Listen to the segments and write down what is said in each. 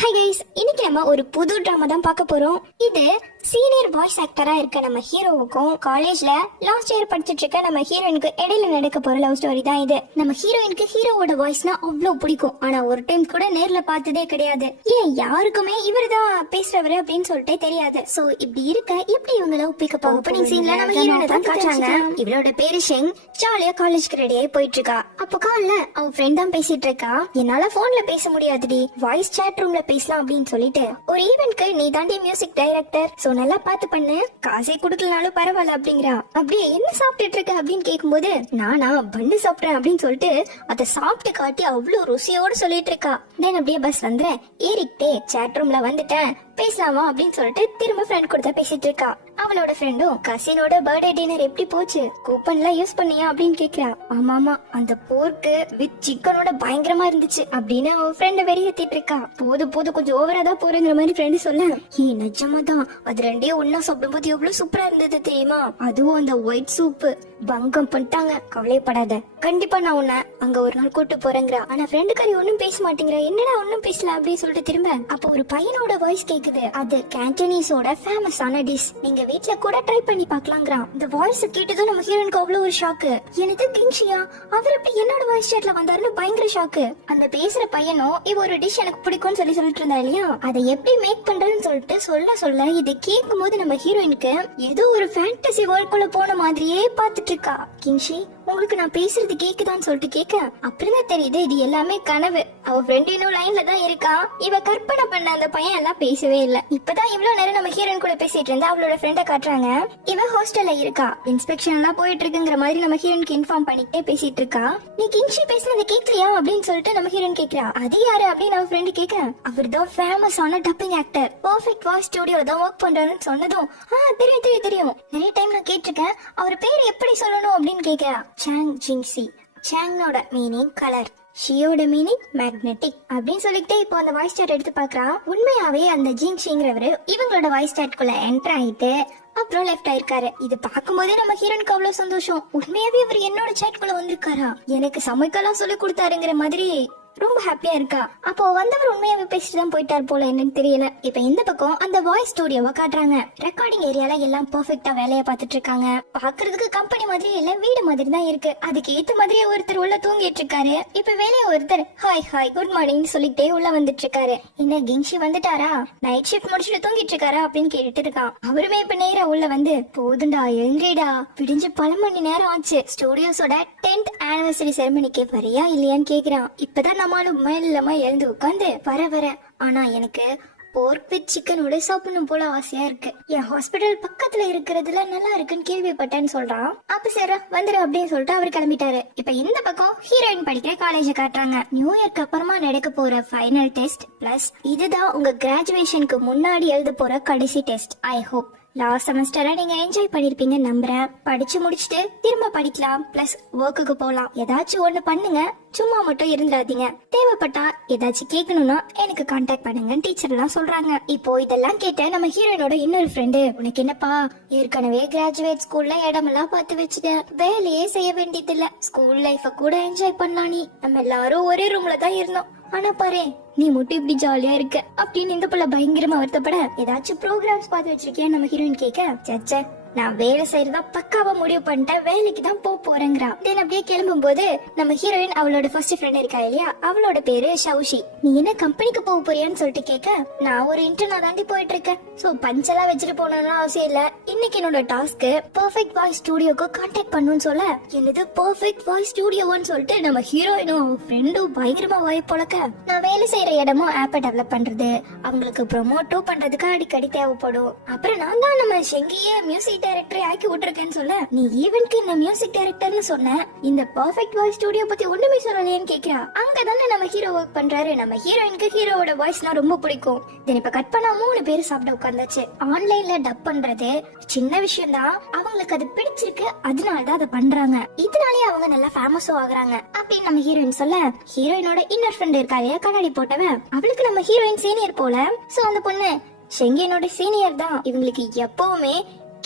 Hi guys, இன்னைக்கு நம்ம ஒரு புது டிராமா தான் பார்க்க போறோம். இது சீனியர் வாய்ஸ் ஆக்டரா இருக்க நம்ம ஹீரோவுக்கும் காலேஜ்ல லாஸ்ட் இயர் படிச்சிட்டு இருக்க நம்ம ஹீரோயினுக்கு இடையில நடக்க போற லவ் ஸ்டோரி தான் இது. நம்ம ஹீரோயினுக்கு ஹீரோவோட வாய்ஸ்னா அவ்வளவு பிடிக்கும். ஆனா ஒரு டைம் கூட நேர்ல பார்த்ததே கிடையாது. ஏன் யாருக்குமே இவர் தான் பேசுறவரு அப்படின்னு சொல்லிட்டு தெரியாது. சோ இப்படி இருக்க எப்படி இவங்க லவ் பிக்கப் ஓப்பனிங் சீன்ல நம்ம ஹீரோயினை தான் காட்டுறாங்க. இவளோட பேரு ஷெங். ஜாலியா காலேஜ்க்கு ரெடியாகி போயிட்டு இருக்கா. அப்போ கால்ல அவன் ஃப்ரெண்ட் தான் பேசிட்டு இருக்கா. என்னால போன்ல பேச முடியாதுடி, வாய்ஸ் சாட் ரூம்ல பேசலாம் அப்படின்னு சொல்லிட்டு, ஒரு ஈவென்ட்க்கு நீ தாண்டி மியூசிக் டைரக்டர், சோ நல்லா பாத்து பண்ணு, காசே குடுக்கலனாலும் பரவாயில்ல அப்படிங்கிறா. அப்படியே என்ன சாப்பிட்டுட்டு இருக்க அப்படின்னு கேட்கும்போது, நானா பண்ணு சாப்பிட்றேன் அப்படின்னு சொல்லிட்டு அதை சாப்பிட்டு காட்டி அவ்வளவு ருசியோடு சொல்லிட்டு இருக்கா. தென் அப்படியே பஸ் வந்துறேன் ஏறிக்கிட்டே சாட் ரூம்ல வந்துட்டேன் பேசலாமா அப்படின்னு சொல்லிட்டு திரும்ப ஃப்ரெண்ட் கொடுத்தா பேசிட்டு இருக்கா. அவளோட ஃப்ரெண்டும் கசினோட பர்த்டே டின்னர் எப்படி போச்சு, கூப்பன்லாம் யூஸ் பண்ணியா அப்படின்னு கேக்குறா. ஆமாமா, அந்த போர்க்கு வித் சிக்கனோட பயங்கரமா இருந்துச்சு அப்படின்னு அவன் ஃப்ரெண்ட வெறியேத்திட்டு இருக்கா. போது கொஞ்சம் ஓவரா தான் போறேங்கிற மாதிரி ஃப்ரெண்டு சொல்ல, நிஜமா தான் அது ரெண்டையும் ஒன்னா சாப்பிடும்போது எவ்வளவு சூப்பரா இருந்தது தெரியுமா, அதுவும் அந்த ஒயிட் சூப்பு பங்கம் பண்ணிட்டாங்க, கவலைப்படாத கண்டிப்பா நான் உன்ன அங்க ஒரு நாள் கூட்டு போறேங்கிறா. ஆனா ஃப்ரெண்டு கறி ஒன்னும் பேச மாட்டேங்கிற, என்னடா ஒன்னும் பேசல அப்படின்னு சொல்லிட்டு திரும்ப அப்ப ஒரு பையனோட வாய்ஸ் கேக்குது. அது கேண்டனீஸோட ஃபேமஸான டிஷ், நீங்க வீட்ல கூட ட்ரை பண்ணி பாக்கலாங்கிறான். இந்த வாய்ஸ் கேட்டதும் நம்ம ஹீரோனுக்கு அவ்வளவு ஒரு ஷாக்கு. எனக்கு கிங்ஷியா அவர் எப்படி என்னோட வாய்ஸ் சாட்ல வந்தாருன்னு பயங்கர ஷாக்கு. அந்த பேசுற பையனும் இவ ஒரு டிஷ் எனக்கு பிடிக்கும்னு சொல்லிட்டு இருந்தா இல்லையா, அதை எப்படி மேக் பண்றதுன்னு சொல்லிட்டு சொல்ல இதை கேட்கும் போது நம்ம ஹீரோயினுக்கு ஏதோ ஒரு ஃபேண்டசி வேர்ல்டுக்குள்ள போன மாதிரியே பாத்துட்டு இருக்கா. கிங்ஷி, உங்களுக்கு நான் பேசுறது கேக்குதான்னு சொல்லிட்டு கேட்க, அப்படிதான் தெரியுது இது எல்லாமே கனவு. அவ ஃப்ரெண்ட் இன்னும் லைன்ல தான் இருக்கா. இவ கற்பனை பண்ண அந்த பையன் எல்லாம் பேசவே இல்ல. இப்பதான் இவ்வளவு நேரம் நம்ம ஹீரோயின் கூட பேசிட்டு இருந்தா அவளோட ஃப்ரெண்ட காட்டுறாங்க. இவ ஹாஸ்டல்ல இருக்கா, இன்ஸ்பெக்ஷன் எல்லாம் போயிட்டு இருக்குங்கிற மாதிரி நம்ம ஹீரோயினுக்கு இன்ஃபார்ம் பண்ணிட்டே பேசிட்டு இருக்கா. நீ கிங்ஷி பேசுனது கேட்கலையா அப்படின்னு சொல்லிட்டு நம்ம ஹீரோயின் கேக்குறா. அது யாரு அப்படின்னு அவ ஃப்ரெண்ட் கேட்க, அவர் தான் ஃபேமஸான டப்பிங் ஆக்டர், பெர்ஃபெக்ட் வாய்ஸ் ஸ்டுடியோல தான் ஒர்க் பண்றாருன்னு சொன்னதும், தெரியும் நிறைய டைம் நான் கேட்டிருக்கேன், அவர் பேர் எப்படி சொல்லணும் அப்படின்னு கேக்குறா. சாங் ஜிங்சி. சாங்னோட மீனிங் கலர், ஷியோட மீனிங் மேக்னெட்டிக் அப்படின்னு சொல்லிக்கிட்டே இப்போ அந்த வாய்ஸ் சாட் எடுத்து பாக்குறா. உண்மையாவே அந்த ஜிங்ஷிங்கிறவரு இவங்களோட வாய்ஸ் சாட்குள்ள என்டர் ஆயிட்டு அப்புறம் லெஃப்ட் ஆயிருக்காரு. இது பாக்கும்போதே நம்ம ஹீரோனுக்கு அவ்வளவு சந்தோஷம். உண்மையாவே இவர் என்னோட சாட்குள்ள வந்திருக்காரா, எனக்கு சமைக்கலாம் சொல்லி கொடுத்தாருங்கிற மாதிரி ரொம்ப ஹாப்பியா இருக்கா. அப்போ வந்தவர் உண்மையாவே பேசிட்டு தான் போயிட்டார் போல, என்னன்னு தெரியல. இப்ப இந்த பக்கம் அந்த வாய்ஸ் ஸ்டுடியோவை காட்டுறாங்க. ரெக்கார்டிங் ஏரியால எல்லாம் பெர்ஃபெக்ட்டா வேலையை பார்த்துட்டு இருக்காங்க. பாக்குறதுக்கு கம்பெனி மாதிரி இல்ல, வீடு மாதிரி தான் இருக்கு. அதுக்கு ஏத்த மாதிரியே ஒருத்தர் உள்ள தூங்கிட்டு இருக்காரு. இப்ப வேலையை ஒருத்தர் ஹாய் குட் மார்னிங் சொல்லிட்டே உள்ள வந்துட்டு இருக்காரு. இந்த கிங்ஷி வந்துட்டாரா, நைட் ஷிஃப்ட் முடிச்சுட்டு தூங்கிட்டு இருக்காரா அப்படின்னு கேட்டுட்டு இருக்கான். அவருமே இப்ப நேரா உள்ள வந்து, போதுண்டா எழுந்திரிடா, விடிஞ்சு பல மணி நேரம் ஆச்சு, ஸ்டுடியோஸோட 10th ஆனிவர்சரி செரமனிக்கு வரையா இல்லையான்னு கேக்குறான். இப்பதான் நம்மளும் மெல்லமா எழுந்து உட்காந்து வர ஆனா எனக்கு போர்க் வித் சிக்கனோட சாப்பிடணும் போல ஆசையா இருக்கு. என் ஹாஸ்பிட்டல் பக்கத்துல இருக்கிறதுல நல்லா இருக்குன்னு கேள்விப்பட்டேன்னு சொல்றான். அப்ப சரி வந்துரு அப்படின்னு சொல்லிட்டு அவர் கிளம்பிட்டாரு. இப்ப இந்த பக்கம் ஹீரோயின் படிக்கிற காலேஜ் காட்டுறாங்க. நியூ இயர்க்கு அப்புறமா நடக்க போற ஃபைனல் டெஸ்ட் பிளஸ் இதுதான் உங்க கிராஜுவேஷனுக்கு முன்னாடி எழுத போற கடைசி டெஸ்ட். ஐ ஹோப் லாஸ்ட் செமஸ்டரை நீங்க என்ஜாய் பண்ணிருப்பீங்க நம்புறேன். படிச்சு முடிச்சுட்டு திரும்ப படிக்கலாம், பிளஸ் ஒர்க்குக்கு போலாம். ஏதாச்சும் ஒண்ணு பண்ணுங்க, சும்மா மட்டும் இருந்துடாதீங்க. தேவைப்பட்டா ஏதாச்சும் கேட்கணும்னா எனக்கு கான்டாக்ட் பண்ணுங்க டீச்சர் எல்லாம் சொல்றாங்க. இப்போ இதெல்லாம் கேட்ட நம்ம ஹீரோயினோட இன்னொரு ஃப்ரெண்டு, உனக்கு என்னப்பா ஏற்கனவே கிராஜுவேட் ஸ்கூல்ல இடமெல்லாம் பார்த்து வச்சுட்டேன், வேலையே செய்ய வேண்டியது இல்ல, ஸ்கூல் லைஃப கூட என்ஜாய் பண்ணலாம். நீ நம்ம எல்லாரும் ஒரே ரூம்ல தான் இருந்தோம், ஆனா பாரு நீ மட்டும் இப்படி ஜாலியா இருக்க அப்படின்னு இந்த பிள்ளை பயங்கரமா வருத்தப்பட, ஏதாச்சும் ப்ரோக்ராம்ஸ் பார்த்து வச்சிருக்கியா நம்ம ஹீரோயின் கேட்க, சச்ச நான் வேலை செய்யறதா பக்காவா முடிவு பண்ணிட்டேன், வேலைக்கு தான் போறேங்கிறா. தென் அப்படியே கிளம்பும் போது நம்ம ஹீரோயின் அவளோட ஃபர்ஸ்ட் ஃப்ரெண்ட் இருக்கா இல்லையா, அவளோட பேரு ஷவுஷி. நீ என்ன கம்பெனிக்கு போக போறியான்னு சொல்லிட்டு கேட்க, நான் ஒரு இன்டர்னா தாண்டி போயிட்டு இருக்கேன், சோ பஞ்செல்லாம் வச்சுட்டு போனோம்னு அவசியம் இல்ல, இன்னைக்கு என்னோட டாஸ்க் பெர்ஃபெக்ட் வாய்ஸ் ஸ்டுடியோக்கு கான்டாக்ட் பண்ணுன்னு சொல்ல, என்னது பெர்ஃபெக்ட் வாய்ஸ் ஸ்டுடியோன்னு சொல்லிட்டு நம்ம ஹீரோயினும் அவன் ஃப்ரெண்டும் பயங்கரமா வாய் பொழக்க, நான் வேலை செய்யற இடமும் ஆப்பை டெவலப் பண்றது, அவங்களுக்கு ப்ரொமோட்டும் பண்றதுக்கு அடிக்கடி தேவைப்படும். அப்புறம் நான் தான் நம்ம ஷெங்கிய மியூசிக் டைரக்டர் ஆக்கி விட்டுருக்கேன்னு சொல்ல, நீ ஈவென்ட்க்கு என்ன மியூசிக் டைரக்டர்னு சொன்ன, இந்த பெர்ஃபெக்ட் வாய்ஸ் ஸ்டுடியோ பத்தி ஒண்ணுமே சொல்லலையேன்னு கேக்குறா. அங்கதானே நம்ம ஹீரோ ஒர்க் பண்றாரு. நம்ம ஹீரோயினுக்கு ஹீரோவோட வாய்ஸ்னா ரொம்ப பிடிக்கும். தென் இப்ப கட் பண்ணா 3 பேர் சாப்பிட உட்கார்ந்தாச்சு. ஆன்லைன்ல டப் பண்றது சின்ன விஷயம் தான், அவங்களுக்கு அது பிடிச்சிருக்கு, அதனாலதான் அதை பண்றாங்க. இதனாலே அவங்க நல்லா ஃபேமஸும் ஆகுறாங்க அப்படின்னு நம்ம ஹீரோயின் சொல்ல, ஹீரோயினோட இன்னொரு ஃப்ரெண்ட் இருக்காரு கண்ணாடி போட்டவ, அவளுக்கு நம்ம ஹீரோயின் சீனியர் போல. சோ அந்த பொண்ணு ஷெங்கியனோட சீனியர் தான். இவங்களுக்கு எப்பவுமே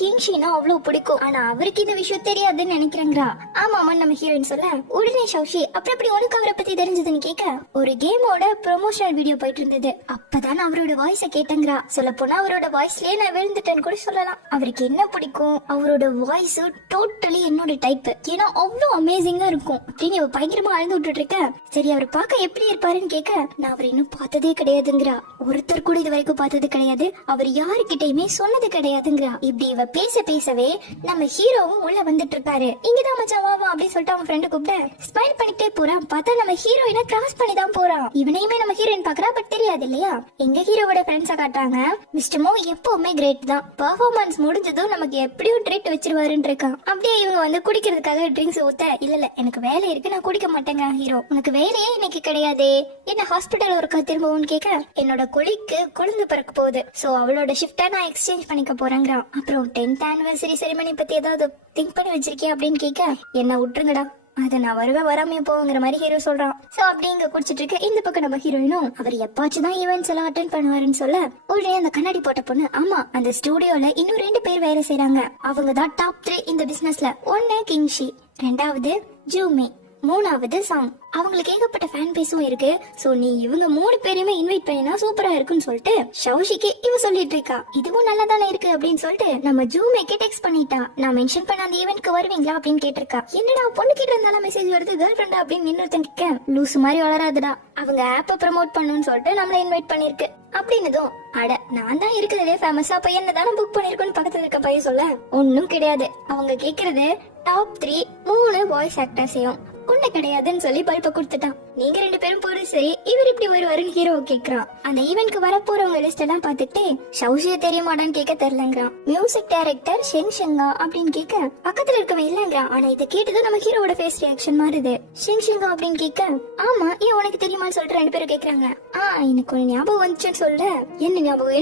கிங்ஷினா அவ்வளவு பிடிக்கும், ஆனா அவருக்கு இந்த விஷயம் தெரியாதுன்னு நினைக்கிறேங்கிறா. ஆமாமா நம்ம ஹீரோயின் சொல்ல உடனே சௌஷி அப்புறம் எப்படி உனக்கு அவரை பத்தி தெரிஞ்சதுன்னு கேட்க, ஒரு கேமோட ப்ரொமோஷனல் வீடியோ போயிட்டு இருந்தது, அப்பதான் அவரோட வாய்ஸ கேட்டேங்கிறா. சொல்ல போனா அவரோட வாய்ஸ்லயே நான் விழுந்துட்டேன்னு கூட சொல்லலாம். அவருக்கு என்ன பிடிக்கும், அவரோட வாய்ஸ் டோட்டலி என்னோட டைப், ஏன்னா அவ்வளவு அமேசிங்கா இருக்கும் அப்படின்னு இவ பயங்கரமா அழுந்து விட்டுட்டு இருக்க. சரி அவர் பார்க்க எப்படி இருப்பாருன்னு கேட்க, நான் அவர் இன்னும் பார்த்ததே கிடையாதுங்கிறா. ஒருத்தர் கூட இது வரைக்கும் பார்த்தது கிடையாது, அவர் யாருக்கிட்டயுமே சொன்னது கிடையாதுங்கிறா. இப்படி இவ பேசவே நம்ம ஹீரோவும் உள்ள வந்துட்டு இருக்காரு. இங்கதான் மச்சான் வா வா அப்படின்னு சொல்லிட்டு அவன் ஃப்ரெண்ட் கூப்பிட்டு ஸ்மைல் பண்ணிட்டே போறான். பார்த்தா நம்ம ஹீரோயினை கிராஸ் பண்ணி தான் போறான். இவனையுமே நம்ம ஹீரோயின் பாக்குறா, பட் தெரியாது இல்லையா. எங்க ஹீரோவோட ஃப்ரெண்ட்ஸா காட்டுறாங்க. மிஸ்டர் மோ எப்பவுமே கிரேட் தான், பெர்ஃபார்மன்ஸ் முடிஞ்சதும் நமக்கு எப்படியும் ட்ரீட் வச்சிருவாருன்னு இருக்கான். அப்படியே இவங்க வந்து குடிக்கிறதுக்காக ட்ரிங்க்ஸ் ஊத்த, இல்ல எனக்கு வேலை இருக்கு நான் குடிக்க மாட்டேங்க ஹீரோ. உனக்கு வேலையே இன்னைக்கு கிடையாதே, என்ன ஹாஸ்பிட்டல் ஒர்க்கா திரும்பவும் கேட்க, என்னோட கொலிக்கு குழந்தை பிறக்க போகுது, சோ அவளோட ஷிஃப்டா நான் எக்ஸ்சேஞ்ச் பண்ணிக்க போறேங்கிறான். அப்புறம் 10th anniversary செரிமனி பத்தி ஏதாவது திங்க் பண்ணி வச்சிருக்கேன் அப்படின்னு கேட்க, என்ன விட்டுருங்கடா அத நான் வருவேன் வராமே போங்கிற மாதிரி ஹீரோ சொல்றான். சோ அப்படி இங்க குடிச்சிட்டு இருக்க இந்த பக்கம் நம்ம ஹீரோயினும் அவர் எப்பாச்சும் தான் ஈவென்ட்ஸ் எல்லாம் அட்டென்ட் பண்ணுவாருன்னு சொல்ல, உடனே அந்த கண்ணாடி போட்ட பொண்ணு, ஆமா அந்த ஸ்டுடியோல இன்னும் 2 பேர் வேலை செய்யறாங்க, அவங்க தான் டாப் 3 இந்த பிசினஸ்ல. ஒன்னு கிங்ஷி, 2வது ஜூமி, 3வது சாங். அவங்களுக்கு ஏகப்பட்ட ஃபேன் பேஸும் இருக்கு. சோ நீ இவங்க 3 பேரையுமே இன்வைட் பண்ணினா சூப்பரா இருக்குன்னு சொல்லிட்டு ஷௌஷிக்கு இவ சொல்லிட்டு இருக்கா. இதுவும் நல்லா தானே இருக்கு அப்படின்னு சொல்லிட்டு நம்ம ஜூமேக்கே டெக்ஸ்ட் பண்ணிட்டா, நான் மென்ஷன் பண்ண அந்த ஈவென்ட்க்கு வருவீங்களா அப்படின்னு கேட்டிருக்கா. என்னடா பொண்ணு கிட்ட இருந்தாலும் மெசேஜ் வருது, கேர்ள் ஃப்ரெண்டா அப்படின்னு இன்னொருத்தன் கேட்க, லூசு மாதிரி வளராதுடா, அவங்க ஆப்பை ப்ரமோட் பண்ணணும்னு சொல்லிட்டு நம்மள இன்வைட் பண்ணிருக்கு அப்படின்னதும், அட நான் தான் இருக்கிறதே ஃபேமஸா அப்ப என்ன தானே புக் பண்ணிருக்கோன்னு பக்கத்துல இருக்க பையன் சொல்ல, ஒன்னும் கிடையாது, அவங்க கேக்குறது டாப் 3 வாய்ஸ் ஆக்டர்ஸையும் ஒண்ணு கிடையாதுன்னு சொல்லி பல்ப கொடுத்துட்டான். நீங்க 2 பேரும் போறது சரி, இவர் இப்படி வருவாருன்னு ஹீரோ கேக்குறான். அந்த ஈவென்ட்க்கு வர போறவங்க லிஸ்ட் எல்லாம் பாத்துட்டு ஷௌஷிய தெரியுமாடான்னு கேட்க தெரியலங்கிறான். மியூசிக் டைரக்டர் ஷெங்ஷங்கா அப்படின்னு கேட்க பக்கத்துல இருக்கவன் இல்லங்கிறான். ஆனா இதை கேட்டதும் நம்ம ஹீரோட ஃபேஸ் ரியாக்ஷன் மாறுது. ஷெங்ஷங்கா அப்படின்னு கேட்க, ஆமா ஏன் உனக்கு தெரியுமான்னு சொல்லிட்டு 2 பேரும் கேக்குறாங்க. எனக்கு ஒரு ஞாபகம் வந்துச்சுன்னு சொல்ல, என்ன ஞாபகம்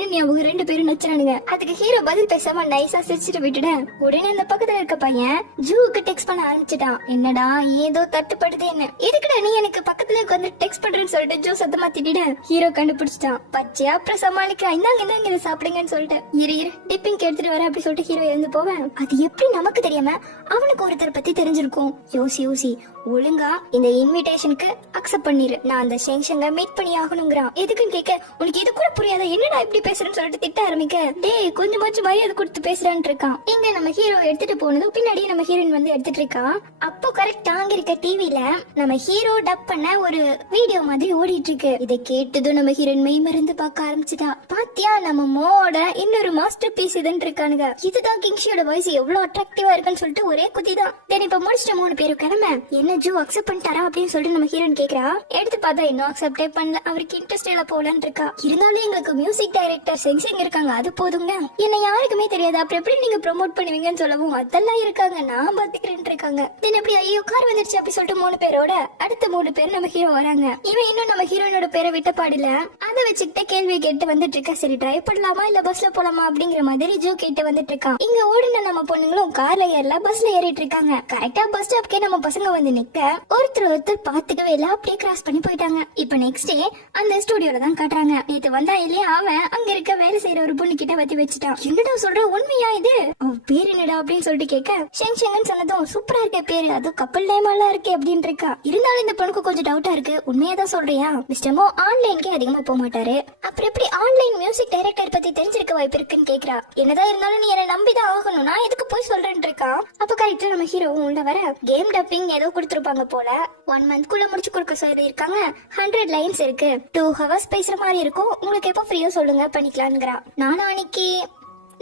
2 பேரும் நச்சுறானுங்க. அதுக்கு ஹீரோ பதில் பேசாம நைஸா சிரிச்சுட்டு விட்டுட, உடனே அந்த பக்கத்துல இருக்க பையன் ஜூவுக்கு டெக்ஸ்ட் பண்ண ஆரம்பிச்சுட்டான். என்னடா ஏதோ தட்டுப்படுது, என்ன எதுக்குடா நீ எனக்கு பக்கத்துல வந்து டெக்ஸ்ட் பண்றேன்னு சொல்லிட்டு ஜூ சத்தமா திட்டிட ஹீரோ கண்டுபிடிச்சிட்டான். பச்சையா அப்புறம் சமாளிக்கிறான், இந்தாங்க இதை சாப்பிடுங்கன்னு சொல்லிட்டு இரு டிப்பிங் எடுத்துட்டு வர அப்படி சொல்லிட்டு ஹீரோ எழுந்து போவேன். அது எப்படி நமக்கு தெரியாம அவனுக்கு ஒருத்தர் பத்தி தெரிஞ்சிருக்கும். யோசி ஒழுங்கா இந்த இன்விடேஷனுக்கு அக்செப்ட் பண்ணிரு, நான் அந்த ஷெங்ஷங்க மீட் பண்ணி ஆகணுங்கிறான். எதுக்குன்னு கேட்க, உனக்கு இது கூட புரியாத, என்னடா இப்படி பேசுறேன்னு சொல்லிட்டு திட்ட ஆரம்பிக்க, டேய் கொஞ்சமாச்சும் மரியாதை கொடுத்து பேசுறான்னு இருக்கான். இங்க நம்ம ஹீரோ எடுத்துட்டு போனதும் பின்னாடியே நம்ம ஹீரோயின் வந்து எடுத்துட்டு இருக்கா. அப்போ கரெக்டா அங்க இருக்க டிவில நம்ம ஹீரோ டப் பண்ண ஒரு வீடியோ மாதிரி ஓடிட்டு இருக்கு. இதை கேட்டதும் நம்ம ஹீரோயின் மெய் மருந்து பார்க்க ஆரம்பிச்சுட்டா. பாத்தியா நம்ம மோட இன்னொரு மாஸ்டர் பீஸ் இதுன்னு இருக்கானுங்க. இதுதான் கிங்ஷியோட வாய்ஸ் எவ்வளவு அட்ராக்டிவா இருக்குன்னு சொல்லிட்டு ஒரே குதிதான். தென் இப்ப முடிச்சிட்டு 3 பேரும் கிளம்ப, என்ன ஜூ அக்செப்ட் பண்ணிட்டாரா அப்படின்னு சொல்லிட்டு நம்ம ஹீரோயின் கேக்குறா. எடுத்து பார்த்தா இன்னும் அக்செப்டே பண்ணல, அவருக்கு இன்ட்ரெஸ்ட் இல்ல போலன்னு இருக்கா. இருந்தாலும் எங்களுக்கு மியூசிக் டைரக்டர் செங்சிங் இருக்காங்க, அது போதுங்க, என்ன யாருக்குமே தெரியாது, அப்புறம் எப்படி நீங்க ப்ரோமோட் பண்ணுவீங்கன்னு சொல்லவும் அதெல்லாம் இருக்காங்க நான் பாத்துக்கிறேன் இருக்காங்க. தென் எப்படி ஐயோ கார் வந்துருச்சு அப்படி சொல்லிட்டு 3 பேரோட அடுத்த 3 பேர் நம்ம ஹீரோ வராங்க. இவன் இன்னும் நம்ம ஹீரோயினோட பேரை விட்ட பாடல, அதை வச்சுக்கிட்ட கேள்வி கேட்டு வந்துட்டு இருக்கா. சரி டிரைவ் பண்ணலாமா இல்ல பஸ்ல போலாமா அப்படிங்கிற மாதிரி ஜூ கேட்டு வந்துட்டு இருக்கான். இங்க ஓடின நம்ம பொண்ணுங்களும் கார்ல ஏறல பஸ்ல ஏறிட்டு இருக்காங்க. கரெக்டா பஸ் ஸ்டாப்கே நம்ம பசங்க வந்து நிக்க ஒருத்தர் பாத்துக்கவே இல்ல, அப்படியே கிராஸ் பண்ணி போயிட்டாங்க. இப்ப நெக்ஸ்ட் டே அந்த ஸ்டுடியோல தான் காட்டுறாங்க. நேத்து வந்தா இல்லையா அவன் அங்க இருக்க வேலை செய்யற ஒரு பொண்ணு கிட்ட வத்தி வச்சுட்டான். என்னடா சொல்ற உண்மையா இது, அவன் பேர் என்னடா அப்படின்னு சொல்லிட்டு கேட்க, ஷெங்ஷங்கன்னு சொன்னதும் சூப்பரா இருக்க பேரு, அது கப்பல் நேமாலாம் இருக்கு அப்படின்னு இருக்கா. இருந்தாலும் இந்த பொண்ணுக்கு கொஞ்சம் டவுட்டா இருக்கு, உண்மையாதான் சொல்றியா? மிஸ்டர் மோ ஆன்லைன்கே அதிகமா போக மாட்டாரு, அப்புறம் எப்படி ஆன்லைன் மியூசிக் டைரக்டர் பத்தி தெரிஞ்சிருக்க வாய்ப்பு இருக்குன்னு கேக்குறா. என்னதான் இருந்தாலும் நீ என்ன நம்பிதான் ஆகணும், நான் எதுக்கு போய் சொல்றேன்னு இருக்கா. அப்ப கரெக்டா நம்ம ஹீரோவும் உள்ள வர கேம் டப்பிங் ஏதோ கொடுத்துருப்பாங்க போல, 1 month குள்ள முடிச்சு கொடுக்க சொல்லி இருக்காங்க. 100 லைன்ஸ் இருக்கு, 2 hours பேசுற மாதிரி இருக்கும், உங்களுக்கு எப்ப ஃப்ரீயோ சொல்லுங்க பண்ணிக்கலாம்ங்கறா. நானும் அன்னைக்கு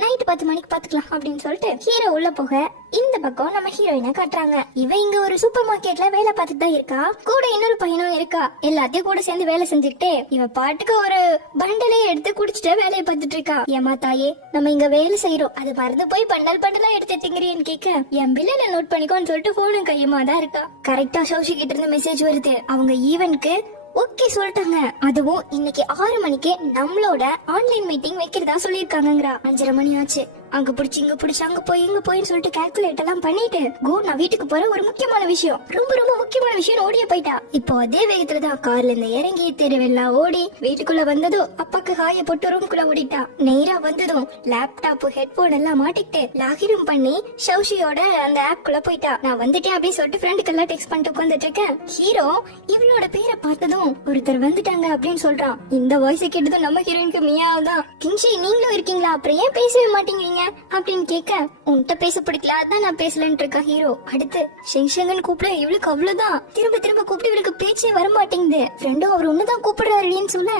நைட் 10 மணிக்கு பாத்துக்கலாம் அப்படின்னு சொல்லிட்டு ஹீரோ உள்ள போக இந்த பக்கம் நம்ம ஹீரோயினை காட்டுறாங்க. இவ இங்க ஒரு சூப்பர் மார்க்கெட்ல வேலை பார்த்துட்டு தான் இருக்கா, கூட இன்னொரு பையனும் இருக்கா. எல்லாத்தையும் கூட சேர்ந்து வேலை செஞ்சுக்கிட்டு இவ பாட்டுக்கு ஒரு பண்டலே எடுத்து குடிச்சிட்டு வேலையை பார்த்துட்டு இருக்கா. ஏமா தாயே நம்ம இங்க வேலை செய்யறோம், அது மறந்து போய் பண்டலா எடுத்து திங்கிறேன்னு கேட்க, என் பில்ல நோட் பண்ணிக்கோன்னு சொல்லிட்டு போனு கையமா தான் இருக்கா. கரெக்டா சௌஷி கிட்ட இருந்து மெசேஜ் வருது, அவங்க ஈவென்ட்க்கு ஓகே சொல்லிட்டாங்க, அதுவும் இன்னைக்கு 6 மணிக்கு நம்மளோட ஆன்லைன் மீட்டிங் வைக்கிறதா சொல்லிருக்காங்கங்கறா. 5:30 மணி ஆச்சு. அங்க பிடிச்சி இங்க பிடிச்சி அங்க போய் இங்க போயின்னு சொல்லிட்டு கால்குலேட் எல்லாம் பண்ணிட்டு கோ நான் வீட்டுக்கு போற ஒரு முக்கியமான விஷயம், ரொம்ப ரொம்ப முக்கியமான விஷயம் ஓடிய போயிட்டா. இப்போ அதே வேகத்துலதான் கார்ல இருந்து இறங்கி தெருவெல்லாம் ஓடி வீட்டுக்குள்ள வந்ததும் அப்பாக்கு ஹாய போட்டு ரூம்குள்ள ஓடிட்டா. நேரா வந்ததும் லேப்டாப் ஹெட்போன் எல்லாம் மாட்டிக்கிட்டு லாகிரும் பண்ணி ஷவுஷியோட அந்த ஆப் குள்ள போயிட்டா. நான் வந்துட்டேன் அப்படின்னு சொல்லிட்டு ஃப்ரெண்டுக்கு எல்லாம் டெக்ஸ்ட் பண்ணிட்டு உட்காந்துட்டு இருக்கேன். ஹீரோ இவளோட பேரை பார்த்ததும் ஒருத்தர் வந்துட்டாங்க அப்படின்னு சொல்றான். இந்த வாய்ஸ் கேட்டதும் நம்ம ஹீரோயினுக்கு மியாதான். கிங்ஷி நீங்களும் இருக்கீங்களா, அப்புறம் ஏன் பேசவே மாட்டேங்கிறீங்க அப்படின்னு கேட்க, உன்கிட்ட பேச பிடிக்கல அதான் நான் பேசலன்னு இருக்கா ஹீரோ. அடுத்து ஷெங்ஷங்கன்னு கூப்பிட இவளுக்கு அவ்வளவுதான், திரும்ப திரும்ப கூப்பிட்டு இவளுக்கு பேச்சே வர மாட்டேங்குது. ஃப்ரெண்டும் அவர் ஒண்ணுதான் கூப்பிடுறாருன்னு சொல்ல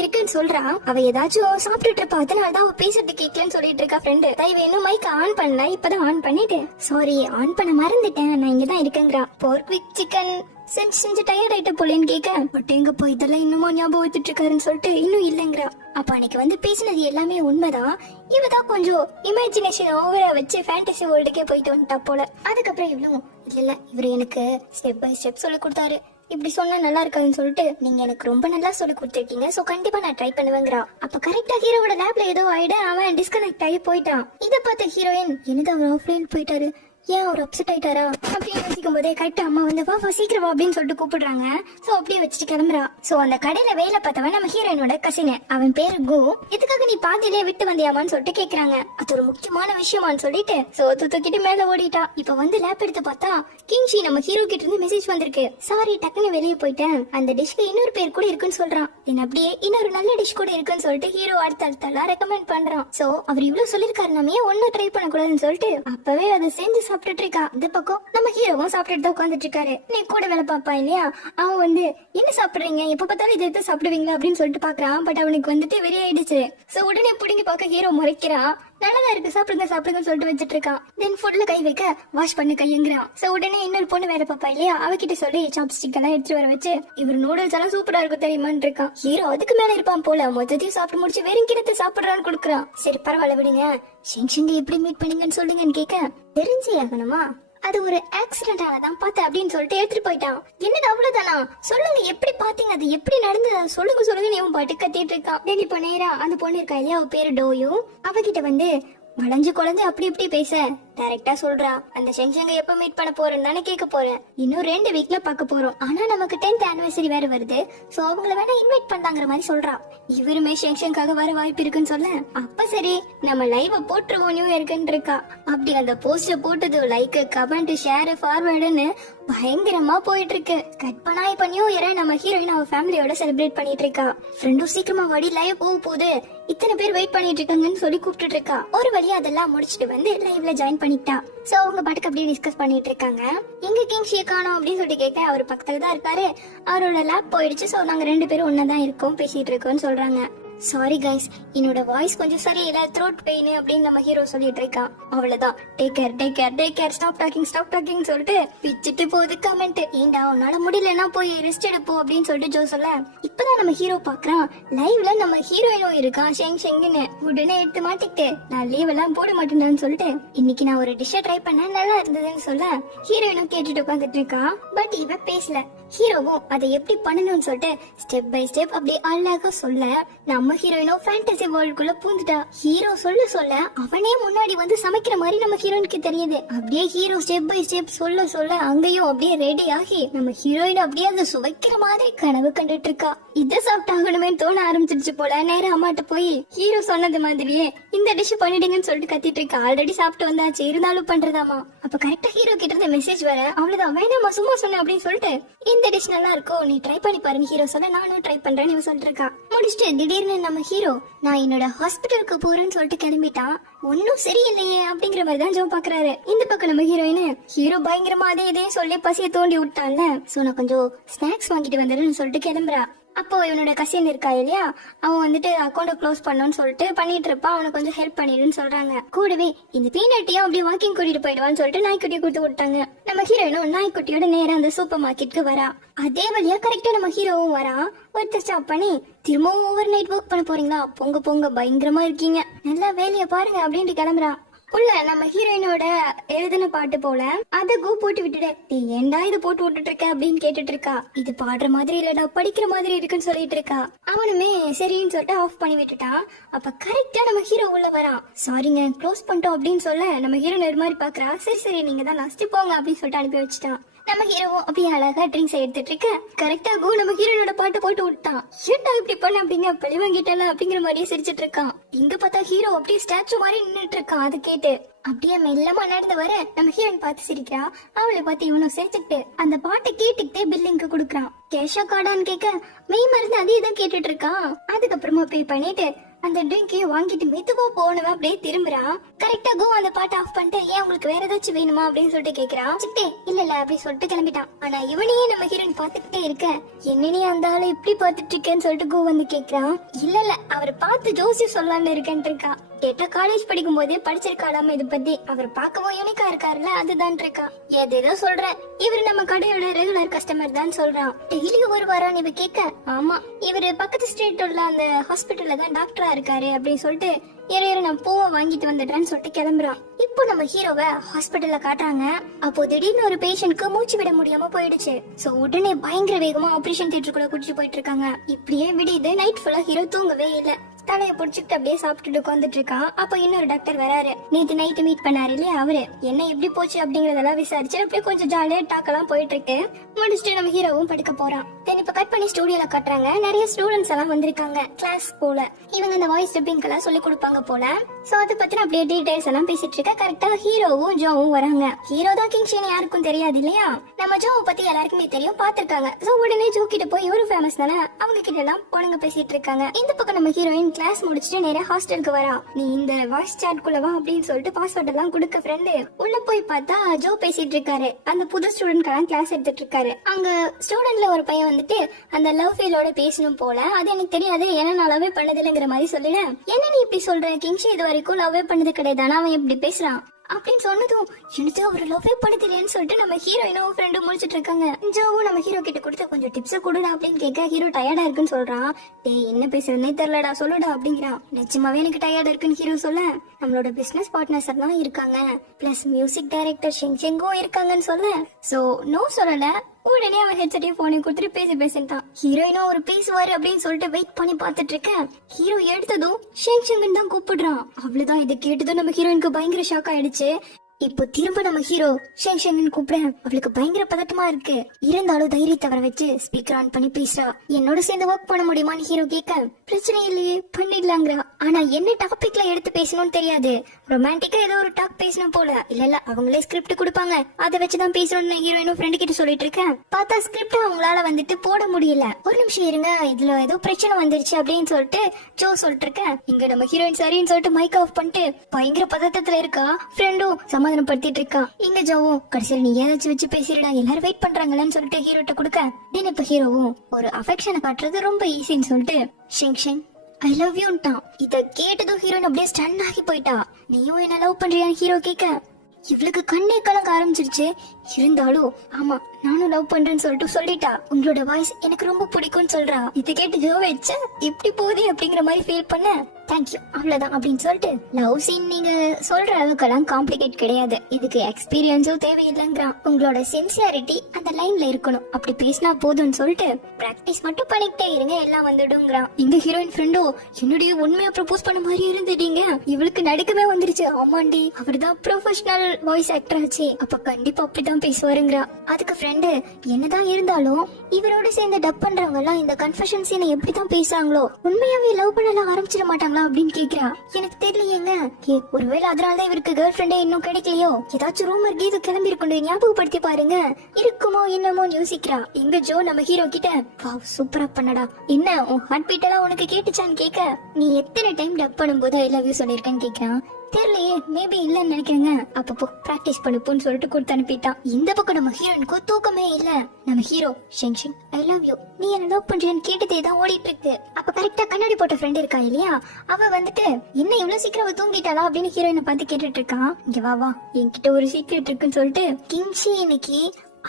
இருக்குன்னு சொல்றா. அவ ஏதாச்சும் சாப்பிட்டுட்டு இருப்பா, அதனாலதான் அவ பேசுறது கேட்கலன்னு சொல்லிட்டு இருக்கா ஃப்ரெண்டு. வேணும் மைக் ஆன் பண்ணல, இப்பதான் ஆன் பண்ணிட்டு சாரி ஆன் பண்ண மறந்துட்டேன் நான் இங்கதான் இருக்கேங்கிறா. போர்க் வித் சிக்கன் செஞ்சு டயர்ட் ஆயிட்ட போலேன்னு கேட்க, பட் எங்க போய் இதெல்லாம் இன்னுமா ஞாபகம் வச்சுட்டு இருக்காருன்னு சொல்லிட்டு இன்னும் இல்லைங்கிறா. அப்ப அன்னைக்கு வந்து பேசினது எல்லாமே உண்மைதான், இவதான் கொஞ்சம் இமேஜினேஷன் ஓவரா வச்சு ஃபேண்டசி வேர்ல்டுக்கே போயிட்டு வந்துட்டா போல. அதுக்கப்புறம் இவ்வளவு இல்ல இவரு எனக்கு ஸ்டெப் பை ஸ்டெப் சொல்லி கொடுத்தாரு, இப்படி சொன்னா நல்லா இருக்காதுன்னு சொல்லிட்டு நீங்க எனக்கு ரொம்ப நல்லா சொல்லி கொடுத்துருக்கீங்க, சோ கண்டிப்பா நான் ட்ரை பண்ணுவேங்கிறா. அப்ப கரெக்டா ஹீரோவோட லேப்ல ஏதோ ஆயிடு அவன் டிஸ்கனெக்ட் ஆகி போயிட்டான். இதை பார்த்த ஹீரோயின் என்னது அவர் ஆஃப்லைன் போயிட்டாரு, ஏன் அவர் அப்செட் ஆயிட்டாரா அப்படின்னு யோசிக்கும் போதே கரெக்டா அம்மா வந்து வா சீக்கிரம் வா அப்படின்னு சொல்லிட்டு கூப்பிடுறாங்க. சோ அப்படியே வச்சுட்டு கிளம்புறா. சோ அந்த கடையில வேலை பார்த்தவன் நம்ம ஹீரோயினோட கசின், அவன் பேரு கோ. இதுக்காக நீ பாதியிலே விட்டு வந்தியாமான்னு சொல்லிட்டு கேக்குறாங்க. அது ஒரு முக்கியமான விஷயமான்னு சொல்லிட்டு சோ தூக்கிட்டு மேல ஓடிட்டா. இப்ப வந்து லேப் எடுத்து பார்த்தா கிங்ஷி நம்ம ஹீரோ கிட்ட இருந்து மெசேஜ் வந்திருக்கு. சாரி டக்குன்னு வெளியே போயிட்டேன், அந்த டிஷ்க்கு இன்னொரு பேர் கூட இருக்குன்னு சொல்றான். தென் அப்படியே இன்னொரு நல்ல டிஷ் கூட இருக்குன்னு சொல்லிட்டு ஹீரோ அடுத்தடுத்தெல்லாம் ரெக்கமெண்ட் பண்றான். சோ அவர் இவ்வளவு சொல்லிருக்காரு, நம்ம ஏன் ஒன்னும் ட்ரை பண்ண கூடாதுன்னு சொல்லிட்டு அப்பவே அதை செஞ்சு சாப்பிட்டுட்டு இருக்கா. இந்த பக்கம் நம்ம ஹீரோவும் சாப்பிட்டுட்டு உட்காந்துட்டு இருக்காரு. நீ கூட வேலை பாப்பா இல்லையா, அவன் வந்து என்ன சாப்பிடுறீங்க எப்ப பார்த்தாலும் இதை எடுத்து சாப்பிடுவீங்களா அப்படின்னு சொல்லிட்டு பாக்குறான். பட் அவனுக்கு வந்துட்டு வெறி ஆயிடுச்சு. சோ உடனே புடிங்கி பார்க்க ஹீரோ முறைக்கிறான். நல்லதா இருக்கு சாப்பிடுங்க சாப்பிடுங்கன்னு சொல்லிட்டு வச்சிட்டு இருக்கான். தென் ஃபுட்ல கை வைக்க வாஷ் பண்ணி கையங்கிறான். சோ உடனே இன்னொரு பொண்ணு வேலை பாப்பா இல்லையா, அவகிட்ட சொல்லி சாப்ஸ்டிக் எல்லாம் எடுத்து வர வச்சு இவர் நூடுல்ஸ் எல்லாம் சூப்பரா இருக்கும் தெரியுமான்னு இருக்கான். ஹீரோ அதுக்கு மேல இருப்பான் போல, மொத்தத்தையும் சாப்பிட்டு முடிச்சு வெறும் கிடத்து சாப்பிடுறான்னு கொடுக்குறான். சரி பரவாயில்ல விடுங்க, ஷெங்ஷங்க எப்படி மீட் பண்ணீங்கன்னு சொல்லுங்கன்னு கேட்க, தெரிஞ்சே ஆகணுமா, அது ஒரு ஆக்சிடென்ட் ஆனதான் பார்த்தேன் அப்படின்னு சொல்லிட்டு எடுத்துட்டு போயிட்டான். என்னது அவ்வளவுதானா, சொல்லுங்க எப்படி பாத்தீங்க, அது எப்படி நடந்தது சொல்லுங்க நீ பாட்டு கத்திட்டு இருக்கான். தென் இப்ப நேரா அந்த பொண்ணு இருக்கா இல்லையா, அவ பேரு டோயோ, அவகிட்ட வந்து வளைஞ்சு குழந்தை அப்படி இப்படி பேச டைரக்டா சொல்றா, அந்த ஷெங்ஷங்க எப்ப மீட் பண்ண போறேன்னு தானே கேட்க போறேன், இன்னும் 2 வீக்ல பாக்க போறோம், ஆனா நமக்கு 10th anniversary வேற வருது, சோ அவங்கள வேணா இன்வைட் பண்ணாங்கிற மாதிரி சொல்றா. இவருமே ஷெங்ஷங்காக வர வாய்ப்பு இருக்குன்னு சொல்ல, அப்ப சரி நம்ம லைவ் போட்டுருவோம் நியூ இயர்க்குன்னு இருக்கா. அப்படி அந்த போஸ்டர் போட்டது லைக் கமெண்ட் ஷேர் ஃபார்வர்டுன்னு பயங்கரமா போயிட்டு இருக்கு. கட் பண்ணா இப்ப நியூ இயரை நம்ம ஹீரோயின் அவ ஃபேமிலியோட செலிப்ரேட் பண்ணிட்டு இருக்கா. ஃப்ரெண்டும் சீக்கிரமா வாடி லைவ் போகுது, இத்தனை பேர் வெயிட் பண்ணிட்டு இருக்காங்கன்னு சொல்லி கூப்பிட்டு இருக்கா. ஒரு வழியா அதெல்லாம் முடிச்சிட்டு வந்து லைவ்ல ஜாயின் பண்ணிட்டா. சோ அவங்க பாட்டுக்கு அப்படியே டிஸ்கஸ் பண்ணிட்டு இருக்காங்க. எங்க கிங்ஷியை காணோம் அப்படின்னு சொல்லிட்டு கேட்க, அவர் பக்கத்துல தான் இருக்காரு, அவரோட லேப் போயிடுச்சு, சோ நாங்க 2 பேரும் ஒன்னதான் இருக்கோம் பேசிட்டு இருக்கோம்னு சொல்றாங்க. சாரி கைஸ், என்னோட வாய்ஸ் கொஞ்சம் சரியில்லை, த்ரோட் பெயின் அப்படின்னு நம்ம ஹீரோ சொல்லிட்டு இருக்கான். அவ்வளவுதான், டேக் கேர் ஸ்டாப் டாக்கிங் சொல்லிட்டு பிச்சிட்டு போகுது கமெண்ட். ஏண்டா உன்னால முடியலன்னா போய் ரெஸ்ட் எடுப்போம் அப்படின்னு சொல்லிட்டு ஜோ சொல்ல, இப்பதான் நம்ம ஹீரோ பாக்குறான் லைவ்ல நம்ம ஹீரோயினும் இருக்கான் ஷெங்ஷங்னு. உடனே எடுத்து மாட்டிக்கிட்டு நான் லீவ் எல்லாம் போட மாட்டேன்னு சொல்லிட்டு இன்னைக்கு நான் ஒரு டிஷ்ஷை ட்ரை பண்ண நல்லா இருந்ததுன்னு சொல்ல ஹீரோயினும் கேட்டுட்டு உட்காந்துட்டு இருக்கான். பட் இவ பேசல. ஹீரோவும் அதை எப்படி பண்ணணும்னு சொல்லிட்டு ஸ்டெப் பை ஸ்டெப் அப்படியே அழகா சொல்ல, நம்ம ஹீரோயினும் ஃபேண்டசி வேர்ல்டுக்குள்ள பூந்துட்டா. ஹீரோ சொல்ல அவனே முன்னாடி வந்து சமைக்கிற மாதிரி நம்ம ஹீரோயினுக்கு தெரியுது. அப்படியே ஹீரோ ஸ்டெப் பை ஸ்டெப் சொல்ல அங்கேயும் அப்படியே ரெடி ஆகி நம்ம ஹீரோயின் அப்படியே அதை சுவைக்கிற மாதிரி கனவு கண்டுட்டு இருக்கா. இதை சாப்பிட்டாகணுமே தோண ஆரம்பிச்சிருச்சு போல. நேரம் அம்மாட்ட போய் ஹீரோ சொன்னது மாதிரியே இந்த டிஷ் பண்ணிடுங்கன்னு சொல்லிட்டு கத்திட்டு இருக்கா. ஆல்ரெடி சாப்பிட்டு வந்தாச்சு, இருந்தாலும் பண்றதாமா. அப்ப கரெக்டா ஹீரோ கிட்ட இருந்து மெசேஜ் வர, அவ்வளவுதான் வேணாமா சும்மா சொன்ன அப்படின்னு சொல்லிட்டு, இந்த டிஷ் நல்லா இருக்கும் நீ ட்ரை பண்ணி பாருங்க ஹீரோ சொல்ல, நானும் ட்ரை பண்றேன்னு இவ சொல்லிட்டு இருக்கா. முடிச்சுட்டு திடீர்னு நம்ம ஹீரோ நான் என்னோட ஹாஸ்பிட்டலுக்கு போறேன்னு சொல்லிட்டு கிளம்பிட்டான். ஒன்னும் சரியில்லையே அப்படிங்கிற மாதிரி தான் ஜோ பாக்குறாரு. இந்த பக்கம் நம்ம ஹீரோ பயங்கரமா அதே இதே சொல்லி பசியை தோண்டி விட்டான்ல, சோ நான் கொஞ்சம் ஸ்நாக்ஸ் வாங்கிட்டு வந்துடுன்னு சொல்லிட்டு கிளம்புறா. அப்போ இவனோட கசின் இருக்கா இல்லையா, அவன் வந்துட்டு அக்கௌண்ட் க்ளோஸ் பண்ணணும்னு சொல்லிட்டு பண்ணிட்டு இருப்பான். அவனுக்கு கொஞ்சம் ஹெல்ப் பண்ணிடுன்னு சொல்றாங்க. கூடவே இந்த பீனட்டையும் அப்படியே வாக்கிங் கூட்டிட்டு போயிடுவான்னு சொல்லிட்டு நாய்க்குட்டியை கொடுத்து விட்டாங்க. நம்ம ஹீரோயினும் நாய்க்குட்டியோட நேரம் அந்த சூப்பர் மார்க்கெட்டுக்கு வரா. அதே வழியா கரெக்டா நம்ம ஹீரோவும் வரா. ஒருத்தர் ஸ்டாப் பண்ணி, திரும்பவும் ஓவர் நைட் ஒர்க் பண்ண போறீங்களா, பொங்க பயங்கரமா இருக்கீங்க, நல்லா வேலையை பாருங்க அப்படின்ட்டு கிளம்புறா. உள்ள நம்ம ஹீரோயினோட எழுதின பாட்டு போல அத கோ போட்டு விட்டுட. நீ ஏன்டா இது போட்டு விட்டுட்டு இருக்க அப்படின்னு கேட்டுட்டு இருக்கா. இது பாடுற மாதிரி இல்லடா படிக்கிற மாதிரி இருக்குன்னு சொல்லிட்டு இருக்கா. அவனுமே சரின்னு சொல்லிட்டு ஆஃப் பண்ணி விட்டுட்டான். அப்ப கரெக்டா நம்ம ஹீரோ உள்ள வரான். சாரிங்க க்ளோஸ் பண்ணிட்டோம் அப்படின்னு சொல்ல நம்ம ஹீரோ ஒரு மாதிரி பாக்குறா. சரி சரி நீங்க தான் லாஸ்ட் போங்க அப்படின்னு சொல்லிட்டு அனுப்பி வச்சுட்டான். நம்ம ஹீரோவும் அப்படியே அழகா ட்ரிங்க்ஸ் எடுத்துட்டு இருக்க கரெக்டா கோ நம்ம ஹீரோனோட பாட்டு போட்டு விட்டான். ஏன்டா இப்படி பண்ண அப்படிங்க பழி வாங்கிட்டல அப்படிங்கிற மாதிரியே சிரிச்சிட்டு இருக்கான். இங்க பார்த்தா ஹீரோ அப்படியே ஸ்டாச்சு மாதிரி நின்னுட்டு இருக்கான். அது கேட்டு அப்படியே மெல்லமா நடந்து வர நம்ம ஹீரோயின் பார்த்து சிரிக்கிறா. அவளை பார்த்து இவனும் சிரிச்சுக்கிட்டு அந்த பாட்டை கேட்டுக்கிட்டே பில்லிங்க்கு கொடுக்குறான். கேஷா கார்டான்னு கேட்க மெய் மருந்து அதே தான் கேட்டுட்டு இருக்கான். அதுக்கப்புறமா பே பண்ணிட்டு அந்த ட்ரிங்கே வாங்கிட்டு மெதுவா போனவன் அப்படியே திரும்புறான். கரெக்டா கோ அந்த பாட்டை ஆஃப் பண்ணிட்டு ஏன் உங்களுக்கு வேற ஏதாச்சும் வேணுமா அப்படின்னு சொல்லிட்டு கேக்குறான். இல்ல இல்ல அப்படின்னு சொல்லிட்டு கிளம்பிட்டான். ஆனா இவனையே நம்ம ஹீரோயின் பாத்துக்கிட்டே இருக்க என்ன நீ அந்த ஆளை இப்படி பாத்துட்டு இருக்கேன்னு சொல்லிட்டு கோ வந்து கேக்குறான். இல்ல இல்ல அவரை பார்த்து ஜோசி சொல்லலான்னு இருக்கேன் இருக்கான். கேட்டா காலேஜ் படிக்கும் போதே படிச்சிருக்காளாம இது பத்தி. அவர் பார்க்கவும் யூனிக்கா இருக்காருல்ல அதுதான் இருக்கா. ஏதேதோ சொல்றேன். இவரு நம்ம கடையோட ரெகுலர் கஸ்டமர் தான் சொல்றான். டெய்லி ஒரு வாரம் இவ கேட்க ஆமா இவரு பக்கத்து ஸ்ட்ரீட் உள்ள அந்த ஹாஸ்பிட்டல்ல தான் டாக்டரா இருக்காரு அப்படின்னு சொல்லிட்டு இறையற நான் பூவை வாங்கிட்டு வந்துட்டேன்னு சொல்லிட்டு கிளம்புறான். இப்போ நம்ம ஹீரோவை ஹாஸ்பிட்டல்ல காட்டுறாங்க. அப்போ திடீர்னு ஒரு பேஷண்ட்க்கு மூச்சு விட முடியாம போயிடுச்சு. சோ உடனே பயங்கர வேகமா ஆபரேஷன் தியேட்டருக்குள்ள கூட்டிட்டு போயிட்டு இருக்காங்க. இப்படியே விடியுது. நைட் ஃபுல்லா ஹீரோ தூங்கவே இல்ல. தலைய புடிச்சுட்டு அப்படியே சாப்பிட்டுட்டு உட்காந்துட்டு இருக்கான். அப்ப இன்னொரு டாக்டர் வராரு. நேத்து நைட்டு மீட் பண்ணாரு இல்லையா அவரு. என்ன எப்படி போச்சு அப்படிங்கறதெல்லாம் விசாரிச்சு அப்படியே கொஞ்சம் ஜாலியா டாக் எல்லாம் போயிட்டு இருக்கு. முடிச்சுட்டு நம்ம ஹீரோவும் படுக்க போறான். தென் இப்ப கட் பண்ணி ஸ்டூடியோல காட்டுறாங்க. நிறைய ஸ்டூடெண்ட்ஸ் எல்லாம் வந்திருக்காங்க கிளாஸ் போல. இவங்க இந்த வாய்ஸ் டப்பிங் எல்லாம் சொல்லி கொடுப்பாங்க போல. சோ அதை பத்தின அப்படியே டீடைல்ஸ் எல்லாம் பேசிட்டு இருக்க கரெக்டா ஹீரோவும் ஜோவும் வராங்க. ஹீரோ தான் கிங்ஷன் யாருக்கும் தெரியாது இல்லையா. நம்ம ஜோவை பத்தி எல்லாருக்குமே தெரியும் பாத்துருக்காங்க. சோ உடனே ஜோ கிட்ட போய் இவரு ஃபேமஸ் தானே அவங்க கிட்ட எல்லாம் பொண்ணுங்க பேசிட்டு இருக்காங்க. இந்த பக்கம் நம்ம ஹீரோயின் கிளாஸ் முடிச்சுட்டு நேரா ஹாஸ்டலுக்கு வரா. நீ இந்த வாய்ஸ் சாட் குள்ள வா அப்படின்னு சொல்லிட்டு பாஸ்வேர்ட் எல்லாம் கொடுக்க ஃப்ரெண்டு உள்ள போய் பார்த்தா ஜோ பேசிட்டு இருக்காரு. அந்த புது ஸ்டூடெண்ட்க்கெல்லாம் கிளாஸ் எடுத்துட்டு இருக்காரு. அங்க ஸ்டூடெண்ட்ல ஒரு பையன் வந்துட்டு அந்த லவ் ஃபீலோட பேசணும் போல. அது எனக்கு தெரியாது ஏன்னா நான் லவ்வே பண்ணதில்லைங்கிற மாதிரி சொல்லிட. என்ன நீ இப்படி சொல்ற கிங்ஷி இது வரைக்கும் லவ்வே பண்ணது கிடையாது ஆனா அவன் இப்படி பேசுறான் அப்படின்னு சொன்னதும் எனக்கு அவர் லவ்வே பண்ணதில்லைன்னு சொல்லிட்டு நம்ம ஹீரோயினும் ஃப்ரெண்டும் முடிச்சிட்டு இருக்காங்க. ஜோவும் நம்ம ஹீரோ கிட்ட கொடுத்து கொஞ்சம் டிப்ஸ் கொடுடா அப்படின்னு கேட்க ஹீரோ டயர்டா இருக்குன்னு சொல்றான். டேய் என்ன பேசுறதுனே தெரியலடா சொல்லுடா அப்படிங்கிறான். நிச்சயமாவே எனக்கு டயர்டா இருக்குன்னு ஹீரோ சொல்ல நம்மளோட பிசினஸ் பார்ட்னர்ஸ் எல்லாம் இருக்காங்க. பிளஸ் மியூசிக் டைரக்டர் ஷெங்கும் இருக்காங்கன்னு சொல்ல சோ நோ சொல்லல. உடனே அவன் ஹெட்செட்டையும் போனையும் கொடுத்துட்டு பேசிட்டான். ஹீரோயினும் ஒரு பேசுவாரு அப்படின்னு சொல்லிட்டு வெயிட் பண்ணி பாத்துட்டு இருக்க. ஹீரோ எடுத்ததும் ஷெங்ஷன் தான் கூப்பிடுறான். அவ்வளவுதான் இதை கேட்டதும் நம்ம ஹீரோயினுக்கு பயங்கர ஷாக் ஆயிடுச்சு. இப்போ திரும்ப நம்ம ஹீரோ ஷெங்ஷன் கூப்பிட அவளுக்கு பயங்கர பதட்டமா இருக்கு. இருந்தாலும் தைரியத்தை வர வச்சு ஸ்பீக்கர் ஆன் பண்ணி பேசுறா. என்னோட சேர்ந்து ஒர்க் பண்ண முடியுமான்னு ஹீரோ கேட்க பிரச்சனை இல்லையே பண்ணிடலாங்கிறா. ஆனா என்ன டாபிக்ல எடுத்து பேசணும்னு தெரியாது. ரொமான்டிக்கா ஏதோ ஒரு டாக் பேசணும் போல. இல்ல அவங்களே ஸ்கிரிப்ட் கொடுப்பாங்க அதை வச்சுதான் பேசணும்னு ஹீரோயினும் ஃப்ரெண்டு கிட்ட சொல்லிட்டு இருக்கேன். பார்த்தா ஸ்கிரிப்ட் அவங்களால வந்துட்டு போட முடியல. ஒரு நிமிஷம் இருங்க இதுல ஏதோ பிரச்சனை வந்துருச்சு அப்படின்னு சொல்லிட்டு ஜோ சொல்லிட்டு இருக்கேன். இங்க நம்ம ஹீரோயின் சரின்னு சொல்லிட்டு மைக் ஆஃப் பண்ணிட்டு பயங்கர பதட்டத்துல இருக்கா. ஃப்ரெண்டும் சமாதானப்படுத்திட்டு இருக்கா. இங்க ஜோவும் கடைசியில் நீ ஏதாச்சும் வச்சு பேசிடா எல்லாரும் வெயிட் பண்றாங்கன்னு சொல்லிட்டு ஹீரோட்ட கொடுக்க தென் இப்ப ஹீரோவும் ஒரு அஃபெக்ஷனை காட்டுறது ரொம்ப ஈஸின்னு சொல்லிட்டு ஷெங் ஐ லவ் யூன்ட்டான். இத கேட்டதும் ஹீரோயின் அப்படியே ஸ்டன் ஆகி போயிட்டா. நீயும் என்ன லவ் பண்றியான்னு ஹீரோ கேட்க இவளுக்கு கண்ணே கலங்க ஆரம்பிச்சிருச்சு. இருந்தாலும் ஆமா நானும் லவ் பண்றேன்னு சொல்லிட்டு சொல்லிட்டா. உங்களோட வாய்ஸ் எனக்கு ரொம்ப பிடிக்கும்னு சொல்றா. இதை கேட்டு ஜோ வச்ச இப்படி போகுது அப்படிங்கிற மாதிரி ஃபீல் பண்ண தேங்க்யூ அவ்வளவுதான் அப்படின்னு சொல்லிட்டு லவ் சீன் நீங்க சொல்ற அளவுக்கெல்லாம் காம்ப்ளிகேட் கிடையாது. இதுக்கு எக்ஸ்பீரியன்ஸும் தேவையில்லைங்கிறான். உங்களோட சின்சியாரிட்டி அந்த லைன்ல இருக்கணும் அப்படி பேசினா போதும்னு சொல்லிட்டு பிராக்டிஸ் மட்டும் பண்ணிக்கிட்டே இருங்க எல்லாம் வந்துடுங்கிறான். இந்த ஹீரோயின் ஃப்ரெண்டோ என்னுடைய உண்மையா ப்ரப்போஸ் பண்ண மாதிரி இருந்துட்டீங்க. இவளுக்கு நடுக்கமே வந்துருச்சு. ஆமாண்டி அவர்தான் ப்ரொஃபஷனல் வாய்ஸ் ஆக்டர் ஆச்சு அப்ப கண்டிப்பா அப்படிதான் பேசுவாருங்கிறா. அதுக்கு ஃப்ரெண்டு என்னதான் இருந்தாலும் இவரோட சேர்ந்து டப் பண்றவங்க எல்லாம் இந்த கன்ஃபெஷன் சீனை எப்படிதான் பேசுறாங்களோ உண்மையாவே லவ் பண்ணலாம் ஆரம்பிச்சிட மாட்டாங்களா அப்படின்னு கேக்குறா. எனக்கு தெரியலையேங்க. ஒருவேளை அதனாலதான் இவருக்கு கேர்ள் ஃப்ரெண்டே இன்னும் கிடைக்கலையோ ஏதாச்சும் ரூமர் கீது கிளம்பி இருக்கணும் ஞாபகப்படுத்தி பாருங்க இருக்குமோ என்னமோ யோசிக்கிறா. எங்க ஜோ நம்ம ஹீரோ கிட்ட வாவ் சூப்பரா பண்ணடா என்ன உன் ஹார்ட் பீட் எல்லாம் உனக்கு கேட்டுச்சான்னு கேட்க நீ எத்தனை டைம் டப் பண்ணும்போது ஐ லவ் யூ சொல்லிருக்கேன்னு கேக்குறான். தெரியலையே மேபி இல்லன்னு நினைக்கிறேங்க. அப்பப்போ பிராக்டிஸ் பண்ணுப்போன்னு சொல்லிட்டு கொடுத்து அனுப்பிட்டான். இந்த பக்கம் நம்ம ஹீரோனுக்கு தூக்கமே இல்ல. நம்ம hero Sheng I love you நீ என்ன லவ் பண்றியான்னு கேட்டதே தான் ஓடிட்டு இருக்கு. அப்ப கரெக்டா கண்ணாடி போட்ட ஃப்ரெண்ட் இருக்கா இல்லையா அவ வந்துட்டு என்ன இவ்வளவு சீக்கிரம் தூங்கிட்டாளா அப்படின்னு ஹீரோயினை பார்த்து கேட்டுட்டு இருக்கான். இங்க வா என்கிட்ட ஒரு சீக்ரெட் இருக்குன்னு சொல்லிட்டு கிங்ஷி இன்னைக்கு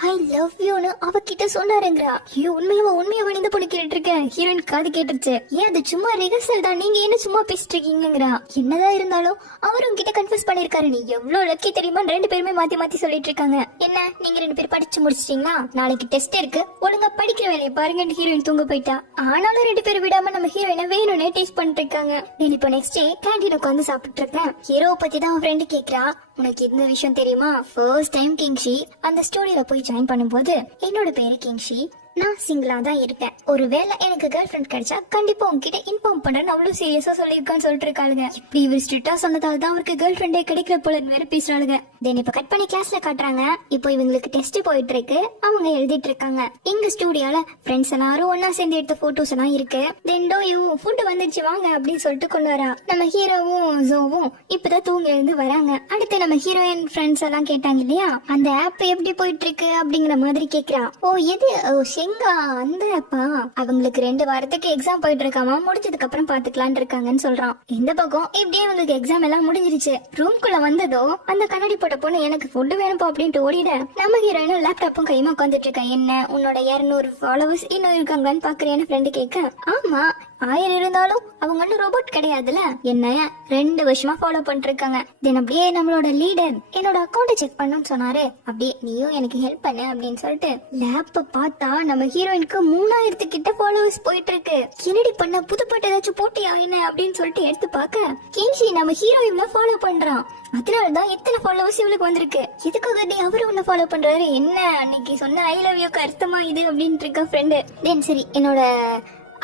ஐ லவ் யூன்னு அவகிட்ட சொன்னாருங்கிறா. ஐயோ உண்மையாவா இந்த பொண்ணு சொல்லிட்டு இருக்கேன். ஹீரோயின் காது கேட்டுருச்சு. ஏன் அது சும்மா ரிஹர்சல் தான், நீங்க என்ன சும்மா பேசிட்டு இருக்கீங்கிறா. என்னதான் இருந்தாலும் அவரும் கிட்ட கன்ஃபியூஸ் பண்ணிருக்காரு. நீ எவ்வளவு லக்கி தெரியுமா, ரெண்டு பேருமே மாத்தி மாத்தி சொல்லிட்டு இருக்காங்க. என்ன நீங்க ரெண்டு பேரும் படிச்சு முடிச்சிட்டீங்களா, நாளைக்கு டெஸ்ட் இருக்கு, ஒழுங்கா படிக்கிற வேலையை பாருங்க. ஹீரோயின் தூங்க போயிட்டா. ஆனாலும் ரெண்டு பேரும் விடாம நம்ம ஹீரோயினை வேணும்னே டேஸ்ட் பண்ணிட்டு இருக்காங்க. இப்போ நெக்ஸ்ட் டே கேண்டீன் உட்காந்து சாப்பிட்டு இருக்கேன். ஹீரோவை பத்தி தான் அவன் ஃப்ரெண்டு கேக்குறா. உனக்கு இந்த விஷயம் தெரியுமா, ஃபர்ஸ்ட் டைம் கிங்ஷி அந்த ஸ்டூடியோல போய் ஜாயின் பண்ணும்போது என்னோட பேரு கிங்ஷி, நான் சிங்கிளா தான் இருக்கேன். ஒருவேளை எனக்கு கேர்ள் ஃப்ரெண்ட் கிடைச்சா கண்டிப்பா உங்ககிட்ட இன்ஃபார்ம் பண்றேன்னு அவ்வளவு சீரியஸா சொல்லியிருக்கான்னு சொல்லிட்டு இருக்காளுங்க. இப்படி இவர் ஸ்ட்ரிக்டா சொன்னதால தான் அவருக்கு கேர்ள் ஃப்ரெண்டே கிடைக்கிற போல வேற பேசுறாளுங்க. தென் இப்ப கட் பண்ணி கிளாஸ்ல காட்டுறாங்க. இப்போ இவங்களுக்கு டெஸ்ட் போயிட்டு இருக்கு, அவங்க எழுதிட்டு இருக்காங்க. எங்க ஸ்டூடியோல ஃப்ரெண்ட்ஸ் எல்லாரும் ஒன்னா சேர்ந்து எடுத்த போட்டோஸ் எல்லாம் இருக்கு. தென் டோ யூ ஃபுட் வந்துச்சு வாங்க அப்படின்னு சொல்லிட்டு கொண்டு வரா. நம்ம ஹீரோவும் ஜோவும் இப்பதான் தூங்கி எழுந்து வராங்க. அடுத்து நம்ம ஹீரோயின் ஃப்ரெண்ட்ஸ் எல்லாம் கேட்டாங்க இல்லையா, அந்த ஆப் எப்படி போயிட்டு இருக்கு அப்படிங்கிற மாதிரி கேக்குறா. ஓ எது எங்க அந்த அப்பா, அவங்களுக்கு 2 வாரத்துக்கு எக்ஸாம் போயிட்டு இருக்காமா, முடிச்சதுக்கு அப்புறம் பாத்துக்கலான்னு இருக்காங்கன்னு சொல்றான். இந்த பக்கம் இப்படியே அவங்களுக்கு எக்ஸாம் எல்லாம் முடிஞ்சிருச்சு. ரூம்குள்ள வந்ததோ அந்த கண்ணாடி போட்ட பொண்ணு எனக்கு ஃபுட் வேணும்பா அப்படின்ட்டு ஓடிட, நம்ம ஹீரோயினும் லேப்டாப்பும் கையுமா உட்காந்துட்டு இருக்கா. என்ன உன்னோட 200 ஃபாலோவர்ஸ் இன்னும் இருக்காங்களான்னு பாக்குறேன்னு ஃப்ரெண்டு கேட்க, ஆமா 1000 இருந்தாலும் அவங்க ஒன்னும் ரோபோட் கிடையாதுல, என்ன 2 வருஷமா ஃபாலோ பண்ணிட்டு இருக்காங்க. தென் அப்படியே நம்மளோட லீடர் என்னோட அக்கௌண்ட்டை செக் பண்ணணும்னு சொன்னாரு. அப்படியே நீயும் எனக்கு ஹெல்ப் பண்ணு அப்படின்னு சொல்லிட்டு லேப்ப பார்த்தா நம்ம ஹீரோயினுக்கு 3000 கிட்ட ஃபாலோவர்ஸ் போயிட்டு இருக்கு. என்னடி பண்ண, புதுப்பாட்டு ஏதாச்சும் போட்டியா என்ன அப்படின்னு சொல்லிட்டு எடுத்து பார்க்க கிங்ஷி நம்ம ஹீரோயின்ல ஃபாலோ பண்றான். அதனாலதான் இத்தனை ஃபாலோவர்ஸ் இவளுக்கு வந்திருக்கு. இதுக்காக நீ அவரு உன்ன ஃபாலோ பண்றாரு, என்ன அன்னைக்கு சொன்ன ஐ லவ் யூக்கு அர்த்தமா இது அப்படின்னு இருக்கா ஃப்ரெண்டு. தென் சரி என்னோட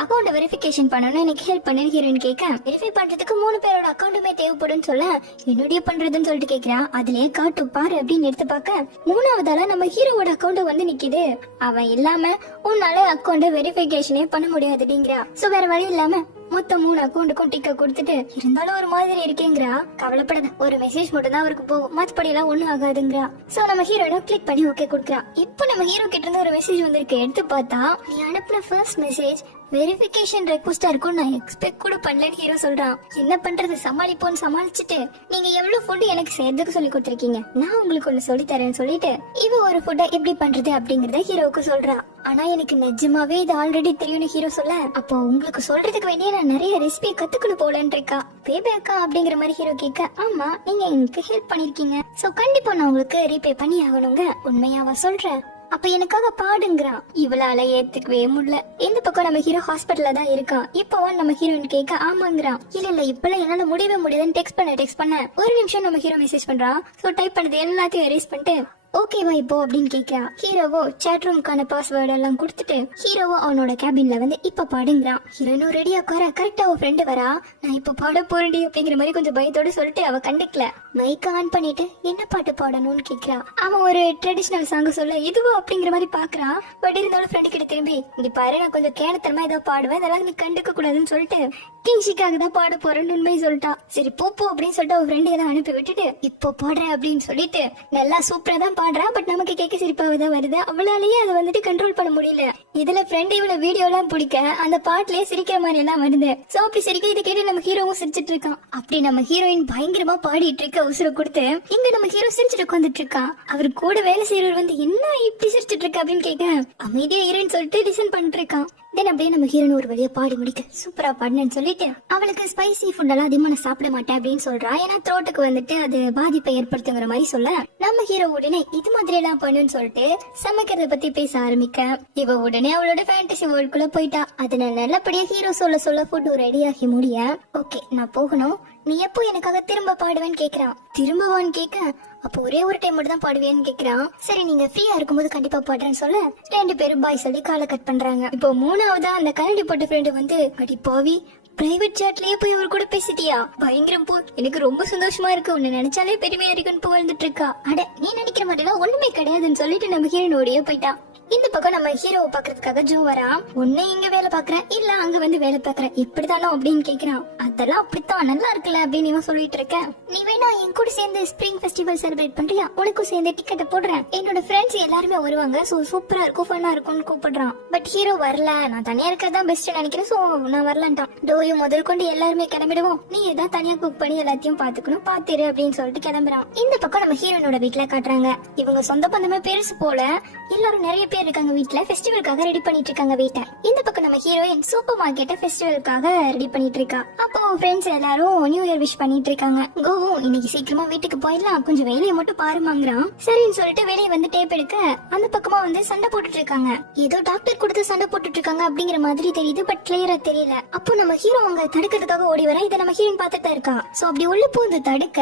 அக்கௌண்ட் வெரிஃபிகேஷன் பண்ணனும், எனக்கு ஹெல்ப் பண்ணு ஹீரோயின் கேட்க. வெரிஃபை பண்றதுக்கு 3 பேரோட அக்கௌண்ட்டுமே தேவைப்படும்னு சொல்ல, என்னுடைய பண்றதுன்னு சொல்லிட்டு கேக்குறான். அதுலயே காட்டு பாரு அப்படின்னு எடுத்து பார்க்க 3வதால நம்ம ஹீரோவோட அக்கௌண்ட் வந்து நிக்குது. அவன் இல்லாம உன்னால அக்கௌண்ட் வெரிஃபிகேஷனே பண்ண முடியாது அப்படிங்கிறா. சோ வேற வழி இல்லாம மொத்தம் 3 அக்கௌண்ட்டுக்கும் டிக்க கொடுத்துட்டு, இருந்தாலும் ஒரு மாதிரி இருக்கேங்கிறா. கவலைப்படாத, ஒரு மெசேஜ் மட்டும் தான் அவருக்கு போகும், மத்தபடி எல்லாம் ஒண்ணும் ஆகாதுங்கிறா. சோ நம்ம ஹீரோயினும் கிளிக் பண்ணி ஓகே கொடுக்குறா. இப்போ நம்ம ஹீரோ கிட்ட இருந்து ஒரு மெசேஜ் வந்திருக்கு. எடுத்து பார்த்தா, நீ அனுப்புன ஃபர்ஸ்ட் மெசேஜ் வெரிஃபிகேஷன் ரெக்வெஸ்டா இருக்கும், நான் எக்ஸ்பெக்ட் கூட பண்ணலன்னு ஹீரோ சொல்றான். என்ன பண்றது, சமாளிப்போன்னு சமாளிச்சுட்டு, நீங்க எவ்வளவு ஃபுட் எனக்கு செய்யறதுக்கு சொல்லி கொடுத்துருக்கீங்க, நான் உங்களுக்கு ஒண்ணு சொல்லி தரேன்னு சொல்லிட்டு இவ ஒரு ஃபுட்டை எப்படி பண்றது அப்படிங்கறத ஹீரோவுக்கு சொல்றா. ஆனா எனக்கு நிஜமாவே இது ஆல்ரெடி தெரியும்னு ஹீரோ சொல்ல, அப்போ உங்களுக்கு சொல்றதுக்கு வேண்டிய நான் நிறைய ரெசிபி கத்துக்கணும் போலன்னு இருக்கா. பேபேக்கா அப்படிங்கிற மாதிரி ஹீரோ கேட்க, ஆமா நீங்க எனக்கு ஹெல்ப் பண்ணிருக்கீங்க, சோ கண்டிப்பா நான் உங்களுக்கு ரீபே பண்ணி ஆகணுங்க, உண்மையாவா சொல்றேன், அப்ப எனக்காக பாடுங்கிறான். இவளால ஏத்துக்கவே முடியல. இந்த பக்கம் நம்ம ஹீரோ ஹாஸ்பிட்டல்ல தான் இருக்கான். இப்போ நம்ம ஹீரோயின் கேட்க, ஆமாங்கிறான். இல்ல இப்பெல்லாம் என்னால முடியவே முடியாதுன்னு டெக்ஸ்ட் பண்ண ஒரு நிமிஷம் நம்ம ஹீரோ மெசேஜ் பண்றான். சோ டைப் பண்ணது எல்லாத்தையும் எரேஸ் பண்ணிட்டு ஓகேவா இப்போ அப்படின்னு கேக்குறான். ஹீரோவோ சாட் ரூம்க்கான பாஸ்வேர்ட் எல்லாம் கொடுத்துட்டு ஹீரோவோ அவனோட கேபின்ல வந்து இப்ப பாடுங்கிறான். ஹீரோனும் ரெடியா உட்கார கரெக்டா அவ ஃப்ரெண்டு வரா. நான் இப்ப பாட போறேன் அப்படிங்கிற மாதிரி கொஞ்சம் பயத்தோட சொல்லிட்டு அவ கண்டுக்கல. மைக்க ஆன் பண்ணிட்டு என்ன பாட்டு பாடணும்னு கேக்குறா. அவன் ஒரு ட்ரெடிஷனல் சாங் சொல்ல இதுவோ அப்படிங்கிற மாதிரி பாக்குறான். பட் இருந்தாலும் ஃப்ரெண்டு கிட்ட திரும்பி, இங்க பாரு நான் கொஞ்சம் கேனத்தனமா ஏதோ பாடுவேன், அதெல்லாம் நீ கண்டுக்க கூடாதுன்னு சொல்லிட்டு கிங்ஷிக்காக தான் பாட போறேன்னு உண்மையை சொல்லிட்டா. சரி போ அப்படின்னு சொல்லிட்டு அவ ஃப்ரெண்டு எல்லாம் அனுப்பி விட்டுட்டு இப்போ பாடுறேன் அப்படின்னு சொல்லிட்டு நல்லா சூப்பரா தான் பாடுறா. பட் நமக்கு கேட்க சிரிப்பாக வருது. அவளாலேயே அதை வந்துட்டு கண்ட்ரோல் பண்ண முடியல. இதுல ஃப்ரெண்ட் இவ்வளவு வீடியோ எல்லாம் பிடிக்க அந்த பாட்டுலயே சிரிக்கிற மாதிரி எல்லாம் வருது. சோ அப்படி சிரிக்க இதை கேட்டு நம்ம ஹீரோவும் சிரிச்சிட்டு இருக்கான். அப்படி நம்ம ஹீரோயின் பயங்கரமா பாடிட்டு இருக்க உசுர கொடுத்து இங்க நம்ம ஹீரோ சிரிச்சிட்டு உட்காந்துட்டு இருக்கா. அவர் கூட வேலை செய்யறவர் வந்து என்ன இப்படி சிரிச்சிட்டு இருக்க அப்படின்னு கேட்க அமைதியா ஹீரோயின் சொல்லிட்டு லிசன் பண்ணிட்டு இருக்கான். தென் அப்படியே நம்ம ஹீரோன் ஒரு வழியா பாடி முடிக்க சூப்பரா பாடுன்னு சொல்லிட்டு அவளுக்கு ஸ்பைசி ஃபுட் எல்லாம் அதிகமா நான் சாப்பிட மாட்டேன் அப்படின்னு சொல்றா. ஏன்னா த்ரோட்டுக்கு வந்துட்டு அது பாதிப்பை ஏற்படுத்துங்கிற மாதிரி சொல்ல நம்ம ஹீரோ உடனே இது மாதிரி எல்லாம் பண்ணுன்னு சொல்லிட்டு சமைக்கிறத பத்தி பேச ஆரம்பிக்க இவ உடனே அவளோட ஃபேண்டசி வேர்ல்டுக்குள்ள போயிட்டா. அதனால நல்லபடியா ஹீரோ சொல்ல ஃபுட் ரெடி ஆகி முடிய ஓகே நான் போகணும், நீ எப்போ எனக்காக திரும்ப பாடுவேன்னு கேக்குறான். திரும்பவான்னு கேட்க அப்போ ஒரே ஒரு டைம் மட்டும் தான் பாடுவேன்னு கேக்குறான். சரி நீங்க ஃப்ரீயா இருக்கும்போது கண்டிப்பா பாடுறேன்னு சொல்ல 2 பேரும் பாய் சொல்லி காலை கட் பண்றாங்க. இப்போ 3வதா அந்த கரண்டி போட்ட ஃப்ரெண்டு வந்து அடி பாவி பிரைவேட் சாட்லயே போய் ஒரு கூட பேசிட்டியா, பயங்கரம் போ, எனக்கு ரொம்ப சந்தோஷமா இருக்கு, உன்னை நினைச்சாலே பெருமையா இருக்குன்னு புகழ்ந்துட்டு இருக்கா. அட நீ நினைக்கிற மாதிரிலாம் ஒண்ணுமே கிடையாதுன்னு சொல்லிட்டு நம்ம ஹீரோன் ஓடியே போயிட்டான். இந்த பக்கம் நம்ம ஹீரோவை பாக்குறதுக்காக ஜோ வரான். ஒண்ணு இங்க வேலை பாக்குறேன் இல்ல அங்க வந்து வேலை பாக்குறேன், இப்படித்தானோ அப்படின்னு கேக்குறான். அதெல்லாம் அப்படித்தான் நல்லா இருக்குல்ல அப்படின்னு இவன் சொல்லிட்டு இருக்க. நீ வேணா என் கூட சேர்ந்து ஸ்பிரிங் ஃபெஸ்டிவல் செலிப்ரேட் பண்றியா, உனக்கும் சேர்ந்து டிக்கெட்டை போடுறேன், என்னோட ஃப்ரெண்ட்ஸ் எல்லாருமே வருவாங்க, சோ சூப்பரா இருக்கும் ஃபன்னா இருக்கும்னு கூப்பிடுறான். பட் ஹீரோ வரல, நான் தனியா இருக்கிறதா பெஸ்ட் நினைக்கிறேன், சோ நான் வரலான்ட்டான். டோயும் முதல் கொண்டு எல்லாருமே கிளம்பிடுவோம், நீ ஏதாவது தனியா குக் பண்ணி எல்லாத்தையும் பாத்துக்கணும், பாத்துரு அப்படின்னு சொல்லிட்டு கிளம்புறான். இந்த பக்கம் நம்ம ஹீரோனோட வீட்டுல காட்டுறாங்க. இவங்க சொந்த பந்தமே பெருசு போல, எல்லாரும் நிறைய பேர் இருக்காங்க வீட்ல ஃபெஸ்டிவலுக்காக ரெடி பண்ணிட்டு இருக்காங்க வீட்டை. இந்த பக்கம் நம்ம ஹீரோயின் சூப்பர் மார்க்கெட்டை ஃபெஸ்டிவலுக்காக ரெடி பண்ணிட்டு இருக்கா. அப்போ ஃப்ரெண்ட்ஸ் எல்லாரும் நியூ இயர் விஷ் பண்ணிட்டு இருக்காங்க. கோவும் இன்னைக்கு சீக்கிரமா வீட்டுக்கு போயிடலாம், கொஞ்சம் வேலையை மட்டும் பாருமாங்கிறான். சரின்னு சொல்லிட்டு வெளியே வந்து டேப் எடுக்க அந்த பக்கமா வந்து சண்டை போட்டுட்டு இருக்காங்க. ஏதோ டாக்டர் கொடுத்து சண்டை போட்டுட்டு இருக்காங்க அப்படிங்கிற மாதிரி தெரியுது, பட் கிளியரா தெரியல. அப்போ நம்ம ஹீரோ அவங்க தடுக்கிறதுக்காக ஓடி வர இதை நம்ம ஹீரோயின் பார்த்துட்டு தான் இருக்கா. சோ அப்படி உள்ள பூந்து தடுக்க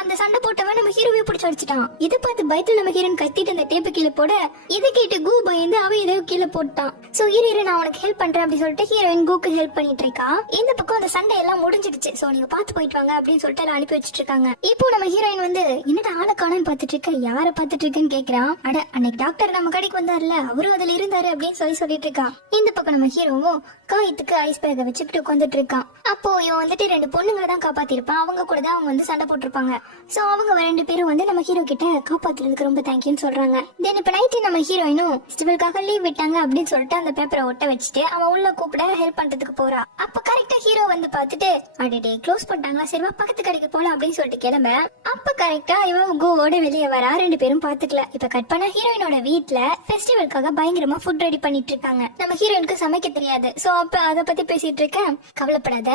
அந்த சண்டை போட்டவன் நம்ம ஹீரோவை பிடிச்சு அடிச்சிட்டான். இதை பார்த்து பயத்துல நம்ம ஹீரோயின் கத்திட்டு அந்த டேப்பை கீழே போட இதை கேட்டு கூ பயந்து அவ இதை கீழே போட்டான். சோ இரு நான் உனக்கு ஹெல்ப் பண்றேன் அப்படின்னு சொல்லிட்டு ஹீரோயின் கூக்கு ஹெல்ப் பண்ணிட்டு இருக்கா. இந்த பக்கம் அந்த சண்டை எல்லாம் முடிஞ்சிடுச்சு. சோ நீங்க பாத்து போயிட்டு வாங்க அப்படின்னு சொல்லிட்டு எல்லாம் அனுப்பி வச்சிட்டு இருக்காங்க. இப்போ நம்ம ஹீரோயின் வந்து என்னடா ஆளை காணோன்னு பாத்துட்டு இருக்க, யார பாத்துட்டு இருக்கேன்னு கேக்குறான். அட அன்னைக்கு டாக்டர் நம்ம கடைக்கு வந்தாருல, அவரும் அதுல இருந்தாரு அப்படின்னு சொல்லிட்டு இருக்கான். இந்த பக்கம் நம்ம ஹீரோவும் காயத்துக்கு ஐஸ் பேக வச்சுக்கிட்டு உட்காந்துட்டு இருக்கான். அப்போ இவன் வந்துட்டு 2 பொண்ணுங்களை தான் காப்பாத்திருப்பான். அவங்க கூட தான் அவங்க வந்து சண்டை போட்டிருப்பாங்க. சோ அவங்க 2 பேரும் வந்து நம்ம ஹீரோ கிட்ட காப்பாத்துறதுக்கு ரொம்ப தேங்க்யூன்னு சொல்றாங்க. தென் இப்ப நைட்டு நம்ம ஹீரோயினும் ஃபெஸ்டிவலுக்காக லீவ் விட்டாங்க அப்படின்னு சொல்லிட்டு அந்த பேப்பரை ஒட்ட வச்சுட்டு அவன் உள்ள கூப்பிட ஹெல்ப் பண்றதுக்கு போறா. அப்ப கரெக்டா ஹீரோ வந்து பாத்துட்டு அடடே க்ளோஸ் பண்ணிட்டாங்களா, சரிவா பக்கத்து கடைக்கு போலாம் அப்படின்னு சொல்லிட்டு கிளம்ப. அப்ப கரெக்டா இவன் கோவோட வெளியே வரா. 2 பேரும் பாத்துக்கல. இப்ப கட் பண்ண ஹீரோயினோட வீட்ல ஃபெஸ்டிவலுக்காக பயங்கரமா ஃபுட் ரெடி பண்ணிட்டு இருக்காங்க. நம்ம ஹீரோயினுக்கு சமைக்க தெரியாது. சோ அப்ப அத பத்தி பேசிட்டு இருக்கேன். கவலைப்படாத,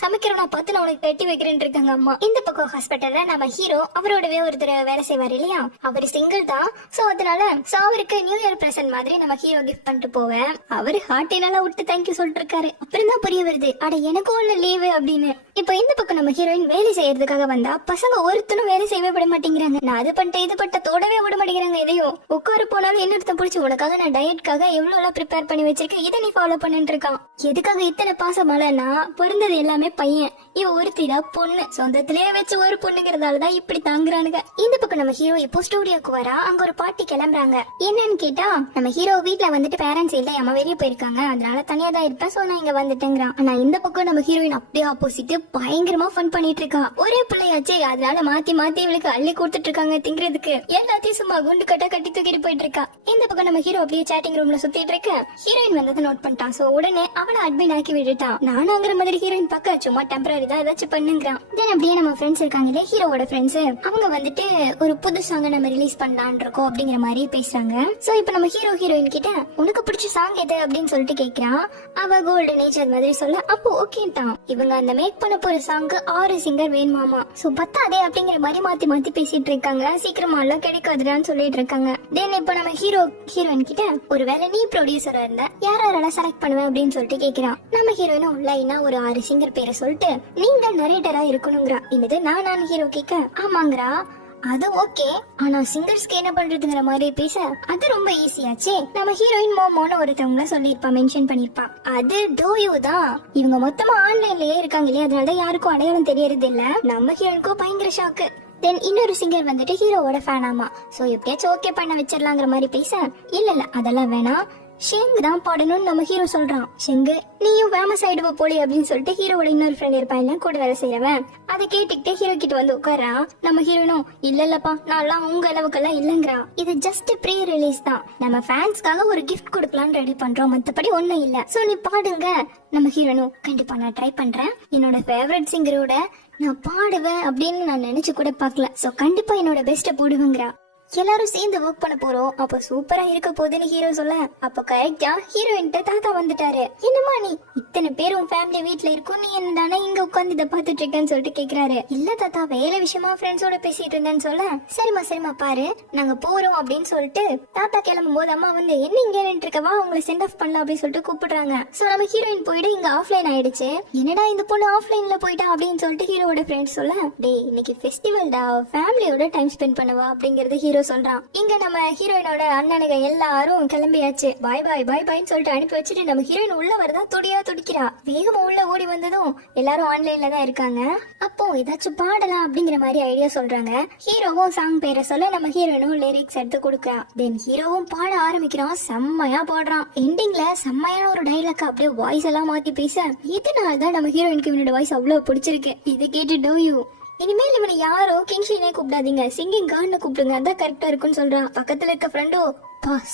சமைக்கிறவனா பார்த்து நான் உனக்கு பெட்டி வைக்கிறேன்னு இருக்காங்க அம்மா. இந்த பக்கம் ஹாஸ்பிட்டல்ல நம்ம ஹீரோ அவரோடவே ஒருத்தர் வேலை செய்வார் இல்லையா, அவரு சிங்கிள் தான். சோ அதனால அவருக்கு நியூ இயர் பிரசன்ட் மாதிரி நம்ம ஹீரோ கிஃப்ட் பண்ணிட்டு போவேன். அவரு ஹார்ட்டினால விட்டு தேங்க்யூ சொல்லிட்டு இருக்காரு. அப்புறம் தான் புரிய வருது, அட எனக்கும் உள்ள லீவு அப்படின்னு. இப்ப இந்த பக்கம் நம்ம ஹீரோயின் வேலை செய்யறதுக்காக வந்தா பசங்க ஒருத்தனும் வேலை செய்யவே விட மாட்டேங்கிறாங்க. நான் அது பண்ணிட்டேன் இது பண்ணிட்ட தோடவே விட மாட்டேங்கிறாங்க. எதையும் உட்காரு போனாலும் இன்னொருத்தன் பிடிச்சி உனக்காக நான் டயட்காக எவ்வளவு எல்லாம் ப்ரிப்பேர் பண்ணி வச்சிருக்கேன், இதை நீ ஃபாலோ பண்ணிட்டு இருக்கான். எதுக்காக இத்தனை பாசமாலன்னா பிறந்தது எல்லாமே பையன், இவ ஒருத்திடா பொண்ணு. சொந்தத்திலேயே வச்சு ஒரு பொண்ணுங்கிறதாலதான் இப்படி தாங்குறானுங்க. இந்த பக்கம் நம்ம ஹீரோ இப்போ ஸ்டூடியோக்கு வரா. அங்க ஒரு பார்ட்டி கிளம்புறாங்க. என்னன்னு கேட்டா நம்ம ஹீரோ வீட்ல வந்துட்டு பேரண்ட்ஸ் இல்ல, அம்மா வெளியே போயிருக்காங்க, அதனால தனியா தான் இருப்பேன், சோ நான் இங்க வந்துட்டேங்கிறான். ஆனா இந்த பக்கம் நம்ம ஹீரோயின் அப்படியே ஆப்போசிட் பயங்கரமா ஃபன் பண்ணிட்டு இருக்கா. ஒரே பிள்ளையாச்சே, அதனால மாத்தி மாத்தி இவளுக்கு அள்ளி கொடுத்துட்டு இருக்காங்க திங்கிறதுக்கு. எல்லாத்தையும் சும்மா குண்டு கட்ட கட்டி தூக்கிட்டு போயிட்டு இருக்கா. இந்த பக்கம் நம்ம ஹீரோ அப்படியே சேட்டிங் ரூம்ல சுத்திட்டு இருக்க. ஹீரோயின் வந்ததை நோட் பண்ணிட்டான். சோ உடனே அவளை அட்மின் ஆக்கி விட்டுட்டான். நானாங்கிற மாதிரி ஹீரோயின் பக்க சும்மா டெம்பரரி தான் ஏதாச்சும் பண்ணுங்கிறான். தென் அப்படியே நம்ம ஃப்ரெண்ட்ஸ் இருக்காங்களே ஹீரோவோட ஃப்ரெண்ட்ஸ், அவங்க வந்துட்டு ஒரு புது சாங் நம்ம ரிலீஸ் பண்ணலாம்னு இருக்கோம் அப்படிங்கிற மாதிரி பேசுறாங்க. சோ இப்போ நம்ம ஹீரோ ஹீரோயின் கிட்ட உனக்கு பிடிச்ச சாங் எது அப்படின்னு சொல்லிட்டு கேக்குறான். அவ கோல்டு நேச்சர் மாதிரி சொல்ல அப்போ ஓகேட்டான். இவங்க அந்த மேக் பண்ண போற சாங்க்கு 6 சிங்கர் வேணுமாமா. சோ பத்தாதே அப்படிங்கிற மாதிரி மாத்தி மாத்தி பேசிட்டு இருக்காங்க. சீக்கிரமா எல்லாம் கிடைக்காதுடான்னு சொல்லிட்டு இருக்காங்க. தென் இப்போ நம்ம ஹீரோ ஹீரோயின் கிட்ட ஒருவேளை நீ ப்ரொடியூசரா இருந்தா யாரெல்லாம் செலக்ட் பண்ணுவேன் அப்படின்னு சொல்லிட்டு கேக்குறான். நம்ம ஹீரோயினும் லைனா ஒரு 6 சிங்கர் பேரை சொல்லிட்டு நீங்க நரேட்டரா இருக்கணுங்கிறா. என்னது நான் ஹீரோ கேட்க ஆமாங்கிறா. அது ஓகே, ஆனா சிங்கர்ஸ்க்கு என்ன பண்றதுங்கிற மாதிரி பேச அது ரொம்ப ஈஸியாச்சே. நம்ம ஹீரோயின் மோமோன்னு ஒருத்தவங்கள சொல்லிருப்பா, மென்ஷன் பண்ணிருப்பா. அது டோயோ தான். இவங்க மொத்தமா ஆன்லைன்லயே இருக்காங்க இல்லையா, அதனால யாருக்கும் அடையாளம் தெரியறது இல்ல. நம்ம ஹீரோயினுக்கும் பயங்கர ஷாக்கு. தென் இன்னொரு சிங்கர் வந்துட்டு ஹீரோவோட ஃபேன் ஆமா. சோ எப்படியாச்சும் ஓகே பண்ண வச்சிடலாங்கிற மாதிரி பேச இல்ல அதெல்லாம் வேணாம், ஷெங்கு தான் பாடணும்னு நம்ம ஹீரோ சொல்றான். ஷெங்கு நீயும் ஃபேமஸ் ஆயிடுவ போலி அப்படின்னு சொல்லிட்டு ஹீரோவோட இன்னொரு ஃப்ரெண்ட் இருப்பான் கூட வேலை செய்யறவன். அதை கேட்டுக்கிட்டே ஹீரோ கிட்ட வந்து உட்காரான். நம்ம ஹீரோனும் இல்லப்பா நான் உங்க அளவுக்கெல்லாம் இல்லங்கிறா. இது ஜஸ்ட் ப்ரீ ரிலீஸ் தான், நம்ம ஃபேன்ஸ்க்காக ஒரு கிஃப்ட் கொடுக்கலாம்னு ரெடி பண்றோம், மத்தபடி ஒண்ணும் இல்ல. சோ நீ பாடுங்க. நம்ம ஹீரோனும் கண்டிப்பா நான் ட்ரை பண்றேன், என்னோட ஃபேவரட் சிங்கரோட நான் பாடுவேன் அப்படின்னு நான் நினைச்சு கூட பாக்கல. சோ கண்டிப்பா என்னோட பெஸ்ட போடுவேங்கிறா. எல்லாரும் சேர்ந்து ஒர்க் பண்ண போறோம், அப்ப சூப்பரா இருக்க போகுதுன்னு ஹீரோ சொல்ல அப்ப கரெக்டா ஹீரோயின் தாத்தா வந்துட்டாரு. என்னமா நீ இத்தனை பேர் உன் ஃபேமிலி வீட்ல இருக்கும், நீ என்னதானே இங்க உட்காந்து இதை பாத்துட்டு இருக்கேன்னு சொல்லிட்டு கேக்குறாரு. இல்ல தாத்தா வேலை விஷயமா ஃப்ரெண்ட்ஸோட பேசிட்டு இருந்தேன்னு சொல்ல சரிம்மா பாரு நாங்க போறோம் அப்படின்னு சொல்லிட்டு தாத்தா கிளம்பும் போது அம்மா வந்து என்ன இங்க இருக்கவா உங்களை சென்ட் ஆஃப் பண்ணலாம் அப்படின்னு சொல்லிட்டு கூப்பிடுறாங்க. சோ நம்ம ஹீரோயின் போயிட்டு இங்க ஆஃப்லைன் ஆயிடுச்சு. என்னடா இந்த பொண்ணு ஆஃப்லைன்ல போயிட்டா அப்படின்னு சொல்லிட்டு ஹீரோட ஃப்ரெண்ட்ஸ் சொல்ல டேய் இன்னைக்கு ஃபெஸ்டிவல் டா, ஃபேமிலியோட டைம் ஸ்பெண்ட் பண்ணுவா அப்படிங்கறது ஹீரோ சொல்றான். இங்க நம்ம ஹீரோயினோட அண்ணனுங்க எல்லாரும் கிளம்பியாச்சு. பாய் பாய் பாய் பாய்ன்னு சொல்லிட்டு அனுப்பி வச்சுட்டு நம்ம ஹீரோயின் உள்ள வரதா துடிக்கிறா. வேகமா உள்ள ஓடி வந்ததும் எல்லாரும் ஆன்லைன்ல தான் இருக்காங்க. அப்போ ஏதாச்சும் பாடலாம் அப்படிங்கிற மாதிரி ஐடியா சொல்றாங்க. ஹீரோவும் சாங் பேரை சொல்ல நம்ம ஹீரோயினும் லிரிக்ஸ் எடுத்து கொடுக்குறான். தென் ஹீரோவும் பாட ஆரம்பிக்கிறான். செம்மையா பாடுறான். எண்டிங்ல செம்மையான ஒரு டைலாக் அப்படியே வாய்ஸ் எல்லாம் மாத்தி பேச இதனாலதான் நம்ம ஹீரோயினுக்கு இவனோட வாய்ஸ் அவ்வளவு பிடிச்சிருக்கு. இதை கேட்டு டோயூ இனிமேல் இவனை யாரோ கிங்ஷினே கூப்பிடாதீங்க, சிங்கிங் கான்னு கூப்பிடுங்க, அதான் கரெக்டா இருக்குன்னு சொல்றான். பக்கத்துல இருக்க ஃப்ரெண்டோ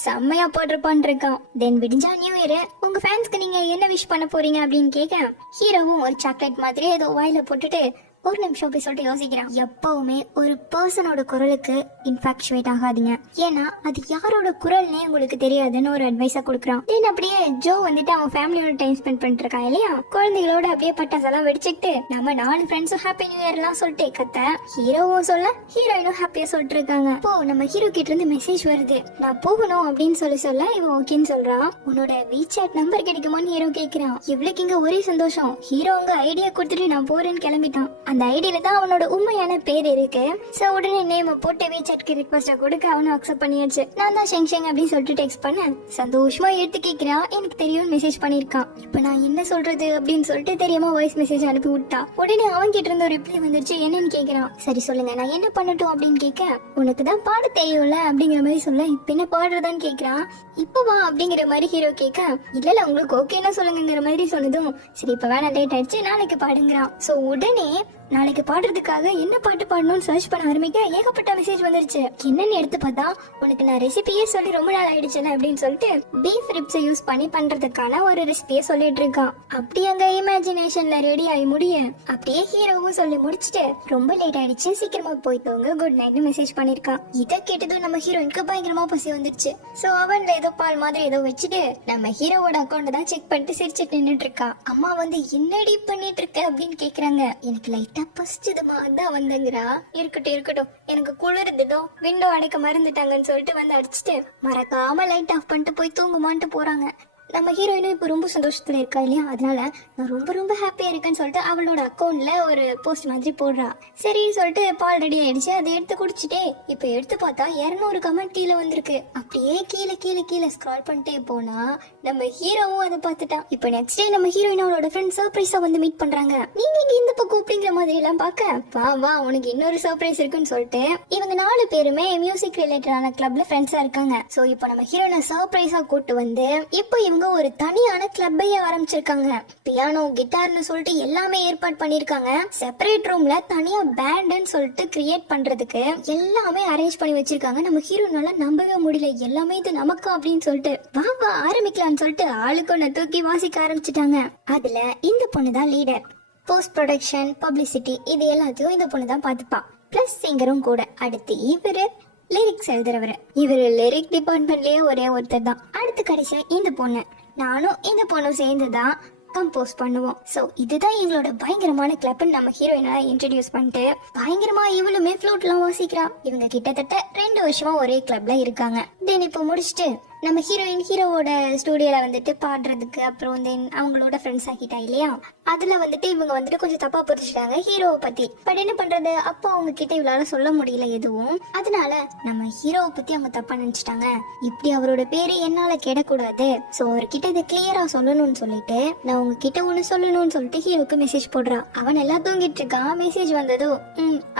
செம்மையா போட்டிருப்பான் இருக்கான். தென் விடிஞ்சா நியூ இயர், உங்க ஃபேன்ஸ்க்கு நீங்க என்ன விஷ் பண்ண போறீங்க அப்படின்னு கேட்க ஹீரோவும் ஒரு சாக்லேட் மாதிரி ஏதோ வாயில போட்டுட்டு ஒரு நிமிஷம் அப்படி சொல்லிட்டு யோசிக்கிறான். எப்பவுமே ஒரு பர்சனோட குரலுக்கு இன்ஃபாக்சுவேட் ஆகாதீங்க, ஏன்னா அது யாரோட குரல்னே உங்களுக்கு தெரியாதுன்னு ஒரு அட்வைஸா கொடுக்குறான். தென் அப்படியே ஜோ வந்துட்டு அவன் ஃபேமிலியோட டைம் ஸ்பெண்ட் பண்ணிட்டு இருக்கான் இல்லையா, குழந்தைகளோட அப்படியே பட்டாசெல்லாம் வெடிச்சுக்கிட்டு நம்ம 4 ஃப்ரெண்ட்ஸும் ஹாப்பி நியூ இயர் எல்லாம் சொல்லிட்டு கத்த ஹீரோவும் சொல்ல ஹீரோயினும் ஹாப்பியா சொல்லிட்டு இருக்காங்க. இப்போ நம்ம ஹீரோ கிட்ட இருந்து மெசேஜ் வருது, நான் போகணும் அப்படின்னு சொல்ல இவன் ஓகேன்னு சொல்றான். உன்னோட வீசாட் நம்பர் கிடைக்குமான்னு ஹீரோ கேக்குறான். இவளுக்கு இங்க ஒரே சந்தோஷம். ஹீரோ அங்க ஐடியா கொடுத்துட்டு நான் போறேன்னு கிளம்பிட்டான். அந்த ஐடியில தான் அவனோட உண்மையான பேர் இருக்கு. சோ உடனே நேம் போட்டு வீசாட்க்கு ரிக்வெஸ்ட் கொடுக்க அவனும் அக்செப்ட் பண்ணியாச்சு. நான் தான் ஷெங் ஷெங் அப்படின்னு சொல்லிட்டு டெக்ஸ்ட் பண்ண சந்தோஷமா எடுத்து கேக்குறான். எனக்கு தெரியும் மெசேஜ் பண்ணிருக்கான். இப்ப நான் என்ன சொல்றது அப்படின்னு சொல்லிட்டு தெரியாம வாய்ஸ் மெசேஜ் அனுப்பி விட்டா. உடனே அவன் கிட்ட இருந்து ஒரு ரிப்ளை வந்துருச்சு. என்னன்னு கேக்குறான். சரி சொல்லுங்க, நான் என்ன பண்ணட்டும் அப்படின்னு கேட்க, உனக்கு தான் பாட தெரியும்ல அப்படிங்கிற மாதிரி சொல்ல, இப்ப என்ன பாடுறதான்னு கேக்குறான். இப்ப வா அப்படிங்கிற மாதிரி ஹீரோ கேட்க, இல்ல உங்களுக்கு ஓகேன்னா சொல்லுங்கிற மாதிரி சொன்னதும் சரி இப்ப வேணா லேட் ஆயிடுச்சு நாளைக்கு பாடுங்கிறான். சோ உடனே நாளைக்கு பாடுறதுக்காக என்ன பாட்டு பாடணும்னு சர்ச் பண்ண ஆரம்பிக்க ஏகப்பட்ட மெசேஜ் வந்துருச்சு. என்னன்னு எடுத்து பார்த்தா, உனக்கு நான் ரெசிபியே சொல்லி ரொம்ப நாள் ஆயிடுச்சுல அப்படின்னு சொல்லிட்டு பீஃப் ரிப்ஸை யூஸ் பண்ணி பண்றதுக்கான ஒரு ரெசிபியை சொல்லிட்டு இருக்கான். அப்படி அங்க இமேஜினேஷன்ல ரெடி ஆகி முடிய அப்படியே ஹீரோவும் சொல்லி முடிச்சுட்டு ரொம்ப லேட் ஆயிடுச்சு சீக்கிரமா போயிட்டோங்க குட் நைட்னு மெசேஜ் பண்ணிருக்கான். இதை கேட்டதும் நம்ம ஹீரோயினுக்கு பயங்கரமா பசி வந்துருச்சு. சோ அவன்ல ஏதோ பால் மாதிரி ஏதோ வச்சுட்டு நம்ம ஹீரோவோட அக்கௌண்ட் தான் செக் பண்ணிட்டு சிரிச்சுட்டு நின்னுட்டு இருக்கா. அம்மா வந்து என்னடி பண்ணிட்டு இருக்க அப்படின்னு கேக்குறாங்க. எனக்கு லைட் பசிச்சதுமா அதான் வந்தங்கிறா. இருக்கட்டும் எனக்கு குளிர்ந்துட்டோ விண்டோ அடைக்க மறந்துட்டாங்கன்னு சொல்லிட்டு வந்து அடிச்சுட்டு மறக்காம லைட் ஆஃப் பண்ணிட்டு போய் தூங்குமான்ட்டு போறாங்க. நம்ம ஹீரோயினும் இப்போ ரொம்ப சந்தோஷத்துல இருக்கா இல்லையா, அதனால நான் ரொம்ப ஹாப்பியா இருக்கேன்னு சொல்லிட்டு அவளோட அக்கௌண்ட்ல ஒரு போஸ்ட் மாதிரி போடுறா. சரின்னு சொல்லிட்டு பால் ரெடி ஆயிடுச்சு, அதை எடுத்து குடிச்சிட்டே இப்ப எடுத்து பார்த்தா 200 கமெண்ட் கீழே வந்திருக்கு. அப்படியே கீழே ஸ்க்ரால் பண்ணிட்டே போனா நம்ம ஹீரோவும் அதை பார்த்துட்டான். இப்போ நெக்ஸ்ட் டே நம்ம ஹீரோயின் அவளோட ஃப்ரெண்ட் சர்ப்ரைஸா வந்து மீட் பண்றாங்க. நீங்க இங்க இந்த பக்கம் அப்படிங்கிற மாதிரி எல்லாம் பார்க்க வா உனக்கு இன்னொரு சர்ப்ரைஸ் இருக்குன்னு சொல்லிட்டு இவங்க 4 பேருமே மியூசிக் ரிலேட்டடான கிளப்ல ஃப்ரெண்ட்ஸா இருக்காங்க. சோ இப்போ நம்ம ஹீரோயினை சர்ப்ரைஸா கூட்டு வந்து இப்போ இவங்க ஒரு தனியான கிளப்பையே ஆரம்பிச்சிருக்காங்க. பியானோ கிட்டார்னு சொல்லிட்டு எல்லாமே ஏற்பாடு பண்ணிருக்காங்க. செப்பரேட் ரூம்ல தனியா பேண்ட்னு சொல்லிட்டு கிரியேட் பண்றதுக்கு எல்லாமே அரேஞ்ச் பண்ணி வச்சிருக்காங்க. நம்ம ஹீரோனால நம்பவே முடியல, எல்லாமே இது நமக்கு அப்படின்னு சொல்லிட்டு வா ஆரம்பிக்கலாம்னு சொல்லிட்டு ஆளுக்கு ஒண்ணு தூக்கி வாசிக்க ஆரம்பிச்சிட்டாங்க. அதுல இந்த பொண்ணு தான் லீடர். போஸ்ட் ப்ரொடக்ஷன் பப்ளிசிட்டி இது எல்லாத்தையும் இந்த பொண்ணு தான் பாத்துப்பா. பிளஸ் சிங்கரும் கூட. அடுத்து இவரு லிரிக்ஸ் எழுதுறவரு. இவரு லிரிக் டிபார்ட்மெண்ட்லயே ஒரே ஒருத்தர் தான். அடுத்து கடைசியா இந்த பொண்ணு, நானும் இந்த பொண்ணும் சேர்ந்துதான் கம்போஸ் பண்ணுவோம். சோ இதுதான் எங்களோட பயங்கரமான கிளப்னு நம்ம ஹீரோயினா இன்ட்ரடியூஸ் பண்ணிட்டு பயங்கரமா இவளுமே ஃப்ளூட் எல்லாம் வாசிக்கிறா. இவங்க கிட்டத்தட்ட 2 வருஷமா ஒரே கிளப்ல இருக்காங்க. தென் இப்போ முடிச்சுட்டு நம்ம ஹீரோயின் ஹீரோவோட ஸ்டூடியோல வந்துட்டு பாடுறதுக்கு அப்புறம் தென் அவங்களோட ஃப்ரெண்ட்ஸ் ஆகிட்டா இல்லையா, அதுல வந்துட்டு இவங்க வந்துட்டு கொஞ்சம் தப்பா புரிஞ்சுட்டாங்க ஹீரோவை பத்தி. பட் என்ன பண்றது, அப்போ அவங்க கிட்ட இவளால சொல்ல முடியல எதுவும். அதனால நம்ம ஹீரோவை பத்தி அவங்க தப்பா நினைச்சிட்டாங்க. இப்படி அவரோட பேரு என்னால கெடக்கூடாது, சோ அவர்கிட்ட இதை கிளியரா சொல்லணும்னு சொல்லிட்டு நான் உங்ககிட்ட ஒண்ணு சொல்லணும்னு சொல்லிட்டு ஹீரோக்கு மெசேஜ் போடுறா. அவன் எல்லாம் தூங்கிட்டு இருக்கான். மெசேஜ் வந்ததும்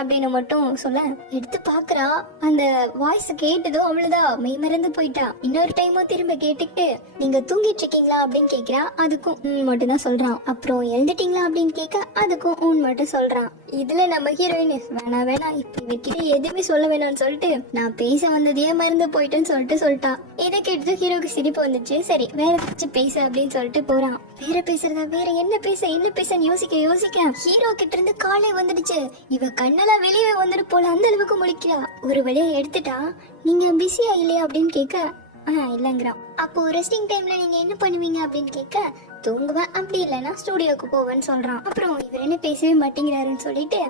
அப்படின்னு மட்டும் சொல்ல எடுத்து பாக்குறா. அந்த வாய்ஸ் கேட்டதும் அவ்வளவுதான் மெய் மறந்து போயிட்டா. இன்னொரு டைமோ திரும்ப கேட்டுக்கிட்டு நீங்க தூங்கிட்டு இருக்கீங்களா அப்படின்னு கேக்குறா. அதுக்கும் மட்டும் தான் சொல்றான். அப்புறம் எழுந்துட்டீங்களா அப்படின்னு கேட்க அதுக்கும் மட்டும் சொல்றான். இதுல நம்ம ஹீரோயின் வேணாம் இப்ப இவர்கிட்ட எதுவுமே சொல்ல வேணாம்னு சொல்லிட்டு நான் பேச வந்ததையே மறந்து போயிட்டேன்னு சொல்லிட்டா. இதை கேட்டு ஹீரோக்கு சிரிப்பு வந்துச்சு. சரி வேற ஏதாச்சும் பேச அப்படின்னு சொல்லிட்டு போறான். வேற பேசுறதா, வேற என்ன பேசன்னு யோசிக்க ஹீரோ கிட்ட இருந்து காலே வந்துடுச்சு. இவ கண்ணெல்லாம் வெளியே வந்துட்டு போல அந்த அளவுக்கு முழிக்கிறா. ஒரு வழியா எடுத்துட்டா. நீங்க பிஸியா இல்லையா அப்படின்னு கேட்க இல்லங்கிறான். அப்போ ரெஸ்டிங் டைம்ல நீங்க என்ன பண்ணுவீங்க அப்படின்னு கேட்க தூங்குவேன், அப்படி இல்லைன்னா ஸ்டுடியோக்கு போவேன்னு சொல்றான். அப்புறம் இவர் என்ன பேசவே மாட்டேங்கிறாருன்னு சொல்லிட்டு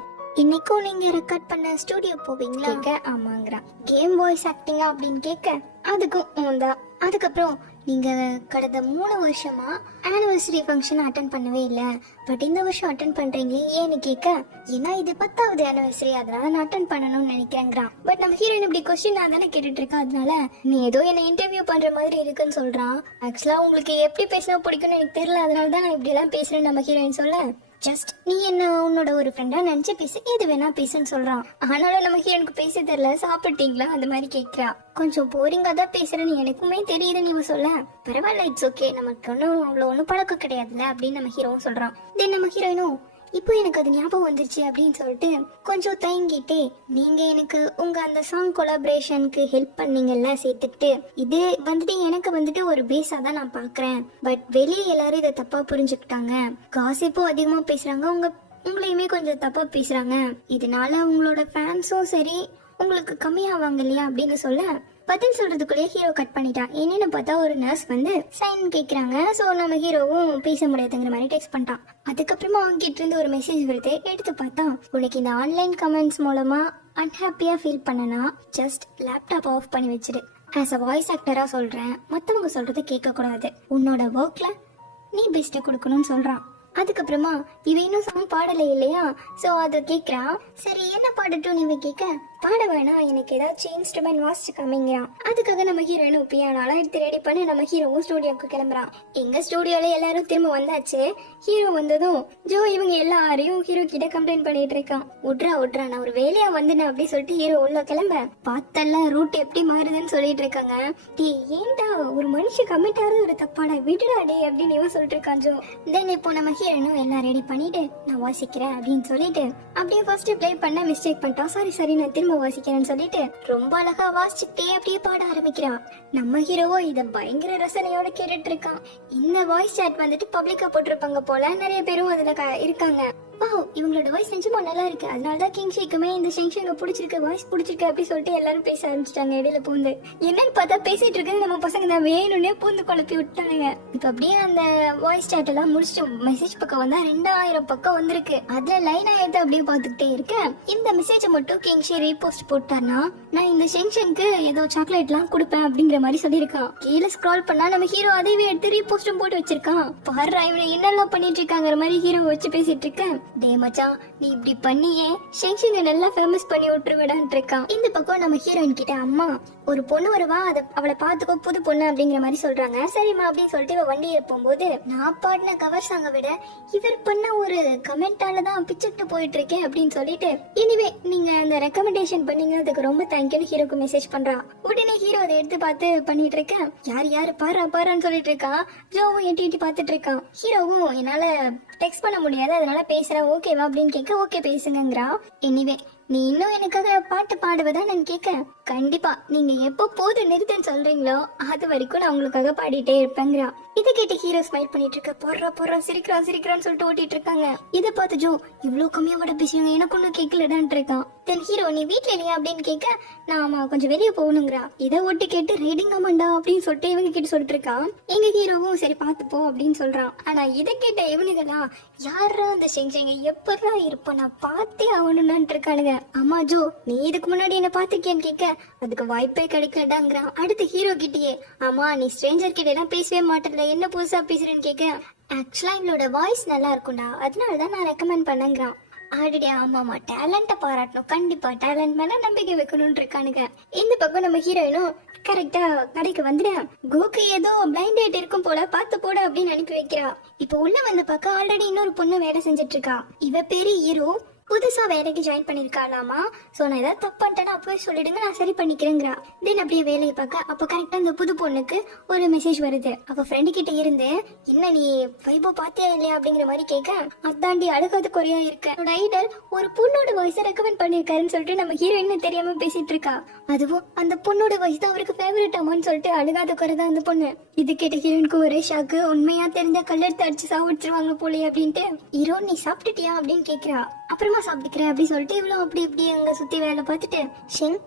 இன்னைக்கும் நீங்க ரெக்கார்ட் பண்ண ஸ்டுடியோ போவீங்களா கேட்க ஆமாங்கிறான். கேம் வாய்ஸ் ஆக்டிங்கா அப்படின்னு கேட்க அதுக்கும் தான். அதுக்கப்புறம் நீங்க கடந்த 3 வருஷமா ஆனிவர்சரி ஃபங்க்ஷன் அட்டன் பண்ணவே இல்ல, பட் இந்த வருஷம் அட்டன் பண்றீங்களே ஏன்னு கேட்க ஏன்னா இது 10வது ஆனிவர்சரி அதனால நான் அட்டன் பண்ணணும்னு நினைக்கிறேங்கிறான். பட் நம்ம ஹீரோயின் இப்படி கொஸ்டின் நான் தானே கேட்டுட்டு இருக்கா, அதனால நீ ஏதோ என்ன இன்டர்வியூ பண்ற மாதிரி இருக்குன்னு சொல்றான். ஆக்சுவலா உங்களுக்கு எப்படி பேசினா பிடிக்கும்னு எனக்கு தெரியல, அதனால தான் நான் இப்படி எல்லாம் பேசுறேன்னு நம்ம ஹீரோயின் சொல்ல ஜஸ்ட் நீ என்ன உன்னோட ஒரு ஃப்ரெண்டா நினைச்சு பேசு, எது வேணா பேசுன்னு சொல்றான். ஆனாலும் நம்ம ஹீரோனுக்கு பேச தெரியல. சாப்பிட்டீங்களா அந்த மாதிரி கேட்கிறா. கொஞ்சம் போரிங்கா தான் பேசுறேன்னு எனக்குமே தெரியுது நீ சொல்ல. பரவாயில்ல இட்ஸ் ஓகே, நமக்கு ஒன்னும் பழக்கம் கிடையாதுல்ல அப்படின்னு நம்ம ஹீரோவும் சொல்றான். தென் நம்ம ஹீரோயினும் இப்போ எனக்கு அது ஞாபகம் வந்துருச்சு அப்படின்னு சொல்லிட்டு கொஞ்சம் தயங்கிட்டே நீங்க எனக்கு உங்க அந்த சாங் கொலாபரேஷனுக்கு ஹெல்ப் பண்ணீங்கல்ல சேர்த்துக்கிட்டு, இது வந்துட்டு எனக்கு வந்துட்டு ஒரு பேஸா தான் நான் பாக்குறேன். பட் வெளியே எல்லாரும் இதை தப்பா புரிஞ்சுக்கிட்டாங்க, காசிப்பும் அதிகமா பேசுறாங்க, உங்க உங்களையுமே கொஞ்சம் தப்பா பேசுறாங்க, இதனால உங்களோட ஃபேன்ஸும் சரி உங்களுக்கு கம்மியாவாங்க இல்லையா அப்படின்னு சொல்ல பதில் சொல்றதுக்குள்ளேயே ஹீரோ கட் பண்ணிட்டான். என்னன்னு பார்த்தா ஒரு நர்ஸ் வந்து சைன் கேக்குறாங்க. சோ நம்ம ஹீரோவும் பேச முடியாதுங்கிற மாதிரி டெக்ஸ்ட் பண்ணிட்டான். அதுக்கப்புறமா அவங்க கிட்ட இருந்து ஒரு மெசேஜ் வருது. எடுத்து பார்த்தா, உனக்கு இந்த ஆன்லைன் கமெண்ட்ஸ் மூலமா அன்ஹாப்பியா ஃபீல் பண்ணனா ஜஸ்ட் லேப்டாப் ஆஃப் பண்ணி வச்சிடு. ஆஸ் அ வாய்ஸ் ஆக்டரா சொல்றேன், மத்தவங்க சொல்றதை கேட்க கூடாது. உன்னோட ஒர்க்ல நீ பெஸ்ட் கொடுக்கணும்னு சொல்றான். அதுக்கப்புறமா இவ இன்னும் சாங் பாடலை இல்லையா, சோ அதை கேக்குறான். சரி என்ன பாடட்டும் நீ கேட்க, பாட வேணாம் எனக்கு ஏதாச்சும் இன்ஸ்ட்ருமெண்ட் வாசிச்சு காமிங்கிறான். அதுக்காக நம்ம ஹீரோயினும் பியானோலாம் எடுத்து ரெடி பண்ணி நம்ம ஹீரோவும் ஸ்டூடியோக்கு கிளம்புறான். எங்க ஸ்டூடியோல எல்லாரும் திரும்ப வந்தாச்சு. ஹீரோ வந்ததும் ஜோ இவங்க எல்லாரையும் ஹீரோ கிட்ட கம்ப்ளைண்ட் பண்ணிட்டு இருக்கான். விட்றா நான் ஒரு வேலையா வந்தேன் அப்படி சொல்லிட்டு ஹீரோ உள்ள கிளம்ப பார்த்தெல்லாம் ரூட் எப்படி மாறுதுன்னு சொல்லிட்டு இருக்காங்க. டே ஏன்டா ஒரு மனுஷன் கமிட் ஆறது ஒரு தப்பாடா, விடுடா டே அப்படின்னு இவன் சொல்லிட்டு இருக்கான் ஜோ. தென் இப்போ நம்ம ஹீரோயினும் எல்லாம் ரெடி பண்ணிட்டு நான் வாசிக்கிறேன் அப்படின்னு சொல்லிட்டு அப்படியே ஃபர்ஸ்ட் ப்ளே பண்ண மிஸ்டேக் பண்ணிட்டான். சரி நான் திரும்ப வாசிக்கிறேன்னு சொல்லிட்டு ரொம்ப அழகா வாசிச்சுட்டே அப்படியே பாட ஆரம்பிக்கிறான். நம்ம ஹீரோவோ இத பயங்கர ரசனையோட கேட்டுட்டு இருக்கான். இந்த வாய்ஸ் சாட் வந்துட்டு பப்ளிக்கா போட்டிருப்பாங்க போல, நிறைய பேரும் அதுல இருக்காங்க. இவங்களோட வாய்ஸ் நிஜமா நல்லா இருக்கு, அதனாலதான் கிங்ஷேக்குமே இந்த செங்ஷங்க பிடிச்சிருக்கு, வாய்ஸ் பிடிச்சிருக்கு அப்படி சொல்லிட்டு எல்லாரும் பேச ஆரம்பிச்சிட்டாங்க. இடையில பூந்து என்னன்னு பார்த்தா பேசிட்டு இருக்கிறது நம்ம பசங்க தான் வேணும்னே பூந்து குழப்பி விட்டானுங்க. இப்ப அப்படியே அந்த வாய்ஸ் சாட் எல்லாம் முடிச்சுட்டு மெசேஜ் பக்கம் வந்தா 2000 பக்கம் வந்திருக்கு. அதுல லைன் ஆயிட்டு அப்படியே பாத்துக்கிட்டே இருக்கேன். இந்த மெசேஜ் மட்டும் கிங்ஷே ரீபோஸ்ட் போட்டார்னா நான் இந்த செங்ஷனுக்கு ஏதோ சாக்லேட் எல்லாம் கொடுப்பேன் அப்படிங்கிற மாதிரி சொல்லியிருக்கான். கீழே ஸ்க்ரால் பண்ணா நம்ம ஹீரோ அதைவே எடுத்து ரீபோஸ்டும் போட்டு வச்சிருக்கான். பாரு இவனை என்னெல்லாம் பண்ணிட்டு இருக்காங்கிற மாதிரி ஹீரோ வச்சு பேசிட்டு இருக்கேன். டே மச்சான் நீ இப்படி பண்ணியே செங்ஷனை நல்லா ஃபேமஸ் பண்ணி விட்டுருவிடான்னு இருக்கான். இந்த பக்கம் நம்ம ஹீரோயின் கிட்ட அம்மா ஒரு பொண்ணு வருவா, அவளை பாத்துக்கோ புது பொண்ணு அப்படிங்கிற மாதிரி சொல்றாங்க. சரிம்மா அப்படின்னு சொல்லிட்டு இவ வண்டியில போகும்போது நான் பாடின கவர் சாங்க விட இவர் பண்ண ஒரு கமெண்டாலதான் பிச்சுட்டு போயிட்டு இருக்கேன் அப்படின்னு சொல்லிட்டு எனிவே நீங்க அந்த ரெக்கமெண்டேஷன் பண்ணீங்க அதுக்கு ரொம்ப தேங்க்யூன்னு ஹீரோக்கு மெசேஜ் பண்றான். உடனே ஹீரோ அதை எடுத்து பார்த்து பண்ணிட்டு இருக்கேன். யாரு பாரான்னு சொல்லிட்டு இருக்கான். ஜோவும் எட்டி பாத்துட்டு இருக்கான். ஹீரோவும் என்னால டெக்ஸ்ட் பண்ண முடியாது அதனால பேசுறேன் ஓகேவா அப்படின்னு கேட்க ஓகே பேசுங்கிறா. எனிவே நீ இன்னும் எனக்காக பாட்டு பாடுவதா நான் கேட்க கண்டிப்பா நீங்க எப்போ போது நிறுத்தன்னு சொல்றீங்களோ அது வரைக்கும் நான் உங்களுக்காக பாடிட்டே இருப்பேங்கிறா. இதை கேட்டு ஹீரோ ஸ்மைல் பண்ணிட்டு இருக்க போடுறா சிரிக்கிறான்னு சொல்லிட்டு ஓட்டிட்டு இருக்காங்க. இதை பார்த்து ஜோ இவ்வளவு கம்மியாவோட பேசுவாங்க எனக்கு ஒன்னும் கேட்கலடான் இருக்கான். தென் ஹீரோ நீ வீட்டுல இல்லையா அப்படின்னு கேட்க நான் ஆமா கொஞ்சம் வெளியே போகணுங்கிறா. இதை ஒட்டு கேட்டு ரீடிங் ஆமாண்டா அப்படின்னு சொல்லிட்டு இவங்க கிட்ட சொல்லிட்டு இருக்கான். எங்க ஹீரோவும் சரி பாத்துப்போ அப்படின்னு சொல்றான். ஆனா இதை கேட்ட இவனுங்கெல்லாம் யாரா அந்த செஞ்சங்க எப்படா இருப்ப நான் பார்த்தே ஆகணும்னு இருக்கானுங்க. ஆமா ஜோ நீ இதுக்கு முன்னாடி என்ன பாத்துக்கியான்னு கேட்க அதுக்கு வாய்ப்பே கிடைக்கலடாங்கிறான். அடுத்து ஹீரோ கிட்டயே ஆமா நீ ஸ்ட்ரேஞ்சர் கிட்ட எல்லாம் பேசவே மாட்டல என்ன புதுசா பேசுறேன்னு கேட்க ஆக்சுவலா இவளோட வாய்ஸ் நல்லா இருக்கும்டா அதனாலதான் நான் ரெக்கமெண்ட் பண்ணங்கிறான். ஆடிடே ஆமாமா டேலண்ட பாராட்டணும், கண்டிப்பா டேலண்ட் மேல நம்பிக்கை வைக்கணும்னு இருக்கானுங்க. இந்த பக்கம் நம்ம ஹீரோயினும் கரெக்டா கடைக்கு வந்துட்டேன். கோக்கு ஏதோ பிளைண்ட் டேட் இருக்கும் போல பாத்து போட அப்படின்னு அனுப்பி வைக்கிறா. இப்ப உள்ள வந்த பக்கம் ஆல்ரெடி இன்னொரு பொண்ணு வேலை செஞ்சுட்டு இருக்கா. இவ பேரு ஹீரோ, புதுசா வேலைக்கு ஜாயின் பண்ணிருக்காளாமா. சோ நான் ஏதாவது தப்பு பண்ணிட்டேன்னா அப்பவே சொல்லிடுங்க நான் சரி பண்ணிக்கிறேங்கிறா. தென் அப்படியே வேலையை பார்க்க அப்ப கரெக்டா அந்த புது பொண்ணுக்கு ஒரு மெசேஜ் வருது. அவ ஃப்ரெண்டு கிட்ட இருந்து என்ன நீ வைபோ பாத்தியா இல்லையா அப்படிங்கிற மாதிரி கேட்க அதாண்டி அழகாத குறையா இருக்க ஐடல் ஒரு பொண்ணோட வாய்ஸை ரெக்கமெண்ட் பண்ணிருக்காருன்னு சொல்லிட்டு நம்ம ஹீரோயின் தெரியாம பேசிட்டு இருக்கா. அதுவும் அந்த பொண்ணோட வாய்ஸ் தான் அவருக்கு ஃபேவரட் ஆமான்னு சொல்லிட்டு அழுகாத குறைதான் அந்த பொண்ணு. இது கேட்ட ஹீரோயினுக்கு ஒரே ஷாக்கு. உண்மையா தெரிஞ்ச கல்லெடுத்து அடிச்சு சாவிச்சிருவாங்க போலே அப்படின்ட்டு ஹீரோ நீ சாப்பிட்டுட்டியா அப்படின்னு கேக்குறா. அப்புறமா சாப்பிட்டுக்கிறேன் அப்படின்னு சொல்லிட்டு இவ்வளவு அப்படி அங்க சுத்தி வேலை பார்த்துட்டு ஷென்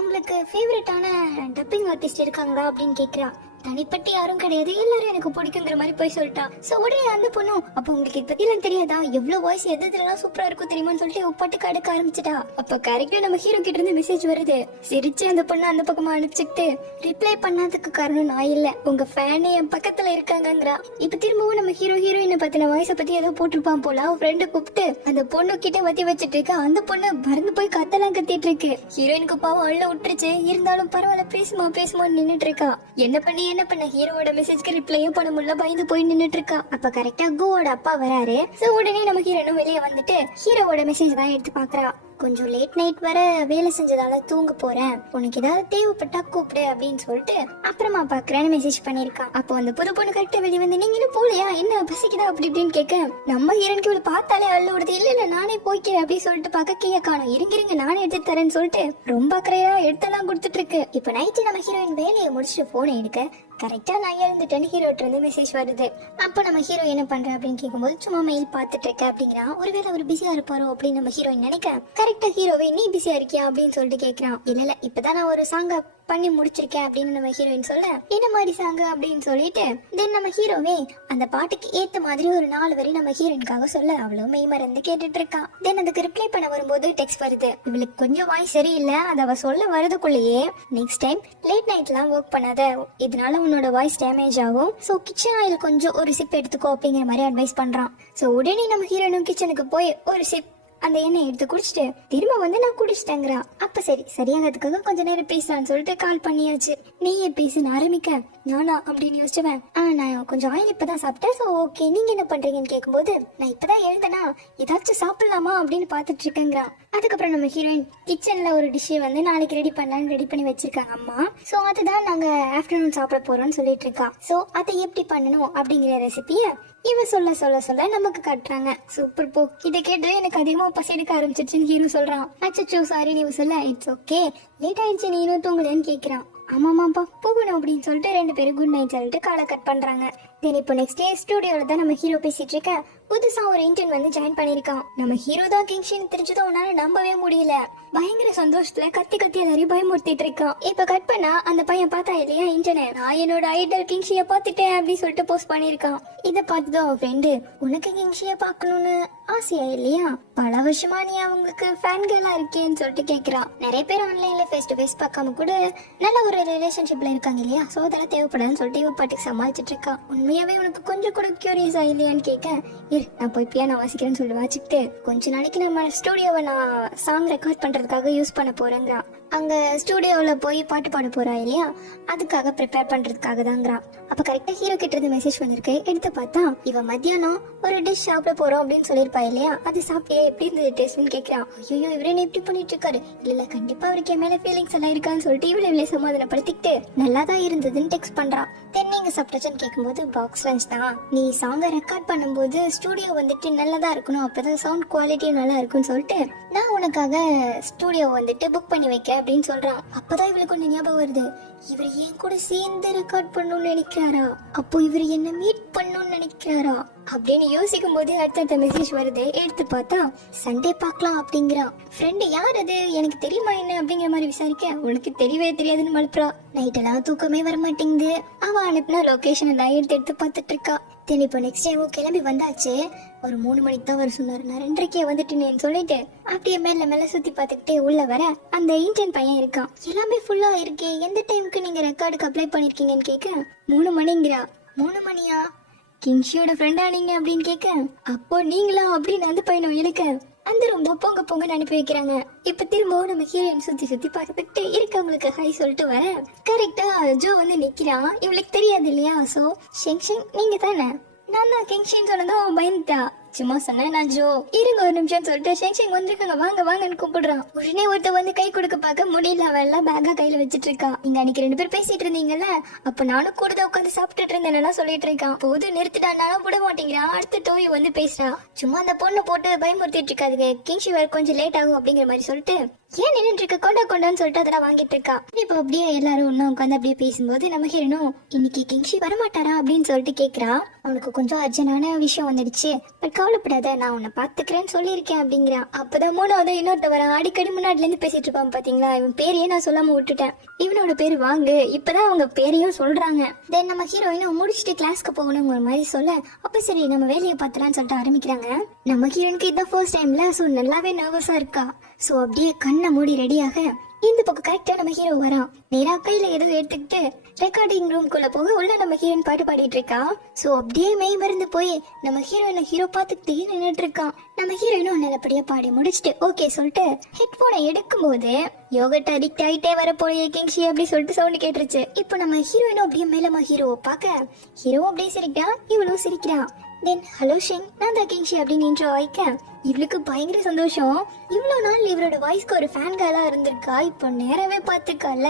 உங்களுக்கு ஃபேவரட்டான டப்பிங் ஆர்டிஸ்ட் இருக்காங்களா அப்படின்னு கேக்குறா. தனிப்பட்டு யாரும் கிடையாது எல்லாரும் எனக்கு பிடிக்குங்கிற மாதிரி போய் சொல்லிட்டா. சோ உடனே அந்த பொண்ணும் அப்ப உங்களுக்கு இதை பத்தி எல்லாம் தெரியாதா எவ்வளவு வாய்ஸ் எதுலாம் சூப்பரா இருக்கும் தெரியுமான்னு சொல்லிட்டு ஒப்பாட்டுக்கு அடுக்க ஆரம்பிச்சிட்டா. அப்ப கரெக்டா நம்ம ஹீரோ கிட்ட இருந்து மெசேஜ் வருது. சிரிச்சு அந்த பொண்ணு அந்த பக்கமா அனுப்பிச்சுட்டு ரிப்ளை பண்ணாததுக்கு காரணம் நான் இல்ல உங்க ஃபேனே என் பக்கத்துல இருக்காங்கிறா. இப்ப திரும்பவும் நம்ம ஹீரோயினை பத்தின வாய்ஸ பத்தி ஏதோ போட்டிருப்பான் போல அவ ஃப்ரெண்டு கூப்பிட்டு அந்த பொண்ணு கிட்ட வத்தி வச்சுட்டு இருக்க. அந்த பொண்ணு மறந்து போய் கத்தெல்லாம் கத்திட்டு இருக்கு. ஹீரோயினுக்கு பாவம் அள்ள விட்டுருச்சு. இருந்தாலும் பரவாயில்ல பேசுமான்னு நின்னுட்டு இருக்கா. என்ன பண்ண ஹீரோவோட மெசேஜ்க்கு ரிப்ளையும் பண்ண முடியல பயந்து போய் நின்னுட்டு இருக்கா. அப்ப கரெக்டா கோவோட அப்பா வராரு. சோ உடனே நம்ம ஹீரோனும் வெளியே வந்துட்டு ஹீரோவோட மெசேஜ் தான் எடுத்து பாக்குறா. கொஞ்சம் லேட் நைட் வர வேலை செஞ்சதால தூங்க போறேன், உனக்கு ஏதாவது தேவைப்பட்டா கூப்பிடு அப்படின்னு சொல்லிட்டு அப்புறமா பாக்குறேன்னு மெசேஜ் பண்ணிருக்கான். அப்போ அந்த புது பொண்ணு கரெக்டா வெளியே வந்து நீங்க இன்னும் போலையா என்ன பசிக்குதா அப்படி இப்படின்னு கேட்க நம்ம ஹீரோனுக்கு இவ்வளவு பார்த்தாலே அள்ள விடுது. இல்ல நானே போய்க்கிறேன் அப்படின்னு சொல்லிட்டு பார்க்க கீழே காணும். இருங்க நானே எடுத்து தரேன்னு சொல்லிட்டு ரொம்ப அக்கறையா எடுத்தெல்லாம் கொடுத்துட்டு இருக்கு. இப்ப நைட்டு நம்ம ஹீரோயின் வேலையை முடிச்சுட்டு போனை எடுக்க கரெக்டா நான் எழுந்துட்டேன்னு ஹீரோட்ட இருந்து மெசேஜ் வருது. அப்போ நம்ம ஹீரோ என்ன பண்ற அப்படின்னு கேட்கும்போது சும்மா மெயில் பார்த்துட்டு இருக்க அப்படிங்கிறான். ஒருவேளை அவர் பிஸியா இருப்பாரோ அப்படின்னு நம்ம ஹீரோயின் நினைக்க, கரெக்டா ஹீரோவே நீ பிஸியா இருக்கியா அப்படின்னு சொல்லிட்டு கேட்கிறான். இல்ல இப்பதான் நான் ஒரு சாங்க பண்ணி முடிச்சிருக்கேன் அப்படின்னு நம்ம ஹீரோயின் சொல்ல, என்ன மாதிரி சாங்க அப்படின்னு சொல்லிட்டு தென் நம்ம ஹீரோவே அந்த பாட்டுக்கு ஏத்த மாதிரி ஒரு 4 வரி நம்ம ஹீரோயின்காக சொல்ல அவளும் மெய் மறந்து கேட்டுட்டு இருக்கா. தென் அதுக்கு ரிப்ளை பண்ண வரும்போது டெக்ஸ்ட் வருது. இவளுக்கு கொஞ்சம் வாய்ஸ் சரியில்லை, அதை அவ சொல்ல வரதுக்குள்ளேயே நெக்ஸ்ட் டைம் லேட் நைட்லாம் ஒர்க் பண்ணாத, இதனால உன்னோட வாய்ஸ் டேமேஜ் ஆகும், ஸோ கிச்சன் ஆயில் கொஞ்சம் ஒரு சிப் எடுத்துக்கோ அப்படிங்கிற மாதிரி அட்வைஸ் பண்றான். ஸோ உடனே நம்ம ஹீரோயினும் கிச்சனுக்கு போய் ஒரு சிப் அந்த எண்ணெய் எடுத்து குடிச்சிட்டு திரும்ப வந்து நான் குடிச்சிட்டேங்கிறான். அப்ப சரியாகிறதுக்காக கொஞ்ச நேரம் பேசலான்னு சொல்லிட்டு கால் பண்ணியாச்சு. நீயே பேசுன்னு ஆரம்பிக்க, நானா அப்படின்னு யோசிச்சுவேன். நான் கொஞ்சம் ஆயில் இப்பதான் சாப்பிட்டேன், ஸோ ஓகே நீங்க என்ன பண்றீங்கன்னு கேட்கும்போது, நான் இப்பதான் எழுந்தனா ஏதாச்சும் சாப்பிடலாமா அப்படின்னு பாத்துட்டு இருக்கேங்கிறான். அதுக்கப்புறம் நம்ம ஹீரோயின் கிச்சன்ல ஒரு டிஷ் வந்து நாளைக்கு ரெடி பண்ணலான்னு ரெடி பண்ணி வச்சிருக்காங்க அம்மா. ஸோ அதுதான் நாங்க ஆஃப்டர்நூன் சாப்பிட போறோம்னு சொல்லிட்டு இருக்கா. ஸோ அதை எப்படி பண்ணணும் அப்படிங்கிற ரெசிபிய இவ சொல்ல நமக்கு காட்டுறாங்க. சூப்பர் போ, இதை கேட்டு எனக்கு அதிகமா பசி எடுக்க ஆரம்பிச்சிருச்சுன்னு ஹீரோ சொல்றான். அச்சோ சாரி நீ சொல்ல, இட்ஸ் ஓகே லேட் ஆயிடுச்சு நீ இன்னும் தூங்கலன்னு கேட்கிறான். ஆமாமாப்பா போகணும் அப்படின்னு சொல்லிட்டு 2 பேரும் குட் நைட் சொல்லிட்டு காலை கட் பண்றாங்க. தென் இப்போ நெக்ஸ்ட் டே ஸ்டுடியோல தான் நம்ம ஹீரோ பேசிட்டு இருக்க. புதுசா ஒரு இன்டர்ன் வந்து ஜாயின் பண்ணிருக்கான். நம்ம ஹீரோ தான் கிங்ஷின்னு தெரிஞ்சதும் உன்னால நம்பவே முடியல. பயங்கர சந்தோஷத்துல கத்தி எல்லாரையும் பயமுறுத்திட்டு இருக்கான். இப்ப கட் பண்ணா அந்த பையன் பார்த்தா இல்லையா இன்டர்ன், நான் என்னோட ஐடல் கிங்ஷிய பாத்துட்டேன் அப்படின்னு சொல்லிட்டு போஸ்ட் பண்ணிருக்கான். இதை பார்த்துதான் அவன் ஃப்ரெண்டு, உனக்கு கிங்ஷிய பாக்கணும்னு ஆசையா இல்லையா, பல வருஷமா நீ அவங்களுக்கு ஃபேன் கேர்லா இருக்கேன்னு சொல்லிட்டு கேக்குறான். நிறைய பேர் ஆன்லைன்ல ஃபேஸ் டு ஃபேஸ் பார்க்காம கூட நல்ல ஒரு ரிலேஷன்ஷிப்ல இருக்காங்க இல்லையா, சோ அதெல்லாம் தேவைப்படாதுன்னு சொல்லிட்டு இவ பாட்டுக்கு சமாளிச்சுட்டு இருக்கான். உண்மையாவே உனக்கு கொஞ்சம் கூட கியூரியஸா இல்லையான்னு கேட்க, நான் போய் பியானோ வாசிக்கிறேன்னு சொல்லி வாசிக்கிட்டு கொஞ்ச நாளைக்கு நம்ம ஸ்டுடியோவை நான் சாங் ரெக்கார்ட் பண்றதுக்காக யூஸ் பண்ண போறேங்கிறான். அங்க ஸ்டுடியோல போய் பாட்டு பாட போறா இல்லையா, அதுக்காக ப்ரிப்பேர் பண்றதுக்காக தாங்கிறான். அப்ப கரெக்டா ஹீரோ கிட்ட இருந்து மெசேஜ் வந்திருக்கு. எடுத்து பார்த்தா இவ மத்தியானம் ஒரு டிஷ் சாப்பிட போறோம் அப்படின்னு சொல்லியிருப்பா இல்லையா, அது சாப்பிட்டே எப்படி இருந்தது டேஸ்ட்னு கேட்கிறான். ஐயோ இவரே இப்படி பண்ணிட்டு இருக்காரு, இல்ல கண்டிப்பா அவருக்கு என் மேல ஃபீலிங்ஸ் எல்லாம் இருக்கான்னு சொல்லிட்டு இவளே சமாதானப்படுத்திக்கிட்டு நல்லாதான் இருந்ததுன்னு டெக்ஸ்ட் பண்றான். தென் நீங்க சாப்பிட்டாச்சுன்னு கேட்கும்போது பாக்ஸ் லஞ்ச் தான், நீ சாங்கை ரெக்கார்ட் பண்ணும்போது ஸ்டுடியோ வந்துட்டு நல்லதா இருக்கணும், அப்பதான் சவுண்ட் குவாலிட்டியும் நல்லா இருக்கும்னு சொல்லிட்டு நான் உனக்காக ஸ்டுடியோ வந்துட்டு புக் பண்ணி வைக்கிறேன் அப்படின்னு சொல்றான். அப்பதான் இவளுக்கு ஒண்ணு ஞாபகம் வருது, இவர் ஏன் கூட சேர்ந்து ரெக்கார்ட் பண்ணணும்னு நினைக்கிறாரா, அப்போ இவர் என்ன மீட் பண்ணணும்னு நினைக்கிறாரா அப்படின்னு யோசிக்கும் போது அடுத்த மெசேஜ் வருது. எடுத்து பார்த்தா சண்டே பார்க்கலாம் அப்படிங்கிறான். ஃப்ரெண்டு யார் அது எனக்கு தெரியுமா என்ன அப்படிங்கிற மாதிரி விசாரிக்க, உனக்கு தெரியவே தெரியாதுன்னு மழுப்புறா. நைட் எல்லாம் தூக்கமே வர மாட்டேங்குது. அவ அனுப்பின லொகேஷன் எல்லாம் எடுத்து பார்த்துட்டு இருக்கா. தென் இப்போ நெக்ஸ்ட் டைம் கிளம்பி வந்தாச்சு, ஒரு 3 மணிக்கு தான் வர சொன்னாரு, நான் 2:30 வந்துட்டேன்னு சொல்லிட்டு அப்படியே மேல சுத்தி பார்த்துக்கிட்டே உள்ள வர அந்த இன்டர்ன் பையன் இருக்கான். எல்லாமே ஃபுல்லா இருக்கே, எந்த டைமுக்கு நீங்க ரெக்கார்டுக்கு அப்ளை பண்ணிருக்கீங்கன்னு கேட்க, 3 மணிங்கிறா. 3 மணியா, கிங்ஷியோட ஃப்ரெண்டா நீங்க அப்படின்னு கேட்க, அப்போ நீங்களா அப்படின்னு அந்த பையனும் இழுக்க அந்த ரொம்ப பொங்கன்னு அனுப்பி வைக்கிறாங்க. இப்ப திரும்பவும் நம்ம ஹீரோயின் சுத்தி பார்த்துட்டு இருக்கவங்களுக்கு ஹை சொல்லிட்டு வர கரெக்டா ஜோ வந்து நிக்கிறான். இவளுக்கு தெரியாது இல்லையா, சோ ஷெங் நீங்க தானே, நான் தான் கிங்ஷின்னு சொன்னதும் அவன் பயந்துட்டா. சும்மா சொன்னேன் நான் ஜோ, இருங்க ஒரு நிமிஷம் சொல்லிட்டு ஷெங் வந்திருக்காங்க வாங்கன்னு கூப்பிடுறான். உடனே ஒருத்த வந்து கை கொடுக்க பார்க்க முடியல, அவன் எல்லாம் பேக்கா கையில வச்சிட்டு இருக்கான். நீங்க அன்னைக்கு 2 பேர் பேசிட்டு இருந்தீங்கல்ல, அப்ப நானும் கூட உட்காந்து சாப்பிட்டுட்டு இருந்தேன் சொல்லிட்டு இருக்கான். போது நிறுத்திட்டானாலும் விட மாட்டேங்கிறான். அடுத்த டோய் வந்து பேசுறான். சும்மா அந்த பொண்ணு போட்டு பயமுறுத்திட்டு இருக்காதுங்க, கிங்ஷி வேற கொஞ்சம் லேட் ஆகும் அப்படிங்கிற மாதிரி சொல்லிட்டு ஏன் நின்றுட்டு இருக்க, கொண்டான்னு சொல்லிட்டு அதெல்லாம் வாங்கிட்டு இருக்கா. இப்ப அப்படியே எல்லாரும் ஒன்னா உட்காந்து அப்படியே பேசும்போது நம்ம ஹீரோனும் இன்னைக்கு கிங்ஷி வரமாட்டாரா அப்படின்னு சொல்லிட்டு கேக்குறா. அவனுக்கு கொஞ்சம் அர்ஜென்டான விஷயம் வந்துடுச்சு, பட் கவலைப்படாத நான் உன்னை பாத்துக்கிறேன்னு சொல்லியிருக்கேன் அப்படிங்கிறான். அப்பதான் 3வது இன்னொருத்த வர அடிக்கடி முன்னாடில இருந்து பேசிட்டு இருப்பான் பாத்தீங்களா, இவன் பேரையே நான் சொல்லாம விட்டுட்டேன், இவனோட பேரு வாங்கு. இப்பதான் அவங்க பேரையும் சொல்றாங்க. தென் நம்ம ஹீரோயினும் முடிச்சுட்டு கிளாஸ்க்கு போகணுங்கிற மாதிரி சொல்ல, அப்ப சரி நம்ம வேலையை பார்த்தலாம்னு சொல்லிட்டு ஆரம்பிக்கிறாங்க. நம்ம ஹீரோனுக்கு இதான் ஃபர்ஸ்ட் டைம்ல, சோ நல்லாவே நர்வஸா இருக்கா. சோ அப்படியே கண்ணை மூடி ரெடியாக இந்த பக்கம் கரெக்டா நம்ம ஹீரோ வரான். நேரா கையில ஏதோ எடுத்துக்கிட்டு ரெக்கார்டிங் ரூம்குள்ள போக உள்ள நம்ம ஹீரோயின் பாட்டு பாடிட்டு இருக்கா. சோ அப்படியே மெய் மறந்து போய் நம்ம ஹீரோ பார்த்துக்கிட்டே நின்றுட்டு இருக்கான். நம்ம ஹீரோயினும் நல்லபடியா பாடி முடிச்சுட்டு ஓகே சொல்லிட்டு ஹெட்போனை எடுக்கும் போது யோகட் அடிக்ட் ஆயிட்டே வர போய் கிங்ஷி அப்படி சொல்லிட்டு சவுண்ட் கேட்டுருச்சு. இப்போ நம்ம ஹீரோயினும் அப்படியே மேலமா ஹீரோவை பார்க்க ஹீரோவும் அப்படியே சிரிக்கிறான், இவளும் சிரிக்கிறான். தென் ஹலோ ஷிங் நான் தான் கிங்ஷி அப்படின்னு இன்ட்ரோ வைக்க இவளுக்கு பயங்கர சந்தோஷம். இவ்வளவு நாள் இவரோட வாய்ஸ்க்கு ஒரு ஃபேன் கேர்லா இருந்திருக்கா, இப்போ நேராவே பாத்துருக்கால.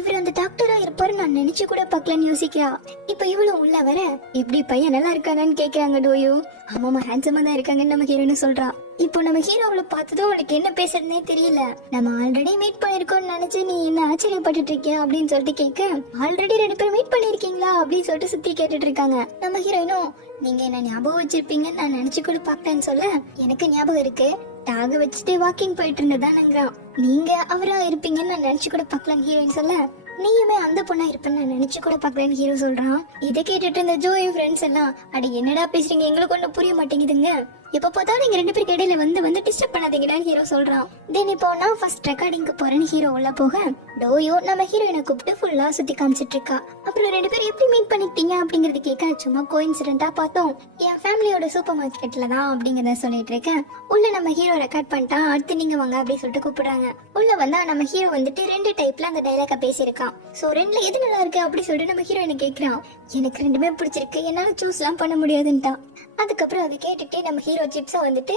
இவர் அந்த டாக்டரா இருப்பாரு நான் நினைச்சு கூட பார்க்கலன்னு யோசிக்கிறா. இப்ப இவளும் உள்ள வர எப்படி பையன் நல்லா இருக்கானு கேக்குறாங்க டோயோ. ஆமாமா ஹேண்ட்ஸமா தான் இருக்காங்கன்னு நம்ம ஹீரோன்னு சொல்றா. இப்போ நம்ம ஹீரோ அவளை பார்த்ததும் அவளுக்கு என்ன பேசுறதுனே தெரியல. நம்ம ஆல்ரெடி மீட் பண்ணிருக்கோம்னு நினைச்சு நீ என்ன ஆச்சரியப்பட்டுட்டு இருக்கியா அப்படின்னு சொல்லிட்டு கேட்க, ஆல்ரெடி 2 பேரும் மீட் பண்ணிருக்கீங்களா அப்படின்னு சொல்லிட்டு சுத்தி கேட்டுட்டு இருக்காங்க. நம்ம ஹீரோயினும் நீங்க என்ன ஞாபகம் வச்சிருப்பீங்கன்னு நான் நினைச்சு கூட பாக்கலன்னு சொல்ல, எனக்கு ஞாபகம் இருக்கு, டாக வச்சுட்டு வாக்கிங் போயிட்டு இருந்ததானுங்கிறான். நீங்க அவரா இருப்பீங்கன்னு நான் நினைச்சு கூட பாக்கலன்னு ஹீரோயின் சொல்ல, நீயுமே அந்த பொண்ணா இருப்பேன்னு நான் நினைச்சு கூட பாக்கலன்னு ஹீரோ சொல்றான். இதை கேட்டுட்டு இருந்த ஜோயும் ஃப்ரெண்ட்ஸ் எல்லாம் அடி என்னடா பேசுறீங்க, எங்களுக்கு ஒன்னும் புரிய மாட்டேங்குதுங்க, எப்ப பார்த்தாலும் நீங்க 2 பேருக்கு இடையில வந்து டிஸ்டர்ப் பண்ணாதீங்கன்னு ஹீரோ சொல்றான். தென் இப்போ நான் ஃபர்ஸ்ட் ரெக்கார்டிங்க்கு போறேன்னு ஹீரோ உள்ள போக, டோயோ நம்ம ஹீரோயினை கூப்பிட்டு ஃபுல்லா சுத்தி காமிச்சிட்டு இருக்கா. அப்புறம் 2 பேரும் எப்படி மீட் பண்ணிக்கிட்டீங்க அப்படிங்கறது கேட்க, சும்மா கோஇன்சிடென்ட்டா பார்த்தோம், என் ஃபேமிலியோட சூப்பர் மார்க்கெட்ல தான் அப்படிங்கறத சொல்லிட்டு இருக்கேன். உள்ள நம்ம ஹீரோ ரெக்கார்ட் பண்ணிட்டா, அடுத்து நீங்க வாங்க அப்படின்னு சொல்லிட்டு கூப்பிடுறாங்க. உள்ள வந்தா நம்ம ஹீரோ வந்துட்டு 2 டைப்ல அந்த டைலாக பேசியிருக்கான். சோ 2ல எது நல்லா இருக்கு அப்படி சொல்லிட்டு நம்ம ஹீரோயினை கேட்கிறான். எனக்கு 2மே பிடிச்சிருக்கு, என்னால சூஸ்லாம் பண்ண முடியாதுன்ட்டான். அதுக்கப்புறம் அதை கேட்டுட்டு நம்ம ஹீரோ சிப்ஸை வந்துட்டு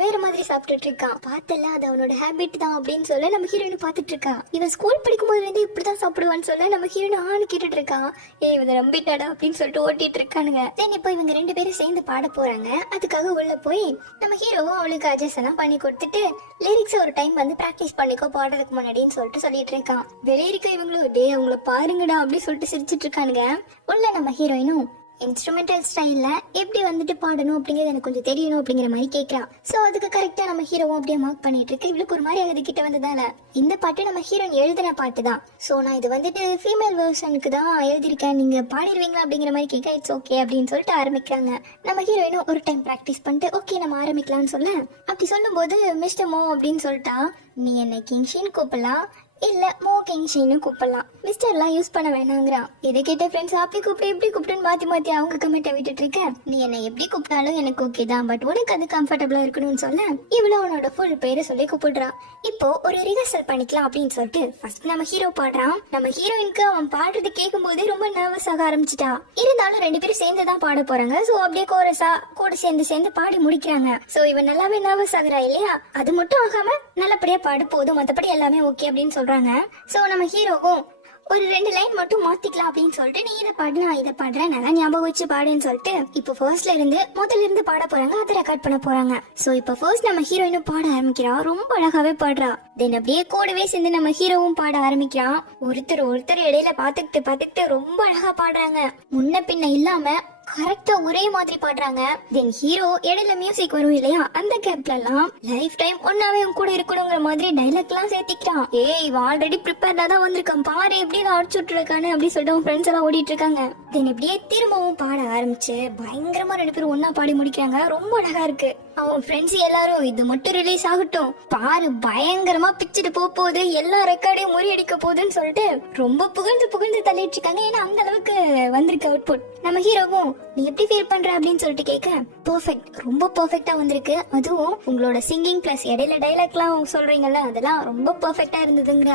வேற மாதிரி சாப்பிட்டுட்டு இருக்கான். பார்த்தல அது அவனோட ஹேபிட் தான் அப்படின்னு சொல்ல நம்ம ஹீரோயின் பாத்துட்டு இருக்கா. இவன் ஸ்கூல் படிக்கும் போதுல இருந்து இப்படிதான் சாப்பிடுவான்னு சொல்ல நம்ம ஹீரோயின் ஆணு கேட்டுட்டு இருக்கான். இவன் நம்பிட்டாடா அப்படின்னு சொல்லிட்டு ஓட்டிட்டு இருக்கானுங்க. தென் இப்போ இவங்க 2 பேரும் சேர்ந்து பாட போறாங்க. அதுக்காக உள்ள போய் நம்ம ஹீரோவும் அவளுக்கு அட்ஜஸ்ட் எல்லாம் பண்ணி கொடுத்துட்டு லிரிக்ஸ் ஒரு டைம் வந்து பிராக்டிஸ் பண்ணிக்கோ பாடுறதுக்கு முன்னாடின்னு சொல்லிட்டு இருக்கான். வெளியே இருக்க இவங்களும் டே அவங்கள பாருங்கடா அப்படின்னு சொல்லிட்டு சிரிச்சிட்டு இருக்கானுங்க. உள்ள நம்ம ஹீரோயினும் இன்ஸ்ட்ருமெண்டல் ஸ்டைல்ல எப்படி வந்துட்டு பாடணும் அப்படிங்கிறது எனக்கு கொஞ்சம் தெரியணும் அப்படிங்கிற மாதிரி கேட்கறான். சோ அதுக்கு கரெக்டா நம்ம ஹீரோவும் அப்படியே மார்க் பண்ணிட்டு இருக்கு. இவளுக்கு ஒரு மாதிரி அது கிட்ட வந்ததால இந்த பாட்டு நம்ம ஹீரோயின் எழுதின பாட்டு தான். சோ நான் இது வந்துட்டு ஃபீமேல் வெர்ஷனுக்கு தான் எழுதியிருக்கேன், நீங்க பாடிடுவீங்களா அப்படிங்கிற மாதிரி கேட்க, இட்ஸ் ஓகே அப்படின்னு சொல்லிட்டு ஆரம்பிக்கிறாங்க. நம்ம ஹீரோயினும் ஒரு டைம் பிராக்டிஸ் பண்ணிட்டு ஓகே நம்ம ஆரம்பிக்கலாம்னு சொல்ல, அப்படி சொல்லும் போது மிஸ்டர் மோ அப்படின்னு சொல்லிட்டா, நீ என்ன கிங்ஷின்னு கூப்பிடலாம் இல்ல மோ கிங்ஷின்னு கூப்பிடலாம், மிஸ்டர்லாம் யூஸ் பண்ண வேணாங்கிறான். இதை கேட்ட ஃப்ரெண்ட்ஸ் அப்படி கூப்பிட்டு எப்படி கூப்பிட்டுன்னு மாத்தி அவங்க கமெண்ட்டை விட்டுட்டு இருக்க, நீ என்ன எப்படி கூப்பிட்டாலும் எனக்கு ஓகே தான், பட் உனக்கு அது கம்ஃபர்டபுளா இருக்கணும்னு சொல்ல இவ்வளவு அவனோட ஃபுல் பேரை சொல்லி கூப்பிடுறான். இப்போ ஒரு ரிஹர்சல் பண்ணிக்கலாம் அப்படின்னு சொல்லிட்டு ஃபர்ஸ்ட் நம்ம ஹீரோ பாடுறான். நம்ம ஹீரோயினுக்கு அவன் பாடுறது கேட்கும் போதே ரொம்ப நர்வஸ் ஆக ஆரம்பிச்சிட்டா. இருந்தாலும் 2 பேரும் சேர்ந்து தான் பாட போறாங்க. சோ அப்படியே கோரஸா கூட சேர்ந்து பாடி முடிக்கிறாங்க. சோ இவன் நல்லாவே நர்வஸ் ஆகுறா இல்லையா, அது மட்டும் ஆகாம நல்லபடியா பாடு போதும், மத்தபடி எல்லாமே ஓகே அப்படின்னு சொல்றாங்க. சோ நம்ம ஹீரோவும் ஒரு 2 லைன் மட்டும் மாத்திக்கலாம் அப்படின்னு சொல்லிட்டு, நீ இதை பாடு நான் இதை பாடுறேன் நல்லா ஞாபகம் வச்சு பாடுன்னு சொல்லிட்டு இப்போ முதல்ல இருந்து பாட போறாங்க, அதை ரெக்கார்ட் பண்ண போறாங்க. சோ இப்போ ஃபர்ஸ்ட் நம்ம ஹீரோயினும் பாட ஆரம்பிக்கிறா, ரொம்ப அழகாவே பாடுறா. தென் அப்படியே கூடவே சேர்ந்து நம்ம ஹீரோவும் பாட ஆரம்பிக்கிறான். ஒருத்தர் இடையில பாத்துக்கிட்டு ரொம்ப அழகா பாடுறாங்க, முன்ன பின்ன இல்லாம கரெக்டா ஒரே மாதிரி பாடுறாங்க. தென் ஹீரோ இடையில மியூசிக் வரும் இல்லையா, அந்த கேப்ல எல்லாம் லைஃப் டைம் ஒன்னாவே கூட இருக்கணுங்கிற மாதிரி டைலாக் எல்லாம் சேர்த்திக்கிறான். ஏய் இவன் ஆல்ரெடி ப்ரிப்பேர்டா தான் வந்திருக்கான் பாரு எப்படி அடிச்சுட்டு இருக்கானு அப்படி சொல்லிட்டு அவன் ஃப்ரெண்ட்ஸ் எல்லாம் ஓடிட்டு இருக்காங்க. தென் இப்படியே திரும்பவும் பாட ஆரம்பிச்சு பயங்கரமா 2 பேரும் ஒன்னா பாடி முடிக்கிறாங்க. ரொம்ப அழகா இருக்கு. அவன் ஃப்ரெண்ட்ஸ் எல்லாரும் இது மட்டும் ரிலீஸ் ஆகட்டும் பாரு பயங்கரமா பிச்சுட்டு போகுது, எல்லா ரெக்கார்டையும் முறியடிக்க போகுதுன்னு சொல்லிட்டு ரொம்ப புகழ்ந்து தள்ளிட்டு இருக்காங்க. ஏன்னா அந்த அளவுக்கு வந்திருக்கு அவுட்புட். நம்ம ஹீரோவும் நீ எப்படி ஃபீல் பண்ற அப்படின்னு சொல்லிட்டு கேட்க, பெர்ஃபெக்ட் ரொம்ப பெர்ஃபெக்ட்டா வந்திருக்கு, அதுவும் உங்களோட சிங்கிங் பிளஸ் இடையில டைலாக் எல்லாம் சொல்றீங்கல்ல அதெல்லாம் ரொம்ப பெர்ஃபெக்ட்டா இருந்ததுங்க.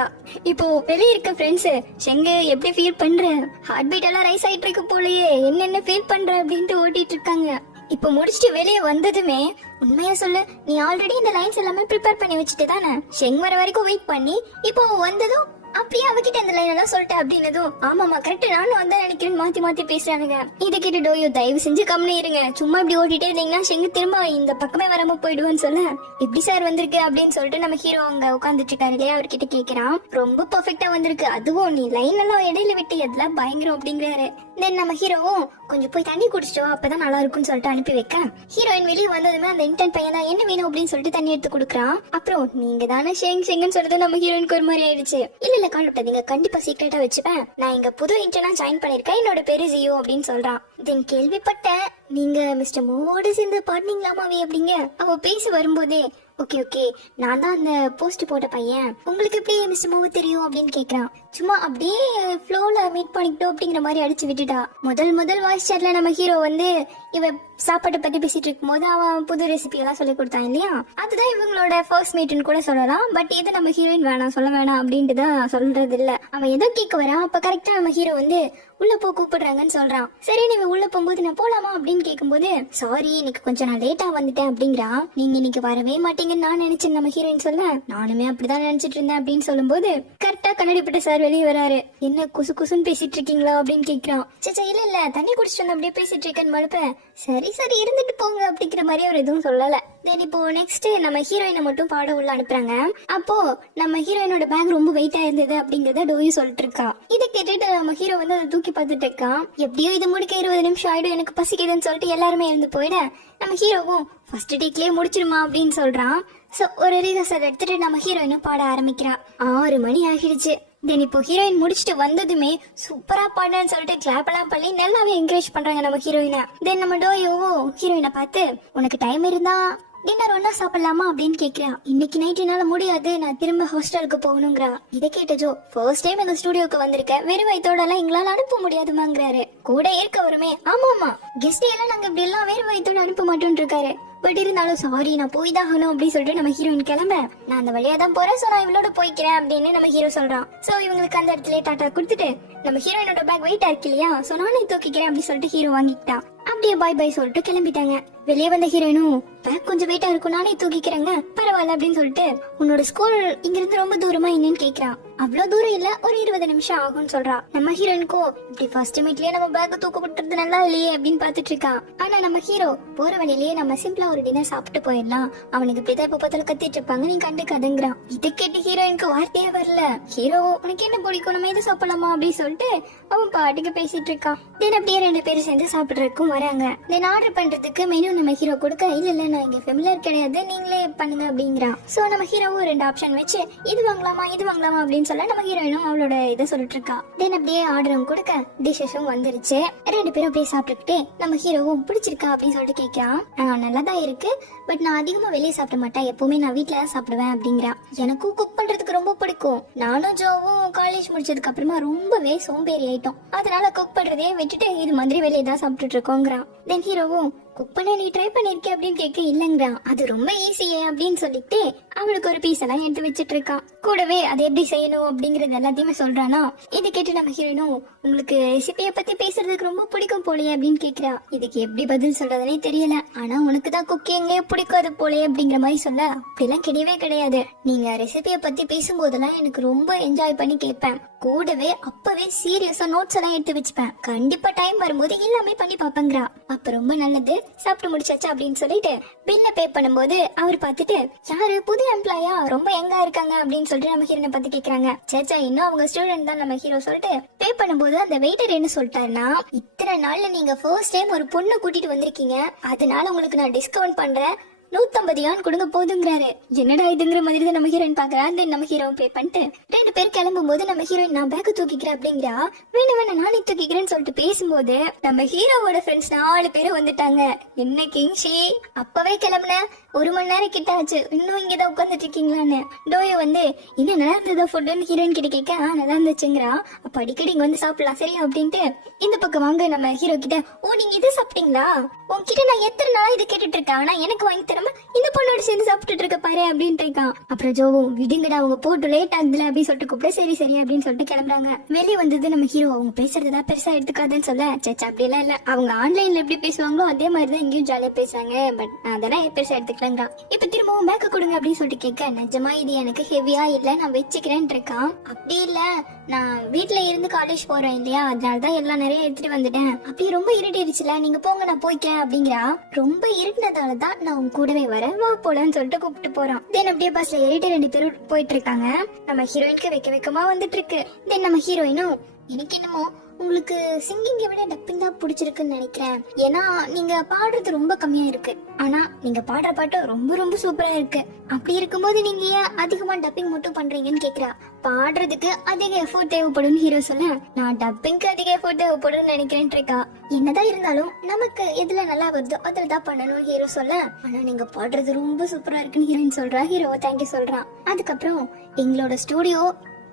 இப்போ வெளியே இருக்க ஃப்ரெண்ட்ஸ் செங்கு எப்படி ஃபீல் பண்ற, ஹார்ட் பீட் எல்லாம் ரைஸ் ஆயிட்டு இருக்கு போலயே, என்னென்ன ஃபீல் பண்ற அப்படின்ட்டு ஓட்டிட்டு இருக்காங்க. இப்ப முடிச்சுட்டு வெளியே வந்ததுமே உண்மையா சொல்லு, நீ ஆல்ரெடி இந்த லைன்ஸ் எல்லாமே ப்ரிப்பேர் பண்ணி வச்சுட்டு தானே செங் வர வரைக்கும் வெயிட் பண்ணி இப்போ வந்ததும் அப்படியே அவகிட்ட அந்த லைன் எல்லாம் சொல்லிட்டேன் அப்படின்னதும் ஆமாமா கரெக்ட் நானும் வந்தா நினைக்கிறேன் மாத்தி பேசுறானுங்க. இதை கேட்டு டோயோ தயவு செஞ்சு கம்னு இருங்க, சும்மா இப்படி ஓட்டிட்டே இருந்தீங்கன்னா செங்கு திரும்ப இந்த பக்கமே வராம போயிடுவேன்னு சொல்ல, எப்படி சார் வந்திருக்கு அப்படின்னு சொல்லிட்டு நம்ம ஹீரோ அங்க உட்காந்துட்டு இருக்காரு இல்லையா, அவர்கிட்ட கேக்குறான். ரொம்ப பெர்ஃபெக்ட்டா வந்திருக்கு, அதுவும் நீ லைன் எல்லாம் இடையில விட்டு எதெல்லாம் பயங்கரம் அப்படிங்கிறாரு. தென் நம்ம ஹீரோவும் கொஞ்சம் போய் தண்ணி குடிச்சிட்டோம் அப்பதான் நல்லா இருக்கும்னு சொல்லிட்டு அனுப்பி வைக்க, ஹீரோயின் வெளியே வந்ததுமே அந்த இன்டர்ன் பையன் தான் என்ன வேணும் அப்படின்னு சொல்லிட்டு தண்ணி எடுத்து கொடுக்குறான். அப்புறம் நீங்க தானே ஷெங்னு சொல்றது நம்ம ஹீரோயினுக்கு ஒரு மாதிரி ஆயிடுச்சு. இல்ல கவலைப்படாதீங்க கண்டிப்பா சீக்கிரட்டா வச்சுப்பேன், நான் இங்க புது இன்டர்னா ஜாயின் பண்ணிருக்கேன், என்னோட பேரு ஜியோ அப்படின்னு சொல்றான். தென் கேள்விப்பட்டேன் நீங்க மிஸ்டர் மோவோட சேர்ந்து பாடினீங்களாமாவே அப்படிங்க. அவ பேசி வரும்போதே ஓகே நான் தான் அந்த போஸ்ட் போட்ட பையன், உங்களுக்கு எப்படி மிஸ்டர் மோவ தெரியும் அப்படின்னு கேக்குறான். சும்மா அப்படியே ஃப்ளோல மீட் பண்ணிக்கிட்டோம் அப்படிங்கிற மாதிரி அடிச்சு விட்டுட்டா. முதல் வாய்ஸ் சாட்ல நம்ம ஹீரோ வந்து இவ சாப்பாட்டை பத்தி பேசிட்டு இருக்கும்போது அவன் புது ரெசிபி எல்லாம் சொல்லி கொடுத்தான் இல்லையா, அதுதான் இவங்களோட ஃபர்ஸ்ட் மீட்னு கூட சொல்லலாம். பட் இது நம்ம ஹீரோயின் வேணாம் சொல்ல வேணாம் அப்படின்ட்டு தான் சொல்றது இல்ல. அவன் ஏதோ கேட்க வரான். அப்ப கரெக்டா நம்ம ஹீரோ வந்து உள்ள போ கூப்பிடுறாங்கன்னு சொல்றான். சரி நீங்க உள்ள போகும்போது நான் போலாமா அப்படின்னு கேட்கும்போது, சாரி இன்னைக்கு கொஞ்சம் நான் லேட்டா வந்துட்டேன் அப்படிங்கிறான். நீங்க இன்னைக்கு வரவே மாட்டீங்கன்னு நான் நினைச்சேன் நம்ம ஹீரோயின் சொல்ல. நானுமே அப்படிதான் நினைச்சிட்டு இருந்தேன் அப்படின்னு சொல்லும்போது கரெக்டா கண்ணாடிப்பட்ட சார் வெளியே வராரு. என்ன குசு குசுன்னு பேசிட்டு இருக்கீங்களா அப்படின்னு கேக்குறான். சச்சா இல்ல இல்ல தண்ணி குடிச்சிட்டு வந்து அப்படியே பேசிட்டு இருக்கேன்னு மழுப்ப, சரி சரி இருந்துட்டு போங்க அப்படிங்கிற மாதிரி அவர் எதுவும் சொல்லல. தென் இப்போ நெக்ஸ்ட் நம்ம ஹீரோயினை மட்டும் பாட உள்ள அனுப்புறாங்க. அப்போ நம்ம ஹீரோயினோட பேக் ரொம்ப வெயிட்டா இருந்தது அப்படிங்கறத டோயி சொல்லிட்டு இருக்கா. இதை கேட்டுட்டு நம்ம ஹீரோ வந்து அதை தூக்கி பார்த்துட்டு இருக்கான். எப்படியோ இது முடிக்க 20 நிமிஷம் ஆயிடும், எனக்கு பசிக்குதுன்னு சொல்லிட்டு எல்லாருமே இருந்து போயிட நம்ம ஹீரோவும் ஃபர்ஸ்ட் டேக்லயே முடிச்சிருமா அப்படின்னு சொல்றான். சோ ஒரு ரிஹர்சல் எடுத்துட்டு நம்ம ஹீரோயினும் பாட ஆரம்பிக்கிறா. 6 மணி ஆகிடுச்சு. தென் இப்போ ஹீரோயின் முடிச்சுட்டு வந்ததுமே சூப்பரா பாடுன்னு சொல்லிட்டு கிளாப் எல்லாம் பண்ணி நல்லாவே என்கரேஜ் பண்றாங்க நம்ம ஹீரோயினை. தென் நம்ம டோயோவும் ஹீரோயினை பார்த்து உனக்கு டைம் இருந்தா டின்னர் ஒன்னா சாப்பிடலாமா அப்படின்னு கேக்குறா. இன்னைக்கு நைட் என்னால முடியாது, நான் திரும்ப ஹாஸ்டலுக்கு போகணுங்கிறா. இதை கேட்ட ஜோ, ஃபர்ஸ்ட் டைம் எங்க ஸ்டுடியோக்கு வந்திருக்க, வெறும் வயித்தோட எல்லாம் எங்களால அனுப்ப முடியாதுமாங்கிறாரு. கூட இருக்கவருமே ஆமாமா கெஸ்ட் எல்லாம் நாங்க இப்படி எல்லாம் வேறு வயித்தோட அனுப்ப மாட்டோம்னு இருக்காரு. பட் இருந்தாலும் சாரி நான் போய் தான் ஆகணும் அப்படின்னு சொல்லிட்டு நம்ம ஹீரோயின் கிளம்ப, நான் அந்த வழியா தான் போறேன், சோ நான் இவளோட போய்க்கிறேன் அப்படின்னு நம்ம ஹீரோ சொல்றான். சோ இவங்களுக்கு அந்த இடத்துல டாட்டா கொடுத்துட்டு நம்ம ஹீரோயினோட பேக் வெயிட்டா இருக்கு இல்லையா, சோ நானே தூக்கிக்கிறேன் அப்படின்னு சொல்லிட்டு ஹீரோ வாங்கிட்டான். அப்படியே பாய் பாய் சொல்லிட்டு கிளம்பிட்டாங்க. வெளியே வந்த ஹீரோயினும் பேக் கொஞ்சம் வெயிட்டா இருக்கும் நானே தூக்கிக்கிறேங்க பரவாயில்ல அப்படின்னு சொல்லிட்டு, உன்னோட ஸ்கூல் இங்க இருந்து ரொம்ப தூரமா என்னன்னு கேக்குறான். அவ்வளவு தூரம் இல்ல, ஒரு 20 நிமிஷம் ஆகும்னு சொல்றா. நம்ம ஹீரோயினுக்கோ இப்படி ஃபர்ஸ்ட் மீட்லயே நம்ம பேக் தூக்க போட்டுறது நல்லா இல்லையே அப்படின்னு பாத்துட்டு இருக்கா. ஆனா நம்ம ஹீரோ போற வழியிலேயே நம்ம சிம்பிளா ஒரு டின்னர் சாப்பிட்டு போயிடலாம், அவனுக்கு இப்படிதான் இப்ப பார்த்தாலும் கத்திட்டு இருப்பாங்க, நீ கண்டுக்காதுங்கிறான். இது கேட்டு ஹீரோயினுக்கு வார்த்தையே வரல. ஹீரோ உனக்கு என்ன பிடிக்கும், நம்ம எது சாப்பிடலாமா அப்படின்னு சொல்லிட்டு அவன் பாட்டுக்கு பேசிட்டு இருக்கான். தென் அப்படியே 2 பேரும் சேர்ந்து சாப்பிடுறதுக்கும் வராங்க. தென் ஆர்டர் பண்றதுக்கு மெனு நம்ம ஹீரோ கொடுக்க, இல்ல இல்ல நான் இங்க ஃபெமிலியர் கிடையாது, நீங்களே பண்ணுங்க அப்படிங்கிறான். சோ நம்ம ஹீரோவும் 2 ஆப்ஷன் வச்சு இது வாங்கலாமா இது வாங்கலாமா அப்படின்னு சொல்ல நம்ம ஹீரோயினும் அவளோட இதை சொல்லிட்டு இருக்கா. தென் அப்படியே ஆர்டரும் கொடுக்க டிஷஸும் வந்துருச்சு. 2 பேரும் அப்படியே சாப்பிட்டுக்கிட்டே நம்ம ஹீரோவும் பிடிச்சிருக்கா அப்படின்னு சொல்லிட்டு கேட்கிறான். நல்லாதான் இருக்கு, பட் நான் அதிகமா வெளியே சாப்பிட மாட்டேன், எப்பவுமே நான் வீட்டுல தான் சாப்பிடுவேன் அப்படிங்கிறான். எனக்கும் குக் பண்றதுக்கு ரொம்ப பிடிக்கும், நானும் ஜோவும் காலேஜ் முடிச்சதுக்கு அப்புறமா ரொம்பவே சோம்பேறி ஆயிட்டோம், அதனால குக் பண்றதையே விட்டுட்டு இது மாதிரி வெளியே தான் சாப்பிட்டுட்டு இருக்கோங்கிறான். தென் ஹீரோவும் குக் பண்ண நீ ட்ரை பண்ணிருக்க அப்படின்னு கேட்க, இல்லங்கிறான், அது ரொம்ப ஈஸியே அப்படின்னு சொல்லிட்டு அவளுக்கு ஒரு பீஸ் எல்லாம் எடுத்து வச்சிட்டு இருக்கான். கூடவே அதை எப்படி செய்யணும் அப்படிங்கறது எல்லாத்தையுமே சொல்றானா. இதை கேட்டு நம்ம ஹீரோயினும் உங்களுக்கு ரெசிபியை பத்தி பேசுறதுக்கு ரொம்ப பிடிக்கும் போலயே அப்படின்னு கேக்குறா. இதுக்கு எப்படி பதில் சொல்றதுனே தெரியல, ஆனா உனக்கு தான் குக்கிங்கே பிடிக்காது போலயே அப்படிங்கிற மாதிரி சொல்ல, அப்படிலாம் கிடையவே கிடையாது, நீங்க ரெசிபியை பத்தி பேசும்போதெல்லாம் எனக்கு ரொம்ப என்ஜாய் பண்ணி கேட்பேன், கூடவே அப்பவே சீரியஸா நோட்ஸ் எல்லாம் எடுத்து வச்சுப்பேன், கண்டிப்பா டைம் வரும்போது எல்லாமே பண்ணி பாப்பங்கிறா. அப்ப ரொம்ப நல்லது, சாப்பிட்டு முடிச்சாச்சா அப்படின்னு சொல்லிட்டு பில்ல பே பண்ணும்போது அவர் பார்த்துட்டு, யாரு புது எம்ப்ளாயா ரொம்ப யங்கா இருக்காங்க அப்படின்னு சொல்லிட்டு நம்ம ஹீரோனை பத்தி கேக்குறாங்க. சேச்சா இன்னும் அவங்க ஸ்டூடெண்ட் தான் நம்ம ஹீரோ சொல்லிட்டு பே பண்ணும்போது அந்த வெயிட்டர் என்ன சொல்லிட்டாருன்னா, இத்தனை நாள்ல நீங்க ஃபர்ஸ்ட் டைம் ஒரு பொண்ணு கூட்டிட்டு வந்திருக்கீங்க, அதனால உங்களுக்கு நான் டிஸ்கவுண்ட் பண்றேன், 150 யான் கொடுங்க போதுங்கிறாரு. என்னடா இதுங்கிற மாதிரி தான் நம்ம ஹீரோயின் பாக்குறா. தென் நம்ம ஹீரோ பே பண்ணிட்டு 2 பேர் கிளம்பும் போது நம்ம ஹீரோயின் நான் பேக் தூக்கிக்கிறேன் அப்படிங்கிறா. வேணா வேணா நானே தூக்கிக்கிறேன்னு சொல்லிட்டு பேசும்போது நம்ம ஹீரோவோட ஃப்ரெண்ட்ஸ் 4 பேரும் வந்துட்டாங்க. என்ன கிங்ஷி அப்பவே கிளம்புன, 1 மணி நேரம் கிட்ட ஆச்சு, இன்னும் இங்கதான் உட்காந்துட்டு இருக்கீங்களான்னு. டோயோ வந்து இன்னும் நல்லா இருந்ததா ஃபுட்டுன்னு ஹீரோயின் கிட்ட கேட்க, நல்லா இருந்துச்சுங்கிறா. அப்ப அடிக்கடி இங்க வந்து சாப்பிடலாம் சரியா அப்படின்ட்டு இந்த பக்கம் வாங்க நம்ம ஹீரோ கிட்ட, ஓ நீங்க இது சாப்பிட்டீங்களா, உன்கிட்ட நான் எத்தனை நாளா இது கேட்டுட்டு இருக்கேன், ஆனா எனக்கு வாங்கி தர இந்த பொண்ணோட சேர்ந்து சாப்பிட்டுட்டு இருக்க பாரு அப்படின்ட்டு இருக்கான். அப்புறம் ஜோவும் விடுங்கடா அவங்க போட்டு லேட் ஆகுதுல அப்படின்னு சொல்லிட்டு கூப்பிட, சரி சரி அப்படின்னு சொல்லிட்டு கிளம்புறாங்க. வெளியே வந்தது நம்ம ஹீரோ அவங்க பேசுறதுதான் பெருசா எடுத்துக்காதுன்னு சொல்ல, சேச்சா அப்படி எல்லாம் இல்ல, அவங்க ஆன்லைன்ல எப்படி பேசுவாங்களோ அதே மாதிரிதான் இங்கேயும் ஜாலியா பேசுறாங்க, பட் அதெல்லாம் பெருசா எடுத்துக்கலங்கிறான். இப்ப திரும்பவும் பேக்க கொடுங்க அப்படின்னு சொல்லிட்டு கேட்க, நிஜமா இது எனக்கு ஹெவியா இல்ல நான் வச்சுக்கிறேன் இருக்கான். அப்படி இல்ல நான் வீட்டுல இருந்து காலேஜ் போறேன் இல்லையா, அதனாலதான் எல்லாம் நிறைய எடுத்துட்டு வந்துட்டேன், அப்படி ரொம்ப இருட்டிடுச்சுல நீங்க போங்க நான் போய்க்கிறேன் அப்படிங்கிறா. ரொம்ப இருட்டினதாலதான் நான் உங்க கூடவே வர வா போலன்னு சொல்லிட்டு கூப்பிட்டு போறான். தென் அப்படியே பஸ்ல ஏறிட்டு 2 பேரும் போயிட்டு இருக்காங்க. நம்ம ஹீரோயினுக்கு வெக்க வெக்கமா வந்துட்டு இருக்கு. தென் நம்ம ஹீரோயினும் எனக்கு என்னமோ உங்களுக்கு சிங்கிங்கை விட டப்பிங் தான் பிடிச்சிருக்குன்னு நினைக்கிறேன், ஏன்னா நீங்க பாடுறது ரொம்ப கம்மியா இருக்கு, ஆனா நீங்க பாடுற பாட்டு ரொம்ப ரொம்ப சூப்பரா இருக்கு, அப்படி இருக்கும்போது நீங்க ஏன் அதிகமா டப்பிங் மட்டும் பண்றீங்கன்னு கேக்குறா. பாடுறதுக்கு அதிக எஃபோர்ட் தேவைப்படும் ஹீரோ சொல்ல, நான் டப்பிங்க்கு அதிக எஃபோர்ட் தேவைப்படும் நினைக்கிறேன் இருக்கா. என்னதான் இருந்தாலும் நமக்கு எதுல நல்லா வருதோ அதுல தான் பண்ணணும் ஹீரோ சொல்ல, ஆனா நீங்க பாடுறது ரொம்ப சூப்பரா இருக்குன்னு ஹீரோயின் சொல்றா. ஹீரோ தேங்க்யூ சொல்றான். அதுக்கப்புறம் எங்களோட ஸ்டூடியோ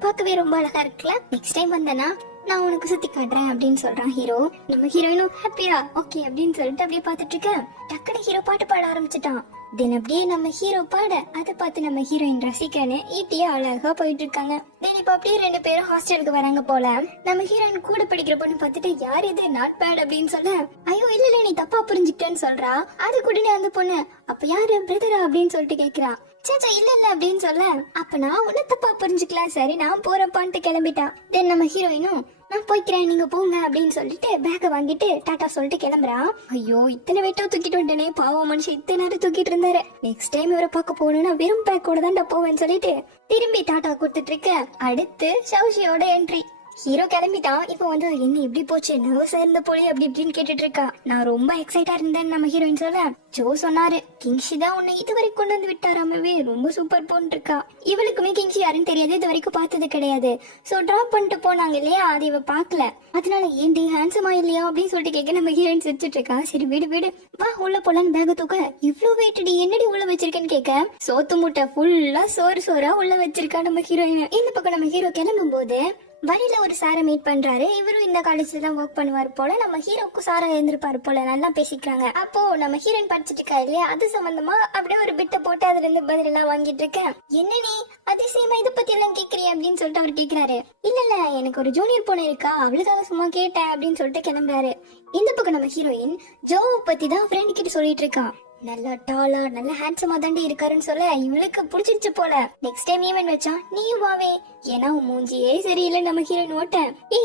பார்க்கவே ரொம்ப அழகா இருக்குல்ல, நெக்ஸ்ட் டைம் வந்தனா நான் உனக்கு சுத்தி காட்டுறேன் அப்படின்னு சொல்றான் ஹீரோ. நம்ம ஹீரோயினும் ஹாப்பியா ஓகே அப்படின்னு சொல்லிட்டு அப்படியே பாத்துட்டு இருக்க டக்குனு ஹீரோ பாட்டு பாட ஆரம்பிச்சிட்டான். தென் அப்படியே நம்ம ஹீரோ பாட அதை பார்த்து நம்ம ஹீரோயின் ரசிக்கன்னு ஈட்டியே அழகா போயிட்டு இருக்காங்க. தென் இப்ப அப்படியே 2 பேரும் ஹாஸ்டலுக்கு வராங்க போல. நம்ம ஹீரோயின் கூட படிக்கிற பொண்ணு பார்த்துட்டு யார் இது நாட் பேட் அப்படின்னு சொல்ல, ஐயோ இல்ல நீ தப்பா புரிஞ்சுக்கிட்டேன்னு சொல்றா. அது கூடனே அந்த பொண்ணு அப்ப யாரு பிரதரா அப்படின்னு சொல்லிட்டு கேக்குறா. சேச்சா இல்ல அப்படின்னு சொல்ல, அப்ப நான் உன்ன தப்பா புரிஞ்சுக்கலாம் சரி நான் போறப்பான்ட்டு கிளம்பிட்டான். தென் நம்ம ஹீரோயினும் நான் போய்க்கிறேன் நீங்க போங்க அப்படின்னு சொல்லிட்டு பேக வாங்கிட்டு டாட்டா சொல்லிட்டு கிளம்புறான். ஐயோ இத்தனை வெட்டோ தூக்கிட்டு வந்துட்டேனே பாவம் மனுஷன் இத்தனை நேரம் தூக்கிட்டு இருந்தாரு. நெக்ஸ்ட் டைம் இவரை பார்க்க போகணும்னா வெறும் பேக்கோட தான்டா போவேன்னு சொல்லிட்டு திரும்பி டாட்டா கொடுத்துட்டு இருக்க. அடுத்து ஷவுஷியோட என்ட்ரி. ஹீரோ கிளம்பிட்டான். இப்போ வந்து என்ன எப்படி போச்சு நர்வஸா இருந்த போலி அப்படி இப்படின்னு கேட்டுட்டு இருக்கா. நான் ரொம்ப எக்ஸைட்டா இருந்தேன்னு நம்ம ஹீரோயின் சொல்ல, ஜோ சொன்னாரு கிங்ஷி தான் உன்னை இது வரைக்கும் கொண்டு வந்து விட்டாராமவே ரொம்ப சூப்பர் போன்னு இருக்கா. இவளுக்குமே கிங்ஷி யாருன்னு தெரியாது, இது வரைக்கும் பார்த்தது கிடையாது. சோ டிராப் பண்ணிட்டு போனாங்க இல்லையா, அது இவ பாக்கல. அதனால ஏன்டி ஹேண்ட்ஸமா இல்லையா அப்படின்னு சொல்லிட்டு கேட்க நம்ம ஹீரோயின் சிரிச்சிட்டு இருக்கா. சரி வீடு வா உள்ள போலான்னு பேக தூக்க, இவ்ளோ வெயிட்டடி என்னடி உள்ள வச்சிருக்கேன்னு கேட்க, சோத்து மூட்டை ஃபுல்லா சோறா உள்ள வச்சிருக்கா நம்ம ஹீரோயின். இந்த பக்கம் நம்ம ஹீரோ கிளம்பும் போது வழியில ஒரு சாரை மீட் பண்றாரு. இவரும் இந்த காலேஜ்ல தான் ஒர்க் பண்ணுவாரு போல. நம்ம ஹீரோக்கும் சாரா இருந்திருப்பாரு போல. நல்லா பேசிக்கிறாங்க. அப்போ நம்ம ஹீரோயின் படிச்சுட்டு இருக்கா இல்லையா, அது சம்பந்தமா அப்படியே ஒரு பிட்ட போட்டு அதுல இருந்து பதில் எல்லாம் வாங்கிட்டு இருக்கேன். என்ன நீ அதிசயமா இதை பத்தி எல்லாம் கேக்குறிய அப்படின்னு சொல்லிட்டு அவர் கேக்குறாரு. இல்ல எனக்கு ஒரு ஜூனியர் பொண்ணு இருக்கா அவளுக்காக சும்மா கேட்டேன் அப்படின்னு சொல்லிட்டு கிளம்புறாரு. இந்த பக்கம் நம்ம ஹீரோயின் ஜோவை பத்தி தான் ஃப்ரெண்ட் கிட்ட சொல்லிட்டு இருக்கா. நல்லா டாலா நல்ல ஹேண்ட்ஸமா தாண்டி இருக்காருன்னு சொல்ல இவளுக்கு புடிச்சிருச்சு போல. நெக்ஸ்ட் டைம் ஈவென்ட் வச்சா நீயும் வாவே, ஏன்னா உன் மூஞ்சியே சரியில்லை நம்ம ஹீரோயின் ஓட்ட.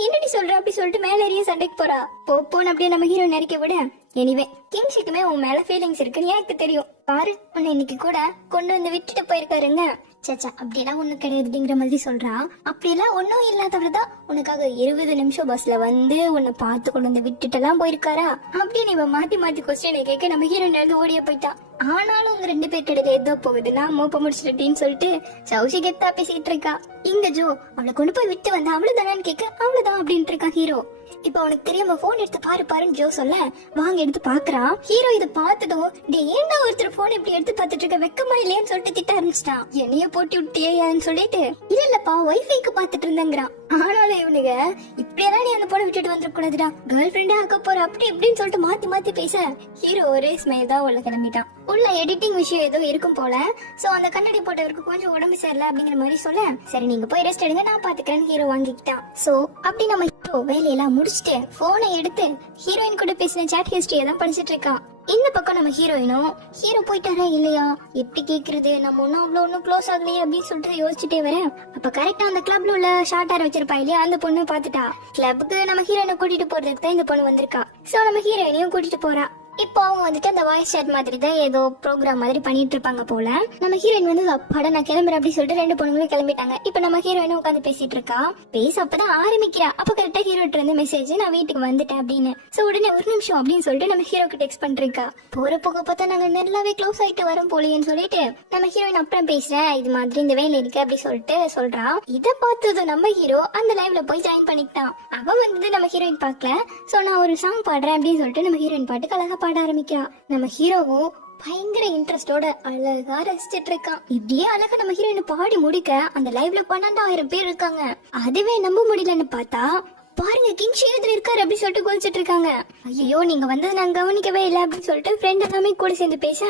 என்னடி சொல்ற அப்படி சொல்லிட்டு மேல ஏறிய சண்டைக்கு போறா. போன்னு அப்படியே நம்ம ஹீரோயின் இறக்கி விட. எனிவே கிங்ஷிக்குமே உன் மேல ஃபீலிங்ஸ் இருக்குன்னு எனக்கு தெரியும். பாரு உன்னை இன்னைக்கு கூட கொண்டு வந்து விட்டுட்டு போயிருக்காருங்க. சச்சா அப்படியெல்லாம் ஒண்ணு கிடையாதுங்கிற மாதிரி சொல்றா. அப்படியெல்லாம் ஒன்னும் இல்லாதவர்தான் உனக்காக 20 நிமிஷம் பஸ்ல வந்து உன்னை பார்த்து கொண்டு வந்து விட்டுட்டு எல்லாம் போயிருக்காரா அப்படின்னு இவ மாத்தி கொஸ்டினை கேட்க நம்ம ஹீரோயின் எழுந்து ஓடிய போயிட்டான். ஆனாலும் உங்க 2 பேர் கிடையில ஏதோ போகுதுன்னா மோப்ப முடிச்சிட்டேன்னு சொல்லிட்டு சௌஷி கெத்தா பேசிட்டு இருக்கா. இங்க ஜோ அவளை கொண்டு போய் விட்டு வந்த அவ்வளவுதானான்னு கேட்க அவ்வளவுதான் அப்படின்ட்டு இருக்கான் ஹீரோ. இப்ப அவனுக்கு தெரியாம போன் எடுத்து பாருன்னு ஜோ சொல்ல வாங்க எடுத்து பாக்குறான். ஹீரோ இதை பார்த்ததும் டே ஏன்டா ஒருத்தர் போன் இப்படி எடுத்து பார்த்துட்டு இருக்க வெக்கமா இல்லையான்னு சொல்லிட்டு திட்ட ஆரம்பிச்சிட்டான். என்னைய போட்டு விட்டியான்னு சொல்லிட்டு இல்லப்பா வைஃபைக்கு பாத்துட்டு இருந்தேங்கிறான். ஆனாலும் இவனுங்க இப்படியெல்லாம் நீ அந்த போனை விட்டுட்டு வந்துடக்கூடாதுடா கேர்ள் ஃப்ரெண்டே ஆக்க போற அப்படி இப்படின்னு சொல்லிட்டு மாத்தி பேச ஹீரோ ஒரே ஸ்மைல் தான் உள்ள கிளம்பிட்டான். உள்ள எடிட்டிங் விஷயம் ஏதோ இருக்கும் போல. சோ அந்த கண்ணாடி போட்டவருக்கு கொஞ்சம் உடம்பு சரியில்லை அப்படிங்கிற மாதிரி சொல்ல சரி நீங்க போய் ரெஸ்ட் எடுங்க நான் பாத்துக்கிறேன்னு ஹீரோ வாங்கிக்கிட்டான். சோ அப்படி நம்ம ஹீரோ வேலையெல்லாம் முடிச்சுட்டு போனை எடுத்து ஹீரோயின் கூட பேசின சாட் ஹிஸ்டரியை தான் படிச்சிட்டு இருக்கான். இந்த பக்கம் நம்ம ஹீரோயினும் ஹீரோ போயிட்டாரா இல்லையா எப்படி கேக்குறது நம்ம ஒன்னும் க்ளோஸ் ஆகலையே அப்படின்னு சொல்லிட்டு யோசிச்சுட்டே வரேன். அப்ப கரெக்டா அந்த கிளப்ல உள்ள ஷார்ட் ஹேர் வச்சிருப்பா இல்லையா அந்த பொண்ணு பாத்துட்டா. கிளப்புக்கு நம்ம ஹீரோயினை கூட்டிட்டு போறதுக்கு தான் இந்த பொண்ணு வந்திருக்கா. சோ நம்ம ஹீரோயினையும் கூட்டிட்டு போறா. இப்போ அவங்க வந்துட்டு அந்த வாய்ஸ் சாட் மாதிரி தான் ஏதோ ப்ரோக்ராம் மாதிரி பண்ணிட்டு இருப்பாங்க போல. நம்ம ஹீரோயின் வந்து அப்பாடா நான் கிளம்புறேன் அப்படின்னு சொல்லிட்டு 2 பொண்ணுங்களும் கிளம்பிட்டாங்க. இப்ப நம்ம ஹீரோயினும் உட்காந்து பேசிட்டு இருக்கா. பேச அப்பதான் ஆரம்பிக்கிறா. அப்ப கரெக்டா ஹீரோட்ட இருந்து மெசேஜ் நான் வீட்டுக்கு வந்துட்டேன் அப்படின்னு. சோ உடனே ஒரு நிமிஷம் அப்படின்னு சொல்லிட்டு நம்ம ஹீரோக்கு டெக்ஸ்ட் பண்ணிருக்கா. போக பார்த்தா நாங்க நல்லாவே க்ளோஸ் ஆயிட்டு வரோம் போலியன்னு சொல்லிட்டு நம்ம ஹீரோயின் அப்புறம் பேசுறேன் இது மாதிரி இந்த வேலை இருக்கு அப்படி சொல்லிட்டு சொல்றா. இதை பார்த்ததும் நம்ம ஹீரோ அந்த லைவ்ல போய் ஜாயின் பண்ணிக்கிட்டான். அவன் வந்து நம்ம ஹீரோயின் பாக்கல. சோ நான் ஒரு சாங் பாடுறேன் அப்படின்னு சொல்லிட்டு நம்ம ஹீரோயின் பாட்டுக்கு அழகா பாட ஆரம்பிக்கிறான். நம்ம ஹீரோவும் பயங்கர இன்ட்ரெஸ்டோட அழகா ரசிச்சிட்டு இருக்கான். இப்படியே அழகா நம்ம ஹீரோயின் பாடி முடிக்க அந்த லைவ்ல 12,000 பேர் இருக்காங்க. அதுவே நம்ப முடியலன்னு பார்த்தா பாருங்க கிங்ஷி இதுல இருக்காரு அப்படி சொல்லிட்டு குளிச்சிட்டு இருக்காங்க. ஐயோ நீங்க வந்தது நான் கவனிக்கவே இல்லை அப்படின்னு சொல்லிட்டு ஃப்ரெண்ட் எல்லாமே கூட சேர்ந்து பேச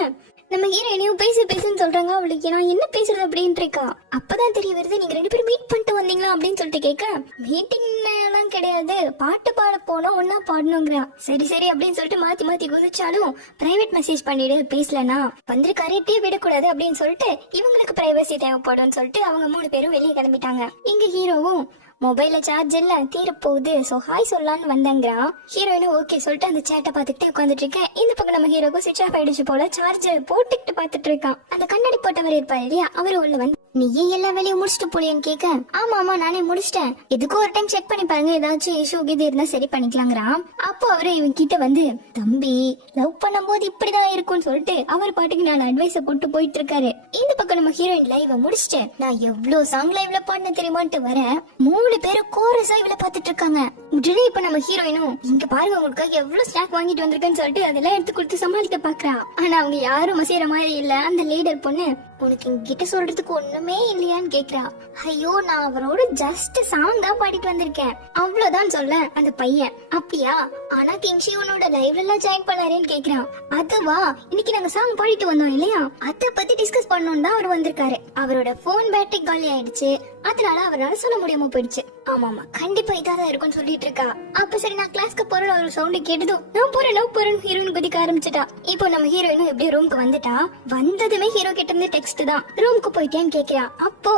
நம்ம ஹீரோயினையும் பேசுன்னு சொல்றாங்க. அவளுக்கு நான் என்ன பேசுறது அப்படின்னு இருக்கா. அப்பதான் தெரிய வருது நீங்க 2 பேரும் மீட் பண்ணிட்டு வந்தீங்களா அப்படின்னு சொல்லிட்டு கேட்க மீட்டிங் எல்லாம் கிடையாது பாட்டு பாட போனா ஒன்னா பாடணுங்கிறா. சரி அப்படின்னு சொல்லிட்டு மாத்தி குதிச்சாலும் பிரைவேட் மெசேஜ் பண்ணிடு பேசலனா வந்திருக்காரே விடக்கூடாது அப்படின்னு சொல்லிட்டு இவங்களுக்கு பிரைவசி தேவைப்படும்னு சொல்லிட்டு அவங்க 3 பேரும் வெளியே கிளம்பிட்டாங்க. இங்க ஹீரோவும் மொபைல்ல சார்ஜ் இல்ல தீர போகுது சோ ஹாய் சொல்லலான்னு வந்தேங்கிறான். ஹீரோயினும் ஓகே சொல்லிட்டு அந்த சேட்டை பாத்துக்கிட்டு உட்காந்துட்டு இருக்கேன். இந்த பக்கம் நம்ம ஹீரோக்கும் சுவிட்ச் ஆஃப் ஆயிடுச்சு போல. சார்ஜர் போட்டுக்கிட்டு பாத்துட்டு இருக்கான். அந்த கண்ணாடி போட்டவர் இருப்பாரு இல்லையா அவரு உள்ள வந்து நீயே எல்லா வேலையும் முடிச்சுட்டு போலியான்னு கேட்க ஆமா நானே முடிச்சிட்டேன் எதுக்கும் ஒரு டைம் செக் பண்ணி பாருங்க ஏதாச்சும் இஷ்யூ இது இருந்தா சரி பண்ணிக்கலாங்கிறான். அப்போ அவரு இவன் கிட்ட வந்து தம்பி லவ் பண்ணும் போது இப்படிதான் இருக்கும்னு சொல்லிட்டு அவர் பாட்டுக்கு 4 அட்வைஸ போட்டு போயிட்டு இருக்காரு. இந்த பக்கம் நம்ம ஹீரோயின் லைவ முடிச்சுட்டு நான் எவ்வளவு சாங் லைவ்ல பாடின தெரியுமான்ட்டு வர 3 பேரும் கோரஸா இவளை பாத்துட்டு இருக்காங்க. உடனே இப்ப நம்ம ஹீரோயினும் இங்க பாருங்க உங்களுக்கு எவ்வளவு ஸ்நாக் வாங்கிட்டு வந்திருக்கேன்னு சொல்லிட்டு அதெல்லாம் எடுத்து கொடுத்து சமாளிக்க பாக்குறா. ஆனா அவங்க யாரும் மசைற மாதிரி இல்ல. அந்த லீடர் பொண்ணு உனக்கு என்கிட்ட சொல்றதுக்கு ஒண்ணுமே இல்லையான்னு கேக்குறா. ஐயோ நான் அவரோட ஜஸ்ட் சாங் தான் பாடிட்டு வந்திருக்கேன் அவ்வளவுதான் சொல்ல அந்த பையன். அப்படியா, ஆனா கிங்ஷி உன்னோட லைவ்ல எல்லாம் ஜாயின் பண்ணாரேன்னு கேக்குறான். அதுவா, இன்னைக்கு நாங்க சாங் பாடிட்டு வந்தோம் இல்லையா, அத பத்தி டிஸ்கஸ் பண்ணணும் தான் அவர் வந்திருக்காரு. அவரோட போன் பேட்டரி காலி ஆயிடுச்சு, அதனால அவரால் சொல்ல முடியாம போயிடுச்சு. ஆமாமா கண்டிப்பா இதாதான் இருக்கும்னு சொல்லிட்டு இருக்கா. அப்ப சரி நான் கிளாஸ்க்கு போற ஒரு சவுண்ட் கேட்டதும் நான் போறேன் ஹீரோயின் குதிக்க ஆரம்பிச்சிட்டா. இப்போ நம்ம ஹீரோயினும் எப்படி ரூமுக்கு வந்துட்டா. வந்ததுமே ஹீரோ கிட்ட இருந்து டெக்ஸ்ட் தான். ரூமுக்கு போயிட்டேன்னு கேக்குறா. அப்போ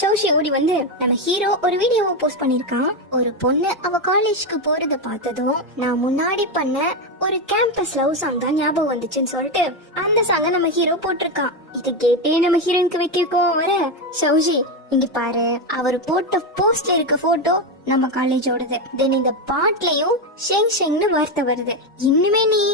சௌஷி ஓடி வந்து நம்ம ஹீரோ ஒரு வீடியோவை போஸ்ட் பண்ணிருக்கான். ஒரு பொண்ணு அவ காலேஜ்க்கு போறத பார்த்ததும் நான் முன்னாடி பண்ண ஒரு கேம்பஸ் லவ் சாங் தான் ஞாபகம் வந்துச்சுன்னு சொல்லிட்டு அந்த சாங்க நம்ம ஹீரோ போட்டிருக்கான். இது கேட்டே நம்ம ஹீரோயினுக்கு வைக்கிறோம் வர. சௌஷி இங்க பாரு, அவர் போட்ட போஸ்ட்ல இருக்க போட்டோ நம்ம காலேஜோடது. தென் இந்த பாட்லயும் ஷெங் ஷெங்னு வார்த்தை வருது. இன்னுமே நீ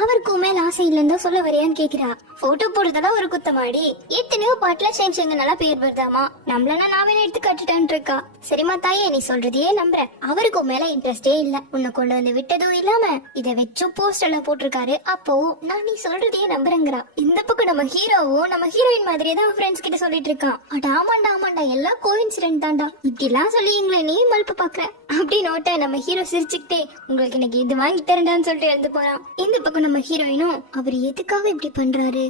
அவருக்கு மேல ஆசை இல்லன்னு சொல்ல வரையான்னு கேக்குறா. போட்டோ போடுறதெல்லாம் ஒரு குத்தமாடி, எத்தனையோ பாட்டுல ஷெங் ஷெங் நல்லா பேர் வருதாமா, நம்மளனா நாவே எடுத்து கட்டுட்டேன்னு இருக்கா. சரிமா தாயே, நீ சொல்றதையே நம்புறேன். அவருக்கு மேல இன்ட்ரெஸ்டே இல்ல, உன்னை கொண்டு வந்து விட்டதும் இல்லாம இத வச்சு போஸ்ட் எல்லாம் போட்டிருக்காரு. அப்போ நான் நீ சொல்றதையே நம்புறேங்கிறா. இந்த பக்கம் நம்ம ஹீரோவும் நம்ம ஹீரோயின் மாதிரியே தான் ஃப்ரெண்ட்ஸ் கிட்ட சொல்லிட்டு இருக்கான். ஆமாண்டா எல்லாம் கோஇன்சிடென்ட் தான்டா, இப்படி எல்லாம் சொல்லிங்களே நீ மல்பு பாக்குற அப்படின்னு நோட்ட நம்ம ஹீரோ சிரிச்சுக்கிட்டே உங்களுக்கு எனக்கு இது வாங்கி தரேன்டான்னு சொல்லிட்டு எழுந்து போறான். இந்த பக்கம் நம்ம ஹீரோயினும் அவர் எதுக்காக இப்படி பண்றாரு,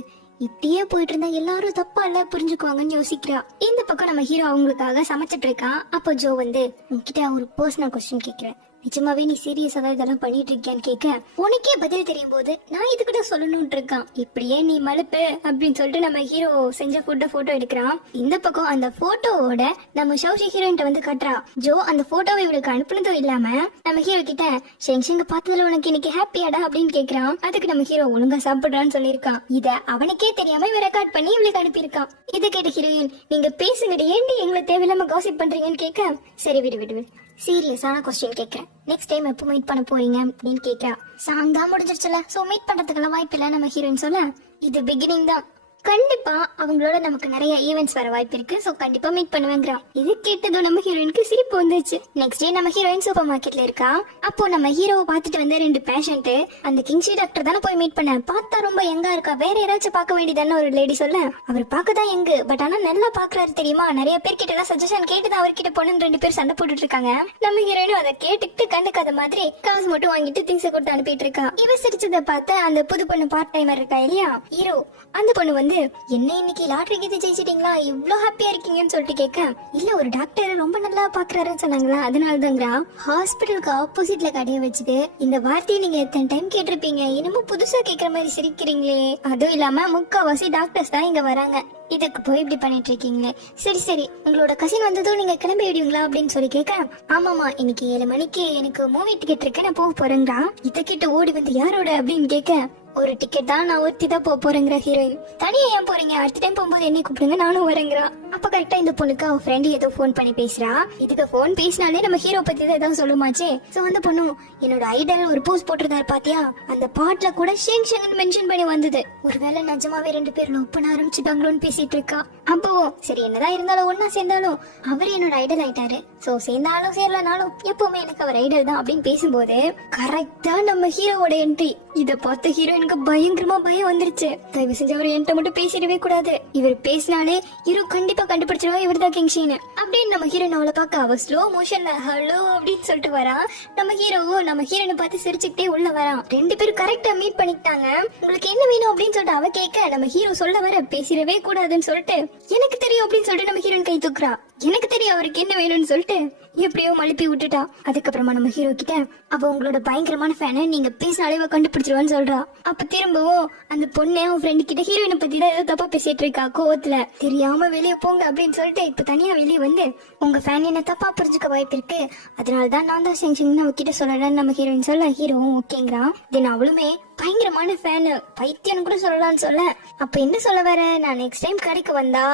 இப்படியே போயிட்டு இருந்தா எல்லாரும் தப்பா இல்ல புரிஞ்சுக்குவாங்கன்னு யோசிக்கிறா. இந்த பக்கம் நம்ம ஹீரோ அவங்களுக்காக சமைச்சிட்டு இருக்கான். அப்போ ஜோ வந்து உன்கிட்ட ஒரு பர்சனல் கொஸ்டின் கேக்குறேன், நிஜமாவே நீ சீரியஸா தான் இதெல்லாம் பண்ணிட்டு இருக்கியான்னு கேட்க, உனக்கே பதில் தெரியும் போது நான் இதுக்கிட்ட சொல்லணும்னு இருக்கான். இப்படியே நீ மலுப்பு அப்படின்னு சொல்லிட்டு நம்ம ஹீரோ செஞ்ச ஃபுட்ட போட்டோ எடுக்கிறான். இந்த பக்கம் அந்த போட்டோவோட நம்ம சௌஷி ஹீரோயின் வந்து கட்டுறா. ஜோ அந்த போட்டோவை இவளுக்கு அனுப்புனதும் இல்லாம நம்ம ஹீரோ கிட்ட ஷெங் பார்த்ததுல உனக்கு இன்னைக்கு ஹாப்பியாடா அப்படின்னு கேக்குறான். அதுக்கு நம்ம ஹீரோ ஒழுங்கா சாப்பிடுறான்னு சொல்லியிருக்கான். இத அவனுக்கே தெரியாம இவ ரெக்கார்ட் பண்ணி இவளுக்கு அனுப்பியிருக்கான். இதை கேட்ட ஹீரோயின் நீங்க பேசுங்கடி, ஏன்டி எங்களை தேவையில்லாம காசிப் பண்றீங்கன்னு கேட்க, சரி விடு சீரியஸான கொஸ்டின் கேட்கிறேன், நெக்ஸ்ட் டைம் எப்போ மீட் பண்ண போறீங்க அப்படின்னு கேட்கிறா. சாங் தான் முடிஞ்சிருச்சுல, சோ மீட் பண்றதுக்கெல்லாம் வாய்ப்பு இல்ல நம்ம ஹீரோயின் சொல்ல. இது பிகினிங் தான், கண்டிப்பா அவங்களோட நமக்கு நிறைய ஈவென்ட்ஸ் வர வாய்ப்பு இருக்கு, சோ கண்டிப்பா மீட் பண்ணுவேங்கிறான். இது கேட்டதும் நம்ம ஹீரோயினுக்கு சிரிப்பு வந்துச்சு. நெக்ஸ்ட் டே நம்ம ஹீரோயின் சூப்பர் மார்க்கெட்ல இருக்கா. அப்போ நம்ம ஹீரோவை பார்த்துட்டு வந்து 2 பேஷண்ட் அந்த கிங்ஷி டாக்டர் தானே போய் மீட் பண்ண, பார்த்தா ரொம்ப யங்கா இருக்கா, வேற யாராச்சும் பார்க்க வேண்டியதானே ஒரு லேடி சொல்ல. அவர் பார்க்கதான் யங்கு, பட் ஆனா நல்லா பாக்குறாரு தெரியுமா, நிறைய பேர் கிட்ட எல்லாம் சஜஷன் கேட்டுதான் அவர்கிட்ட பொண்ணு 2 பேர் சண்டை போட்டுட்டு இருக்காங்க. நம்ம ஹீரோயினும் அதை கேட்டுக்கிட்டு கண்டுக்காத மாதிரி காசு மட்டும் வாங்கிட்டு திங்ஸ் கொடுத்து அனுப்பிட்டு இருக்கா. இவ சிரிச்சதை பார்த்த அந்த புது பொண்ணு பார்ட் டைமர் இருக்கா இல்லையா ஹீரோ, அந்த பொண்ணு வந்து என்ன இன்னைக்கு லாட்டரி கீது ஜெயிச்சிட்டீங்களா, இவ்ளோ ஹாப்பியா இருக்கீங்கன்னு சொல்லிட்டு கேட்க, இல்ல ஒரு டாக்டர் ரொம்ப நல்லா பாக்குறாருன்னு சொன்னாங்களா, அதனாலதாங்கிறா. ஹாஸ்பிட்டலுக்கு ஆப்போசிட்ல கடைய வச்சுட்டு இந்த வார்த்தையை நீங்க எத்தனை டைம் கேட்டிருப்பீங்க, இன்னமும் புதுசா கேக்குற மாதிரி சிரிக்கிறீங்களே, அதுவும் இல்லாம முக்காவாசி டாக்டர்ஸ் தான் இங்க வராங்க, இதுக்கு போய் இப்படி பண்ணிட்டு இருக்கீங்களே. சரி உங்களோட கசின் வந்ததும் நீங்க கிளம்பி விடுவீங்களா அப்படின்னு சொல்லி கேட்க, ஆமாமா இன்னைக்கு 7 மணிக்கு எனக்கு மூவி டிக்கெட் இருக்கு, நான் போக போறேங்கிறா. இதை கிட்ட ஓடி வந்து யாரோட அப்படின்னு கேட்க, ஒரு டிக்கெட் தான், நான் ஒருத்தி தான் போக போறேங்கிற ஹீரோயின். தனியா ஏன் போறீங்க, அடுத்த டைம் போகும்போது என்ன கூப்பிடுங்க நானும் வரேங்கிறா. அப்ப கரெக்டா இந்த பொண்ணுக்கு அவ ஃப்ரெண்ட் ஏதோ போன் பண்ணி பேசுறா. இதுக்கு போன் பேசினாலே நம்ம ஹீரோ பத்தி தான் ஏதாவது சொல்லுமாச்சே. சோ அந்த பொண்ணு என்னோட ஐடல் ஒரு போஸ்ட் போட்டிருந்தாரு பாத்தியா, அந்த பாட்டுல கூட ஷெங் ஷெங் மென்ஷன் பண்ணி வந்தது, ஒருவேளை நிஜமாவே 2 பேர் லவ் பண்ண ஆரம்பிச்சுட்டாங்களோன்னு பேசிட்டு இருக்கா. அப்போ சரி என்னதான் இருந்தாலும் ஒன்னா சேர்ந்தாலும் அவர் என்னோட ஐடல் ஆயிட்டாரு, சோ சேர்ந்தாலும் சேரலனாலும் எப்பவுமே எனக்கு அவர் ஐடல் தான் அப்படின்னு பேசும்போது கரெக்டா நம்ம ஹீரோவோட என்ட்ரி. இத பார்த்த ஹீரோயினுக்கு பயங்கரமா பயம் வந்துருச்சு. தயவு செஞ்சு அவர் என்கிட்ட மட்டும் பேசிடவே கூடாது, இவர் பேசினாலே ஹீரோ கண்டிப்பா கண்டுபிடிச்சிருவா இவர் தான் கிங்ஷின்னு அப்படின்னு நம்ம ஹீரோயின் அவளை பார்க்க அவ ஸ்லோ மோஷன்ல ஹலோ அப்படின்னு சொல்லிட்டு வரா. நம்ம ஹீரோவும் நம்ம ஹீரோனை பார்த்து சிரிச்சுக்கிட்டே உள்ள வரான். 2 பேரும் கரெக்டா மீட் பண்ணிக்கிட்டாங்க. உங்களுக்கு என்ன வேணும் அப்படின்னு சொல்லிட்டு அவ கேட்க, நம்ம ஹீரோ சொல்ல வர பேசிடவே கூடாதுன்னு சொல்லிட்டு எனக்கு தெரியும் அப்படின்னு சொல்லிட்டு நம்ம ஹீரோயின் கை தூக்குறா. எனக்கு தெரியும் அவருக்கு என்ன வேணும்னு சொல்லிட்டு எப்படியோ மழுப்பி விட்டுட்டா. அதுக்கப்புறமா நம்ம ஹீரோ கிட்ட அவ உங்களோட பயங்கரமான ஃபேனை, நீங்க பேசினாலே கண்டுபிடிச்சிருவான்னு சொல்றா. அப்ப திரும்பவும் அந்த பொண்ணு அவன் ஃப்ரெண்டு கிட்ட ஹீரோயினை பத்தி தான் ஏதோ தப்பா பேசிட்டு இருக்கா கோவத்துல. தெரியாம வெளியே போங்க அப்படின்னு சொல்லிட்டு இப்ப தனியா வெளியே வந்து உங்க ஃபேன் என்ன தப்பா புரிஞ்சுக்க வாய்ப்பு இருக்கு, அதனாலதான் நான் தான் செஞ்சு அவகிட்ட சொல்லலன்னு நம்ம ஹீரோயின் சொல்ல, ஹீரோவும் ஓகேங்கிறான். தென் அவளுமே பயங்கரமான ஃபேனு, பைத்தியம் கூட சொல்லலாம்னு சொல்ல, அப்ப என்ன சொல்ல வர, நான் நெக்ஸ்ட் டைம் கடைக்கு வந்தா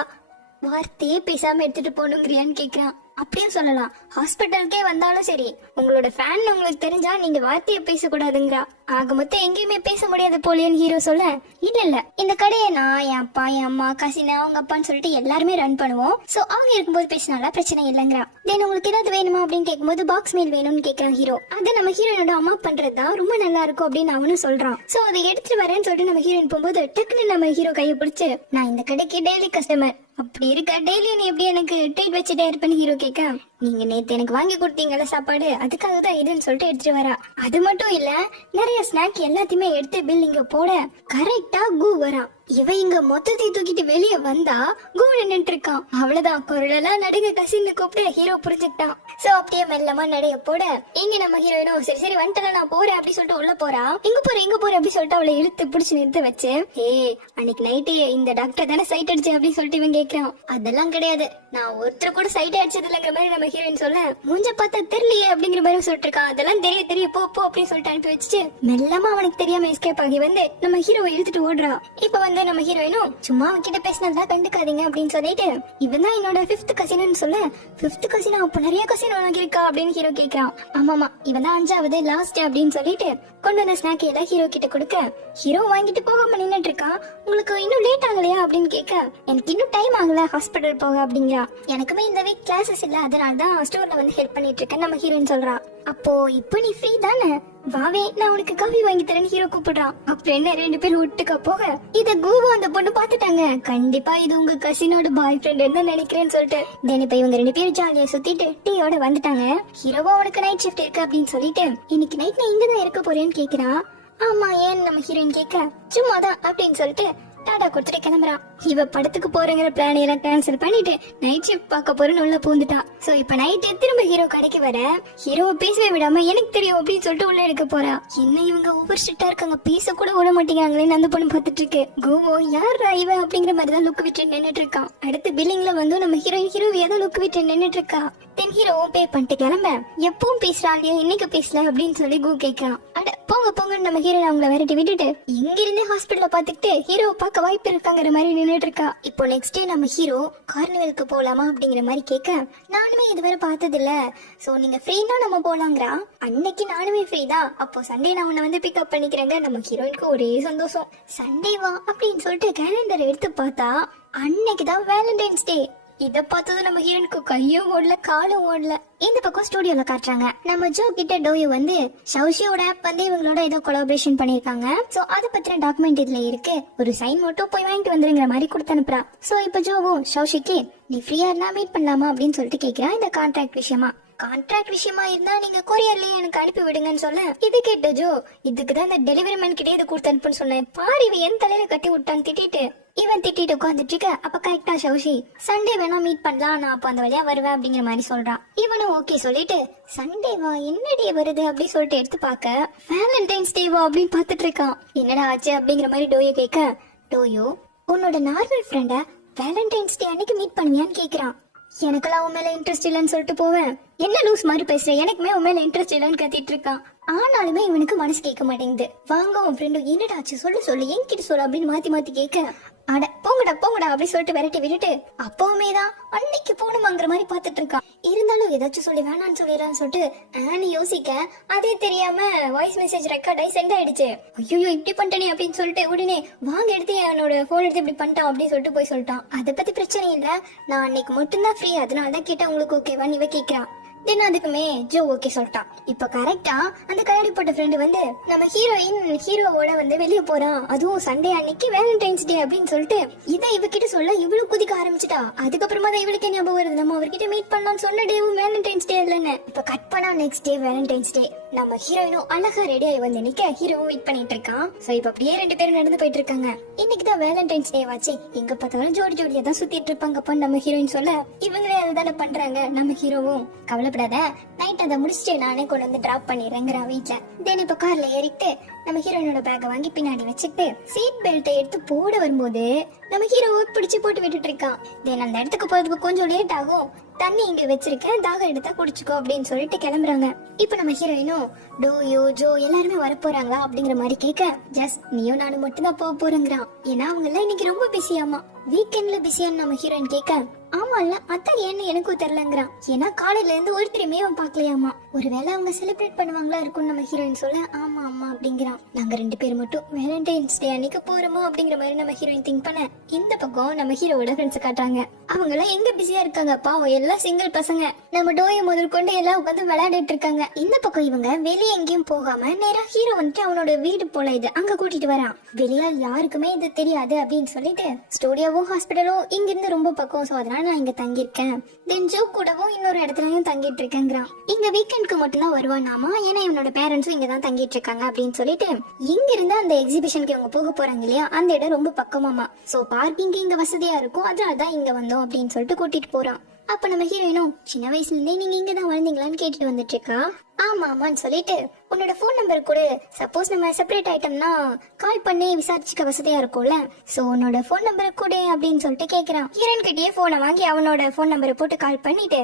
வார்த்தையே பேசாம எடுத்துட்டு போகணுங்கிறியான்னு கேக்குறான். அப்படியே சொல்லலாம், ஹாஸ்பிட்டலுக்கே வந்தாலும் சரி உங்களோட ஃபேன் உங்களுக்கு தெரிஞ்சா நீங்க வார்த்தையை பேசக்கூடாதுங்கிறா. ஆக மொத்தம் எங்கேயுமே பேச முடியாது போலியன்னு ஹீரோ சொல்ல, இல்ல இந்த கடையை நான், என் அப்பா, என் அம்மா, கசின், அவங்க அப்பான்னு சொல்லிட்டு எல்லாருமே ரன் பண்ணுவோம். சோ அவங்க இருக்கும்போது பேசினால பிரச்சனை இல்லைங்கிறா. தென் உங்களுக்கு ஏதாவது வேணுமா அப்படின்னு கேட்கும்போது பாக்ஸ் மெயில் வேணும்னு கேட்கறான் ஹீரோ. அது நம்ம ஹீரோனோட அம்மா பண்றதுதான் ரொம்ப நல்லா இருக்கும் அப்படின்னு அவனும் சொல்றான். சோ அதை எடுத்துட்டு வரேன்னு சொல்லிட்டு நம்ம ஹீரோயின் போகும்போது டக்குன்னு நம்ம ஹீரோ கையை பிடிச்சு, நான் இந்த கடைக்கு டெய்லி கஸ்டமர், அப்படி இருக்க டெய்லி நீ எப்படி எனக்கு ட்ரீட் வச்சுட்டே இருப்பேன்னு ஹீரோ கேட்க, நீங்க நேத்து எனக்கு வாங்கி கொடுத்தீங்கல்ல சாப்பாடு, அதுக்காக தான் இதுன்னு சொல்லிட்டு எடுத்துட்டு வரா. அது மட்டும் இல்ல, நிறைய ஸ்நாக் எல்லாத்தையுமே எடுத்து பில் இங்க போட கரெக்டா கூ வரா. இவ இங்க மொத்தத்தை தூக்கிட்டு வெளியே வந்தா கூ நின்னுட்டு இருக்கான். அவ்வளவுதான், குரலெல்லாம் நடுங்க கசின்னு கூப்பிட்டு ஹீரோ புரிஞ்சுக்கிட்டான். சோ அப்படியே மெல்லமா நடைய போட இங்க நம்ம ஹீரோயினும் சரி சரி வந்துட்டல நான் போறேன் அப்படி சொல்லிட்டு உள்ள போறா. எங்க போற அப்படி சொல்லிட்டு அவளை இழுத்து பிடிச்சு நிறுத்த வச்சு, அன்னைக்கு நைட்டு இந்த டாக்டர் தானே சைட் அடிச்சு அப்படின்னு சொல்லிட்டு இவன் கேட்கிறான். அதெல்லாம் கிடையாது, நான் ஒருத்தர் கூட சைட் அடிச்சது இல்லங்கிற மாதிரி நம்ம ஹீரோயின் சொல்ல, மூஞ்ச பார்த்தா தெரியலையே அப்படிங்கிற மாதிரி சொல்லிட்டு இருக்கான். அதெல்லாம் தெரிய போ அப்படின்னு சொல்லிட்டு அனுப்பி வச்சுட்டு மெல்லமா அவனுக்கு தெரியாம எஸ்கேப் ஆகி வந்து நம்ம ஹீரோவை இழுத்துட்டு ஓடுறா. இப்ப வந்து நம்ம ஹீரோயினும் சும்மா அவன்கிட்ட பேசினதெல்லாம் கண்டுக்காதீங்க அப்படின்னு சொல்லிட்டு, இவன் தான் என்னோட 5th கசின்னு சொல்ல, 5th கசினா அப்ப நிறைய கசின் உனக்கு இருக்கா அப்படின்னு ஹீரோ கேட்கிறான். ஆமாமா, இவன் தான் 5வது லாஸ்ட் அப்படின்னு சொல்லிட்டு கொண்டு வந்த ஸ்நாக் எல்லாம் ஹீரோ கிட்ட கொடுக்க, ஹீரோ வாங்கிட்டு போகாம நின்னுட்டு இருக்கான். உங்களுக்கு இன்னும் லேட் ஆகலையா அப்படின்னு கேட்க, எனக்கு இன்னும் டைம் ஆகல ஹாஸ்பிட்டல் போக அப்படிங்கிறா. எனக்குமே இந்த வீக் கிளாஸஸ் இல்ல, அதனாலதான் ஸ்டோர்ல வந்து ஹெல்ப் பண்ணிட்டு இருக்கேன் நம்ம ஹீரோயின் சொல்றா. அப்போ இப்போ நீ ஃப்ரீ தானே, வாவே நான் உனக்கு காஃபி வாங்கி தரேன்னு ஹீரோ கூப்பிடுறான். அப்ப என்ன 2 பேரும் ஒட்டுக்கா போக, இத கூவா அந்த பொண்ணு பாத்துட்டாங்க. கண்டிப்பா இது உங்க கசினோட பாய் ஃப்ரெண்ட் தான் நினைக்கிறேன்னு சொல்லிட்டு தென் இப்ப இவங்க 2 பேரும் ஜாலியா சுத்திட்டு டீயோட வந்துட்டாங்க. ஹீரோவா உனக்கு நைட் ஷிஃப்ட் இருக்கு அப்படின்னு சொல்லிட்டு, இன்னைக்கு நைட் நான் இங்கதான் இருக்க போறேன்னு கேக்குறான். ஆமா ஏன்னு நம்ம ஹீரோயின் கேட்க, சும்மாதான் அப்படின்னு சொல்லிட்டு டாடா கொடுத்துட்டு கிளம்புறான். இவ படத்துக்கு போறங்கிற பிளான் எல்லாம் கேன்சல் பண்ணிட்டு நைட் ஷிஃப்ட் பார்க்க போறேன்னு உள்ள பூந்துட்டான். சோ இப்ப நைட்டு திரும்ப ஹீரோ கடைக்கு வர, ஹீரோவை பேசவே விடாம எனக்கு தெரியும் அப்படின்னு சொல்லிட்டு உள்ள எடுக்க போறா. என்ன இவங்க ஓவர் ஸ்ட்ரிக்டா இருக்காங்க, பேச கூட விட மாட்டேங்கிறாங்களேன்னு அந்த பொண்ணு பாத்துட்டு இருக்கு. கோவோ யார் இவ அப்படிங்கிற மாதிரிதான் லுக் விட்டு நின்னுட்டு இருக்கான். அடுத்து பில்லிங்ல வந்து நம்ம ஹீரோவியா தான் லுக் விட்டு நின்னுட்டு இருக்கா. தென் ஹீரோவும் பே பண்ணிட்டு கிளம்ப, எப்பவும் பேசுறாங்க இன்னைக்கு பேசல அப்படின்னு சொல்லி கூ கேட்கிறான். அட போங்க நம்ம ஹீரோ அவங்கள விரட்டி விட்டுட்டு இங்க இருந்து ஹாஸ்பிட்டல பாத்துக்கிட்டு ஹீரோவை பார்க்க வாய்ப்பு இருக்காங்கிற மாதிரி நின்னுட்டு இருக்கா. இப்போ நெக்ஸ்ட் டே நம்ம ஹீரோ கார்னிவலுக்கு போலாமா அப்படிங்கிற மாதிரி கேட்க, நானுமே இதுவரை பார்த்தது இல்ல, சோ நீங்க ஃப்ரீனா நம்ம போலாங்கிறா. அன்னைக்கு நானுமே ஃப்ரீ தான், அப்போ சண்டே நான் உன்னை வந்து பிக்கப் பண்ணிக்கிறேங்க. நம்ம ஹீரோயினுக்கு ஒரே சந்தோஷம். சண்டேவா அப்படின்னு சொல்லிட்டு கேலண்டர் எடுத்து பார்த்தா அன்னைக்குதான் வேலண்டைன்ஸ் டே. இத பார்த்தது நம்ம ஹீரோனுக்கு கையும் ஓடல காலும் ஓடல. இந்த பக்கம் ஸ்டுடியோல காட்டுறாங்க, நம்ம ஜோ கிட்ட டோயோ வந்து ஷவுஷியோட ஆப் வந்து இவங்களோட ஏதோ கொலாபரேஷன் பண்ணிருக்காங்க. சோ அத பத்தின டாக்குமெண்ட் இதுல இருக்கு, ஒரு சைன் மட்டும் போய் வாங்கிட்டு வந்துருங்கிற மாதிரி கொடுத்து அனுப்புறா. சோ இப்ப ஜோவும் ஷவுஷிக்கு நீ ஃப்ரீயா இருந்தா மீட் பண்ணலாமா அப்படின்னு சொல்லிட்டு கேக்குறா. இந்த கான்ட்ராக்ட் விஷயமா இருந்தா நீங்க கொரியர்லயே எனக்கு அனுப்பி விடுங்கன்னு சொல்ல, இது கேட்ட ஜோ, இதுக்குதான் இந்த டெலிவரி மேன் கிட்டே இதை கொடுத்து அனுப்புன்னு சொன்னேன், பாரு இவன் என் தலையில கட்டி விட்டான்னு திட்டிட்டு இவன் திட்டிட்டு உட்காந்துட்டு இருக்க. அப்ப கரெக்டா ஷவுஷி சண்டே வேணா மீட் பண்ணலாம், நான் அப்ப அந்த வழியா வருவேன் அப்படிங்கிற மாதிரி சொல்றான். இவனும் ஓகே சொல்லிட்டு சண்டேவா என்னடே வருது அப்படி சொல்லிட்டு எடுத்து பாக்க வேலண்டைன்ஸ் டேவா அப்படின்னு பாத்துட்டு இருக்கான். என்னடா ஆச்சு அப்படிங்கிற மாதிரி டோயோ கேட்க, டோயோ உன்னோட நார்மல் ஃப்ரெண்ட வேலண்டைன்ஸ் டே அன்னைக்கு மீட் பண்ணுவியான்னு கேக்குறான். எனக்கெல்லாம் உன் மேல இன்ட்ரெஸ்ட் இல்லன்னு சொல்லிட்டு போவேன், என்ன லூஸ் மாதிரி பேசுறேன், எனக்குமே உன் மேல இன்ட்ரெஸ்ட் இல்லன்னு கத்திட்டு இருக்கான். ஆனாலுமே இவனுக்கு மனசு கேட்க மாட்டேங்குது. வாங்க உன் ஃப்ரெண்டு என்னடாச்சு சொல்லு என்கிட்ட சொல்லு அப்படின்னு மாத்தி கேட்க, அட போங்கடா அப்படி சொல்லிட்டு விரட்டி விட்டுட்டு அப்பவுமே தான் அன்னைக்கு போகணுமாங்கிற மாதிரி பாத்துட்டு இருக்கான். இருந்தாலும் ஏதாச்சும் சொல்லி வேணான்னு சொல்லிடறான்னு சொல்லிட்டு ஆனு யோசிக்க, அதே தெரியாம வாய்ஸ் மெசேஜ் ரெக்கார்ட் ஆகி சென்ட் ஆயிடுச்சு. ஐயோ இப்படி பண்ணிட்டேனே அப்படின்னு சொல்லிட்டு உடனே வாங்க எடுத்து என்னோட போன் எடுத்து இப்படி பண்ணிட்டான் அப்படின்னு சொல்லிட்டு போய் சொல்லிட்டான். அதை பத்தி பிரச்சனை இல்ல, நான் அன்னைக்கு மட்டும்தான் ஃப்ரீ, அதனாலதான் கேட்டா உங்களுக்கு ஓகேவா இவ கேக்குறான். தென் அதுக்குமே ஜோ ஓகே சொல்லிட்டான். இப்ப கரெக்டா அந்த கண்ணாடி போட்ட ஃப்ரெண்டு வந்து நம்ம ஹீரோவோட வந்து வெளியே போறான், அதுவும் சண்டே அன்னைக்கு வேலண்டைன்ஸ் டே அப்படின்னு சொல்லிட்டு இதை இவகிட்ட சொல்ல இவ்வளவு குதிக்க ஆரம்பிச்சுட்டா. அதுக்கப்புறமா தான் இவளுக்கு ஞாபகம் வருது, நம்ம அவர்கிட்ட மீட் பண்ணலாம்னு சொன்ன டேவும் வேலண்டைன்ஸ் டே இல்லன்னு. இப்ப கட் பண்ணா நெக்ஸ்ட் டே வேலண்டைன்ஸ் டே. நம்ம ஹீரோயினும் அழகா ரெடி ஆகி வந்து நிக்க ஹீரோவும் வெயிட் பண்ணிட்டு இருக்கான். சோ இப்ப அப்படியே 2 பேரும் நடந்து போயிட்டு இருக்காங்க. இன்னைக்குதான் வேலண்டைன்ஸ் டே வாச்சு, எங்க பார்த்தாலும் ஜோடியா தான் சுத்திட்டு இருப்பாங்கப்பா நம்ம ஹீரோயின் சொல்ல, இவங்களே அதுதானே பண்றாங்க. நம்ம ஹீரோவும் கவலைப்படாத, நைட் அதை முடிச்சுட்டு நானே கொண்டு வந்து டிராப் பண்ணிடுறேங்கிற வீட்டுல. தென் இப்ப கார்ல ஏறிட்டு நம்ம ஹீரோயினோட பேக்கை வாங்கி பின்னாடி வச்சுட்டு சீட் பெல்ட்டை எடுத்து போட வரும்போது நம்ம ஹீரோவை பிடிச்சு போட்டு விட்டுட்டு இருக்கான். தென் அந்த இடத்துக்கு போறதுக்கு கொஞ்சம் லேட் ஆகும், தண்ணி இங்க வச்சிருக்கேன் தாகம் எடுத்தா குடிச்சுக்கோ அப்படின்னு சொல்லிட்டு கிளம்புறாங்க. இப்ப நம்ம ஹீரோயினும் டோயோ ஜோ எல்லாருமே வர போறாங்களா அப்படிங்கிற மாதிரி கேட்க, ஜஸ்ட் நீயும் நானும் மட்டும் தான் போக போறேங்கிறான். ஏன்னா அவங்க எல்லாம் இன்னைக்கு ரொம்ப பிஸியாமா, வீக்கெண்ட்ல பிஸியான்னு நம்ம ஹீரோயின் கேட்க, ஆமா இல்ல அதான் ஏன்னு எனக்கும் தெரியலங்கிறான். ஏன்னா காலையில இருந்து ஒருத்தருமே அவன் பாக்கலையாமா. ஒருவேளை அவங்க செலிப்ரேட் பண்ணுவாங்களா இருக்கும் நம்ம ஹீரோயின் சொல்ல. ஆமா ஆமா அப்படிங்கிறான். நாங்க 2 பேர் மட்டும் வேலண்டைன்ஸ் டே அன்னைக்கு போறோமா அப்படிங்கிற மாதிரி நம்ம ஹீரோயின் திங்க் பண்ண இந்த பக்கம் நம்ம ஹீரோவோட ஃப்ரெண்ட்ஸ் காட்டுறாங்க. அவங்க எல்லாம் எங்க பிஸியா இருக்காங்க பாவம், எல்லாம் சிங்கிள் பசங்க. நம்ம டோயை முதல் கொண்டு எல்லாம் உட்காந்து விளையாடிட்டு இருக்காங்க. இந்த பக்கம் இவங்க வெளியே எங்கேயும் போகாம நேரா ஹீரோ வந்துட்டு அவனோட வீடு போல இது அங்க கூட்டிட்டு வரான். வெளியா யாருக்குமே இது தெரியாது அப்படின்னு சொல்லிட்டு ஸ்டூடியோவும் ஹாஸ்பிட்டலும் இங்க இருந்து ரொம்ப பக்கம், சோ அதனால நான் இங்க தங்கியிருக்கேன். தென் ஜோ கூடவும் இன்னொரு இடத்துலயும் தங்கிட்டு இருக்கேங்கிறான். இங்க வீக்கெண்ட்க்கு மட்டும் தான் வருவானாமா, ஏன்னா இவனோட பேரண்ட்ஸும் இங்க தான் தங்கிட்டு இருக்காங்க அப்படின்னு சொல்லிட்டு இங்க இருந்து அந்த எக்ஸிபிஷனுக்கு இவங்க போக போறாங்க இல்லையா, அந்த இடம் ரொம்ப பக்கமாமா. சோ பார்க்கிங் இங்க வசதியா இருக்கும், அதனாலதான் இங்க வந்தோம் அப்படின்னு சொல்லிட்டு கூட்டிட்டு போறான். அப்ப நம்ம ஹீரோயினும் சின்ன வயசுல இருந்தே நீங்க இங்கதான் வளர்ந்தீங்களான்னு கேட்டுட்டு வந்துட்டு இருக்கா. ஆமா ஆமான்னு சொல்லிட்டு உன்னோட போன் நம்பர் கூட, சப்போஸ் நம்ம செப்பரேட் ஆயிட்டோம்னா கால் பண்ணி விசாரிச்சுக்க வசதியா இருக்கும்ல, சோ உன்னோட போன் நம்பர் கூட அப்படின்னு சொல்லிட்டு கேக்குறான். ஹீரோயின் கிட்டயே போனை வாங்கி அவனோட போன் நம்பரை போட்டு கால் பண்ணிட்டு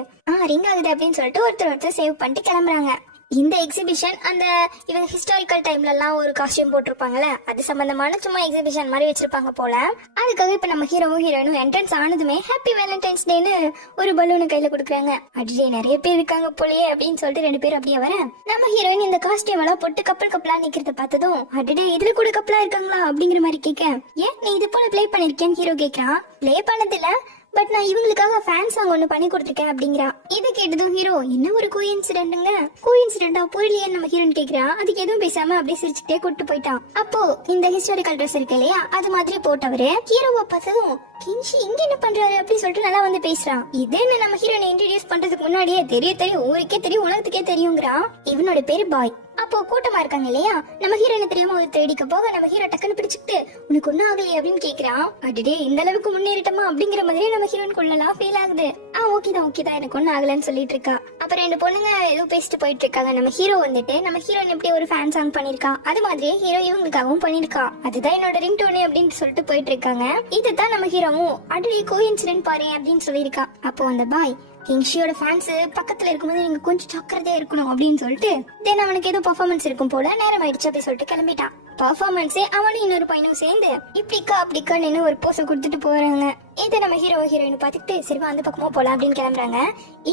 ரிங் ஆகுது அப்படின்னு சொல்லிட்டு ஒருத்தர் சேவ் பண்ணிட்டு கிளம்புறாங்க. இந்த எக்ஸிபிஷன் அந்த இவங்க ஹிஸ்டாரிக்கல் டைம்ல எல்லாம் ஒரு காஸ்டியூம் போட்டிருப்பாங்கல்ல, அது சம்பந்தமான சும்மா எக்ஸிபிஷன் மாதிரி வச்சிருப்பாங்க போல. அதுக்காக இப்ப நம்ம ஹீரோவும் ஹீரோயினும் என்ட்ரன்ஸ் ஆனதுமே ஹாப்பி வேலண்டைன்ஸ் டேன்னு ஒரு பலூனை கையில கொடுக்குறாங்க. அடியே நிறைய பேர் இருக்காங்க போலயே அப்படின்னு சொல்லிட்டு 2 பேரும் அப்படியே வர நம்ம ஹீரோயின் இந்த காஸ்டியூம் எல்லாம் போட்டு கப்பலா நிக்கிறத பார்த்ததும் அடிடே இதுல கூட கப்பலா இருக்காங்களா அப்படிங்கிற மாதிரி கேட்க, ஏன் நீ இது போல பிளே பண்ணிருக்கேன்னு ஹீரோ கேக்குறான். பிளே பண்ணதில்ல, பட் நான் இவங்களுக்காக ஃபேன் சாங் ஒன்னு பண்ணி கொடுத்துருக்கேன் அப்படிங்கிறா. இதை கேட்டதும் ஹீரோ என்ன ஒரு கோயின்சிடென்டா புரியலையே நம்ம ஹீரோன் கேக்குறா. அதுக்கு எதுவும் பேசாம அப்படியே சிரிச்சுட்டே கூட்டு போயிட்டான். அப்போ இந்த ஹிஸ்டாரிக்கல் ட்ரெஸ் இருக்கு இல்லையா, அது மாதிரி போட்டவரு ஹீரோவை பார்த்ததும் கின்ஷி இங்க என்ன பண்றாரு அப்படின்னு சொல்லிட்டு நல்லா வந்து பேசுறான். இது என்ன நம்ம ஹீரோனை இன்ட்ரோடியூஸ் பண்றதுக்கு முன்னாடியே தெரியும் ஊருக்கே தெரியும் உலகத்துக்கே தெரியுங்கிறான். இவனோட பேரு பாய். அப்போ கூட்டமா இருக்காங்க இல்லையா, நம்ம ஹீரோனை தெரியாம ஒரு தேடிக்க போக நம்ம ஹீரோ டக்குன்னு பிடிச்சிட்டு உனக்கு ஒன்னும் ஆகலையே அப்படின்னு கேக்குறான். அடிடே இந்த அளவுக்கு முன்னேறிட்டமா அப்படிங்கிற மாதிரி நம்ம ஹீரோன் கொள்ளலாம் ஃபீல் ஆகுது. ஓகேதான் எனக்கு ஒன்னும் ஆகலன்னு சொல்லிட்டு இருக்கா. அப்ப 2 பொண்ணுங்க ஏதோ பேசிட்டு போயிட்டு இருக்காங்க. நம்ம ஹீரோ வந்துட்டு நம்ம ஹீரோன் எப்படி ஒரு ஃபேன் சாங் பண்ணிருக்கா, அது மாதிரியே ஹீரோ இவங்களுக்காகவும் பண்ணிருக்கா. அதுதான் என்னோட ரிங் டோனு அப்படின்னு சொல்லிட்டு போயிட்டு இருக்காங்க. இதுதான் நம்ம ஹீரோவும் அடி கோயின்சிடென்ட் பாரு அப்படின்னு சொல்லியிருக்கா. அப்போ அந்த பாய் கிங்ஷியோட ஃபேன்ஸ் பக்கத்துல இருக்கும்போது நீங்க கொஞ்சம் ஜாக்கிரதையா இருக்கணும் அப்படின்னு சொல்லிட்டு தென் அவனுக்கு ஏதோ பெர்ஃபார்மன்ஸ் இருக்கும் போல நேரம் ஆயிடுச்சு அப்படி சொல்லிட்டு கிளம்பிட்டான். பெர்ஃபார்மன்ஸே அவனும் இன்னொரு பையனும் சேர்ந்து இப்படிக்கா நின்னு ஒரு போஸ கொடுத்துட்டு போறாங்க. இதை நம்ம ஹீரோயின் பாத்துக்கிட்டு சரிவா அந்த பக்கமா போலாம் அப்படின்னு கிளம்புறாங்க.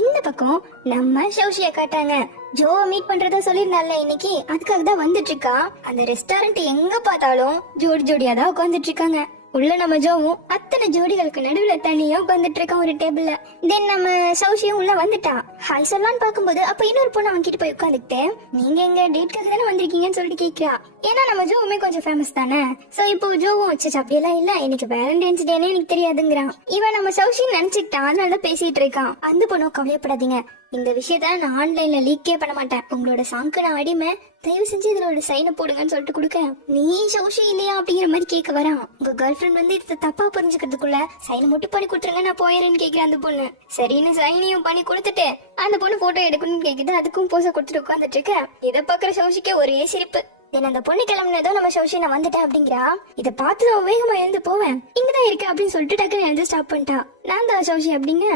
இந்த பக்கம் நம்ம ஷோஷிய காட்டாங்க. ஜோ மீட் பண்றதா சொல்லிருந்தால இன்னைக்கு, அதுக்காக தான் வந்துட்டு இருக்கா. அந்த ரெஸ்டாரண்ட் எங்க பார்த்தாலும் ஜோடியா தான் உட்காந்துட்டு இருக்காங்க. உள்ள நம்ம ஜோவும் அத்தனை ஜோடிகளுக்கு நடுவுல தனியா உட்காந்துட்டு இருக்கான் ஒரு டேபிள்ல. தென் நம்ம சௌஷியும் உள்ள வந்துட்டா. ஹாய் சொல்லலான்னு பாக்கும்போது அப்ப இன்னொரு பொண்ணு அவங்க கிட்ட போய் உட்காந்துக்கிட்டு நீங்க எங்க டேட்காக தானே வந்திருக்கீங்கன்னு சொல்லிட்டு கேக்குறா. ஏன்னா நம்ம ஜோவுமே கொஞ்சம் ஃபேமஸ் தானே, சோ இப்போ ஜோவும் வச்சு அப்படியெல்லாம் இல்ல எனக்கு வேலண்டைன்ஸ் டேனே எனக்கு தெரியாதுங்கிறான். இவன் நம்ம சௌஷின்னு நினைச்சுக்கிட்டான், அதனாலதான் பேசிட்டு இருக்கான். அந்த பொண்ணு கவலையப்படாதீங்க, இந்த விஷயத்த நான் ஆன்லைன்ல லீக்கே பண்ண மாட்டேன், உங்களோட சாங்க்கு நான் அடிமை, தயவு செஞ்சு இதுல ஒரு சைனை போடுங்கன்னு சொல்லிட்டு கொடுக்க நீ சௌஷி இல்லையா அப்படிங்கிற மாதிரி கேட்க வரான். உங்க கேர்ள் ஃபிரெண்ட் வந்து இதை தப்பா புரிஞ்சுக்கிறதுக்குள்ள சைனை மட்டும் பண்ணி கொடுத்துருங்க நான் போயிறேன்னு கேக்குறேன் அந்த பொண்ணு. சரின்னு சைனையும் பண்ணி கொடுத்துட்டு அந்த பொண்ணு போட்டோ எடுக்கணும்னு கேக்குது. அதுக்கும் போச கொடுத்துட்டு உட்காந்துட்டு இருக்க. இதை பாக்குற சௌஷிக்கு ஒரே சிரிப்பு. அந்த பொண்ணு கிளம்புனதோ நம்ம சௌஷி நான் வந்துட்டேன் அப்படிங்கிறா. இதை பார்த்து வேகமா எழுந்து போவேன், இங்கதான் இருக்கு அப்படின்னு சொல்லிட்டு டக்குன்னு எழுந்து ஸ்டாப் பண்ணிட்டா. நான் தான் சௌஷி அப்படிங்க.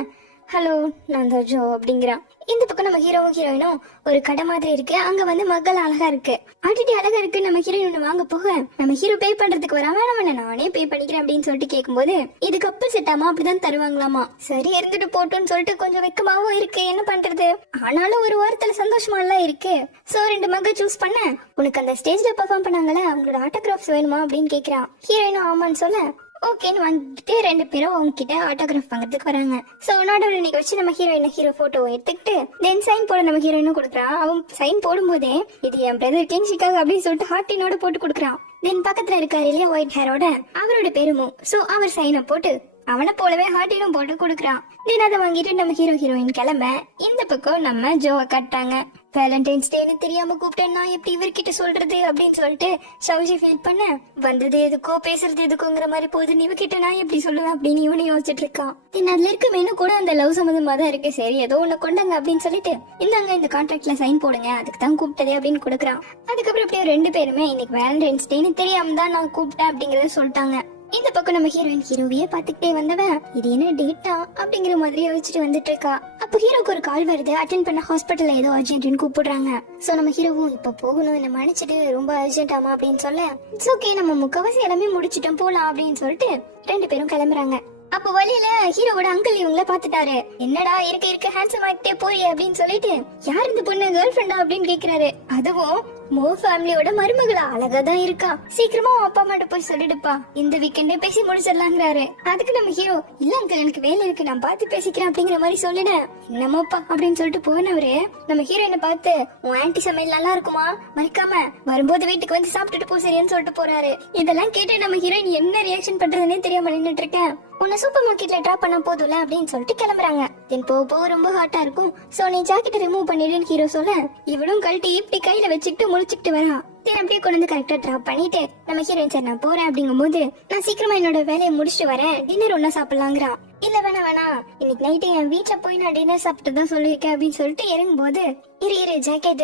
ஹலோ நான் தான் ஜோ அப்படிங்கிறான். இந்த பக்கம் நம்ம ஹீரோவும் ஹீரோயினும் ஒரு கடை மாதிரி இருக்கு, அங்க வந்து மக்கள் அழகா இருக்கு. ஆட்டிட்டு அழகா இருக்கு. நம்ம ஹீரோயின் வாங்க போக நம்ம ஹீரோ பே பண்றதுக்கு வராம நம்ம நானே பே பண்ணிக்கிறேன் அப்படின்னு சொல்லிட்டு கேட்கும்போது இது கப்பல் செட்டாமா அப்படிதான் தருவாங்களாமா. சரி இருந்துட்டு போட்டோன்னு சொல்லிட்டு கொஞ்சம் வெக்கமாவும் இருக்கு, என்ன பண்றது, ஆனாலும் ஒரு வாரத்துல சந்தோஷமா எல்லாம் இருக்கு. சோ 2 மக சூஸ் பண்ண உனக்கு அந்த ஸ்டேஜ்ல பெர்ஃபார்ம் பண்ணாங்களே அவங்களோட ஆட்டோகிராஃப்ஸ் வேணுமா அப்படின்னு கேக்குறான். ஹீரோயினும் ஆமான்னு சொல்ல ஓகேன்னு வாங்கிட்டு 2 பேரும் அவங்க கிட்ட ஆட்டோகிராஃப் வாங்குறதுக்கு வராங்க. சோ நடுவில் இன்னைக்கு வச்சு நம்ம ஹீரோ போட்டோ எடுத்துக்கிட்டு தென் சைன் போட நம்ம ஹீரோயினும் கொடுக்குறான். அவன் சைன் போடும் போதே இது என் பிரதர் கிங்ஷிக்காக அப்படின்னு சொல்லிட்டு ஹார்ட்டினோட போட்டு கொடுக்குறான். தென் பக்கத்துல இருக்காரு இல்லையா ஒயிட் ஹேரோட, அவரோட பேருமோ. சோ அவர் சைனை போட்டு அவனை போலவே ஹார்ட்டினும் போட்டு கொடுக்குறான். தென் அதை வாங்கிட்டு நம்ம ஹீரோயின் கிளம்ப இந்த பக்கம் நம்ம ஜோவை கட்டாங்க. வேலண்டைன்ஸ் டேன்னு தெரியாம கூப்பிட்டேன், நான் எப்படி இவர்கிட்ட சொல்றது அப்படின்னு சொல்லிட்டு சௌஜி ஃபீல் பண்ண வந்தது எதுக்கோ பேசுறது எதுக்கோங்கிற மாதிரி போகுது, இவகிட்ட நான் எப்படி சொல்லுவேன் அப்படின்னு இவனு யோசிச்சுட்டு இருக்கான். அதுல இருக்க மெனு கூட அந்த லவ் சம்பந்தமா தான் இருக்கு. சரி ஏதோ ஒண்ணு கொண்டாங்க அப்படின்னு சொல்லிட்டு இந்தாங்க இந்த கான்ட்ராக்ட்ல சைன் போடுங்க, அதுக்கு தான் கூப்பிட்டதே அப்படின்னு கொடுக்குறான். அதுக்கப்புறம் அப்படியே 2 பேருமே இன்னைக்கு வேலண்டைன்ஸ் டேன்னு தெரியாம தான் நான் கூப்பிட்டேன் அப்படிங்கறத சொல்லிட்டாங்க. இந்த பக்கம் நம்ம ஹீரோவையே பாத்துக்கிட்டே வந்தவன் இது என்ன டேட்டா அப்படிங்கிற மாதிரி யோசிச்சுட்டு வந்துட்டு இருக்கா. அப்ப ஹீரோக்கு ஒரு கால் வருது, அட்டென்ட் பண்ண ஹாஸ்பிட்டல்ல ஏதோ அர்ஜென்ட்னு கூப்பிடுறாங்க. சோ நம்ம ஹீரோவும் இப்ப போகணும், என்ன மன்னிச்சிட்டு ரொம்ப அர்ஜென்ட் ஆமா அப்படின்னு சொல்ல இட்ஸ் ஓகே நம்ம முக்கவாசி எல்லாமே முடிச்சிட்டோம் போலாம் அப்படின்னு சொல்லிட்டு 2 பேரும் கிளம்புறாங்க. அப்ப வழியில ஹீரோவோட அங்கிள் இவங்கள பாத்துட்டாரு. என்னடா இருக்க ஹேண்ட்ஸம் ஆகிட்டே போய் அப்படின்னு சொல்லிட்டு, யார் இந்த பொண்ணு கேர்ள் ஃபிரெண்டா அப்படின்னு கேக்குறாரு. அதுவும் மோ ஃபேமிலியோட மருமகளா, அழகா தான் இருக்கா, சீக்கிரமா அப்பா அம்மாட்ட போய் சொல்லிடுப்பா, இந்த வீக்கெண்டே பேசி முடிச்சிடலாங்கிறாரு. அதுக்கு நம்ம ஹீரோ, இல்ல அங்கிள் எனக்கு வேலை இருக்கு, நான் பார்த்து பேசிக்கிறேன் அப்படிங்கிற மாதிரி சொல்லிட, என்னமோப்பா அப்படின்னு சொல்லிட்டு போனவரு நம்ம ஹீரோயினை பார்த்து, உன் ஆன்டி சமையல் நல்லா இருக்குமா, மறக்காம வரும்போது வீட்டுக்கு வந்து சாப்பிட்டுட்டு போ சரியான்னு சொல்லிட்டு போறாரு. இதெல்லாம் கேட்டு நம்ம ஹீரோயின் என்ன ரியாக்ஷன் பண்றதுன்னே தெரியாம நின்னுட்டு இருக்கேன். உன்னை சூப்பர் மார்க்கெட்ல டிராப் பண்ண போதும்ல அப்படின்னு சொல்லிட்டு கிளம்புறாங்க. தென் போக ரொம்ப ஹாட்டா இருக்கும், சோ நீ ஜாக்கெட்டை ரிமூவ் பண்ணிடுன்னு ஹீரோ சொல்ல, இவளும் கழட்டி இப்படி கையில வச்சுக்கிட்டு முழிச்சுக்கிட்டு வரா. தென் அப்படியே கொண்டு வந்து கரெக்டா டிராப் பண்ணிட்டு நம்ம ஹீரோயின், சார் நான் போறேன் அப்படிங்கும் போது, நான் சீக்கிரமா என்னோட வேலையை முடிச்சுட்டு வரேன், டின்னர் ஒன்னா சாப்பிடலாங்கிறான். இல்ல வேணாம் இன்னைக்கு நைட்டு என் வீட்டுல போய் நான் டின்னர் சாப்பிட்டு தான் சொல்லியிருக்கேன் அப்படின்னு சொல்லிட்டு இறங்கும் போது, இரு ஜாக்கெட்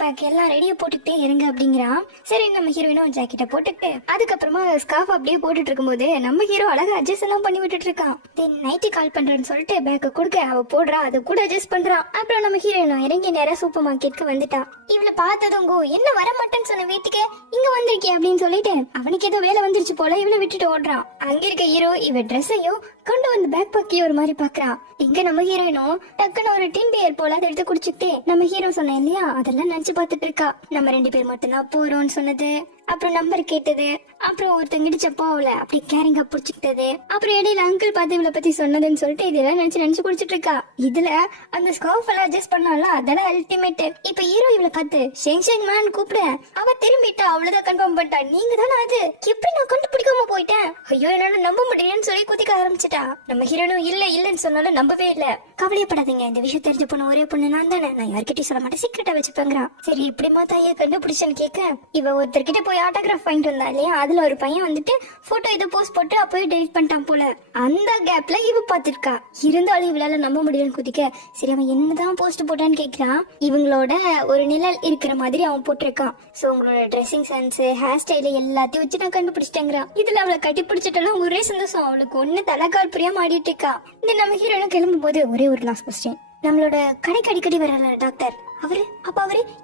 பேக் எல்லாம் ரெடியா போட்டுக்கிட்டே இறங்க அப்படிங்கிறான். சரி நம்ம ஹீரோயினும் ஜாக்கெட்டை போட்டுக்கிட்டு அதுக்கப்புறமா ஸ்கார்ஃப் அப்படியே போட்டுட்டு இருக்கும்போது நம்ம ஹீரோ அழகா அட்ஜஸ்ட் எல்லாம் பண்ணி விட்டுட்டு இருக்கான். தென் நைட்டு கால் பண்றேன்னு சொல்லிட்டு பேக்க கொடுக்க அவ போடுறா, அதை கூட அட்ஜஸ்ட் பண்றான். அப்புறம் நம்ம ஹீரோயினும் இறங்கி நேரா சூப்பர் மார்க்கெட்டுக்கு வந்துட்டான். இவளை பார்த்ததும் கோ, என்ன வர மாட்டேன்னு சொன்ன வீட்டுக்கு இங்க வந்திருக்கே அப்படின்னு சொல்லிட்டு அவனுக்கு ஏதோ வேலை வந்துருச்சு போல இவளை விட்டுட்டு ஓடுறான். அங்க இருக்க ஹீரோ இவ ட்ரெஸ்ஸையும் கொண்டு வந்து பேக் பக்கி ஒரு மாதிரி பாக்குறான். இங்க நம்ம ஹீரோயினும் டக்குன்னு ஒரு டின் பியர் போல அதை எடுத்து குடிச்சுக்கிட்டு, நம்ம ஹீரோ சொன்னேன் இல்லையா அதெல்லாம் நினைச்சு பாத்துட்டு இருக்கா. நம்ம 2 பேர் மட்டும் தான் போறோம்னு சொன்னது, அப்புறம் நம்பர் கேட்டது, அப்புறம் ஒருத்தங்க இடிச்சப்போ அவளை அப்படி கேரிங்கா புடிச்சுக்கிட்டது, அப்புறம் இடையில அங்கிள் பார்த்து இவளை பத்தி சொன்னதுன்னு சொல்லிட்டு இதெல்லாம் நினைச்சு குடிச்சிட்டு இருக்கா. இதுல அந்த ஸ்கார்ஃப் எல்லாம் அட்ஜஸ்ட் பண்ணாலும் அதெல்லாம் அல்டிமேட். இப்ப ஹீரோ இவளை பார்த்து ஷெங் மேன் கூப்பிட, அவ திரும்பிட்டா, அவ்வளவுதான் கன்ஃபார்ம் பண்ணிட்டா, நீங்க தானே அது, எப்படி நான் கண்டுபிடிக்காம போயிட்டேன், ஐயோ என்னால நம்ப முடியலன்னு சொல்லி குதிக்க ஆரம்பிச்சிட்டா. நம்ம ஹீரோனும் இல்லன்னு சொன்னாலும் நம்பவே இல்ல. கவலையப்படாதீங்க, இந்த விஷயம் தெரிஞ்ச பொண்ணு ஒரே பொண்ணு நான் தானே, நான் யார்கிட்டயும் சொல்ல மாட்டேன், சீக்கிரட்டா வச்சுப்பேங்கிறான். சரி எப்படிமா தாயே கண்டுபிடிச்சேன்னு கேட்க, இவ ஒருத்தர்கிட்ட போய் ஆட்டோகிராஃப் வாங்கிட்டு வந்தா இல்லையா, அதுல ஒரு பையன் வந்துட்டு போட்டோ இதை போஸ்ட் போட்டு அப்பவே டெலிட் பண்ணிட்டான் போல. அந்த கேப்ல இவ பாத்துருக்கா, இருந்தாலும் இவளால நம்ப முடியலன்னு குதிக்க, சரி அவன் என்னதான் போஸ்ட் போட்டான்னு கேக்குறான். இவங்களோட ஒரு நிழல் இருக்கிற மாதிரி அவன் போட்டிருக்கான். சோ உங்களோட ட்ரெஸ்ஸிங் சென்ஸ், ஹேர் ஸ்டைல் எல்லாத்தையும் வச்சு நான் கண்டுபிடிச்சிட்டேங்கிறான். இதுல அவளை கட்டி பிடிச்சிட்டாலும் ஒரே சந்தோஷம், அவளுக்கு ஒண்ணு தலைக்கால் புரியாம ஆடிட்டு இருக்கா. இந்த நம்ம ஹீரோயினும் கிளம்பும் போது ஒரே ஒரு லாஸ்ட் கொஸ்டின், நம்மளோட கடைக்கு அடிக்கடி வர்ற டாக்டர் அவரு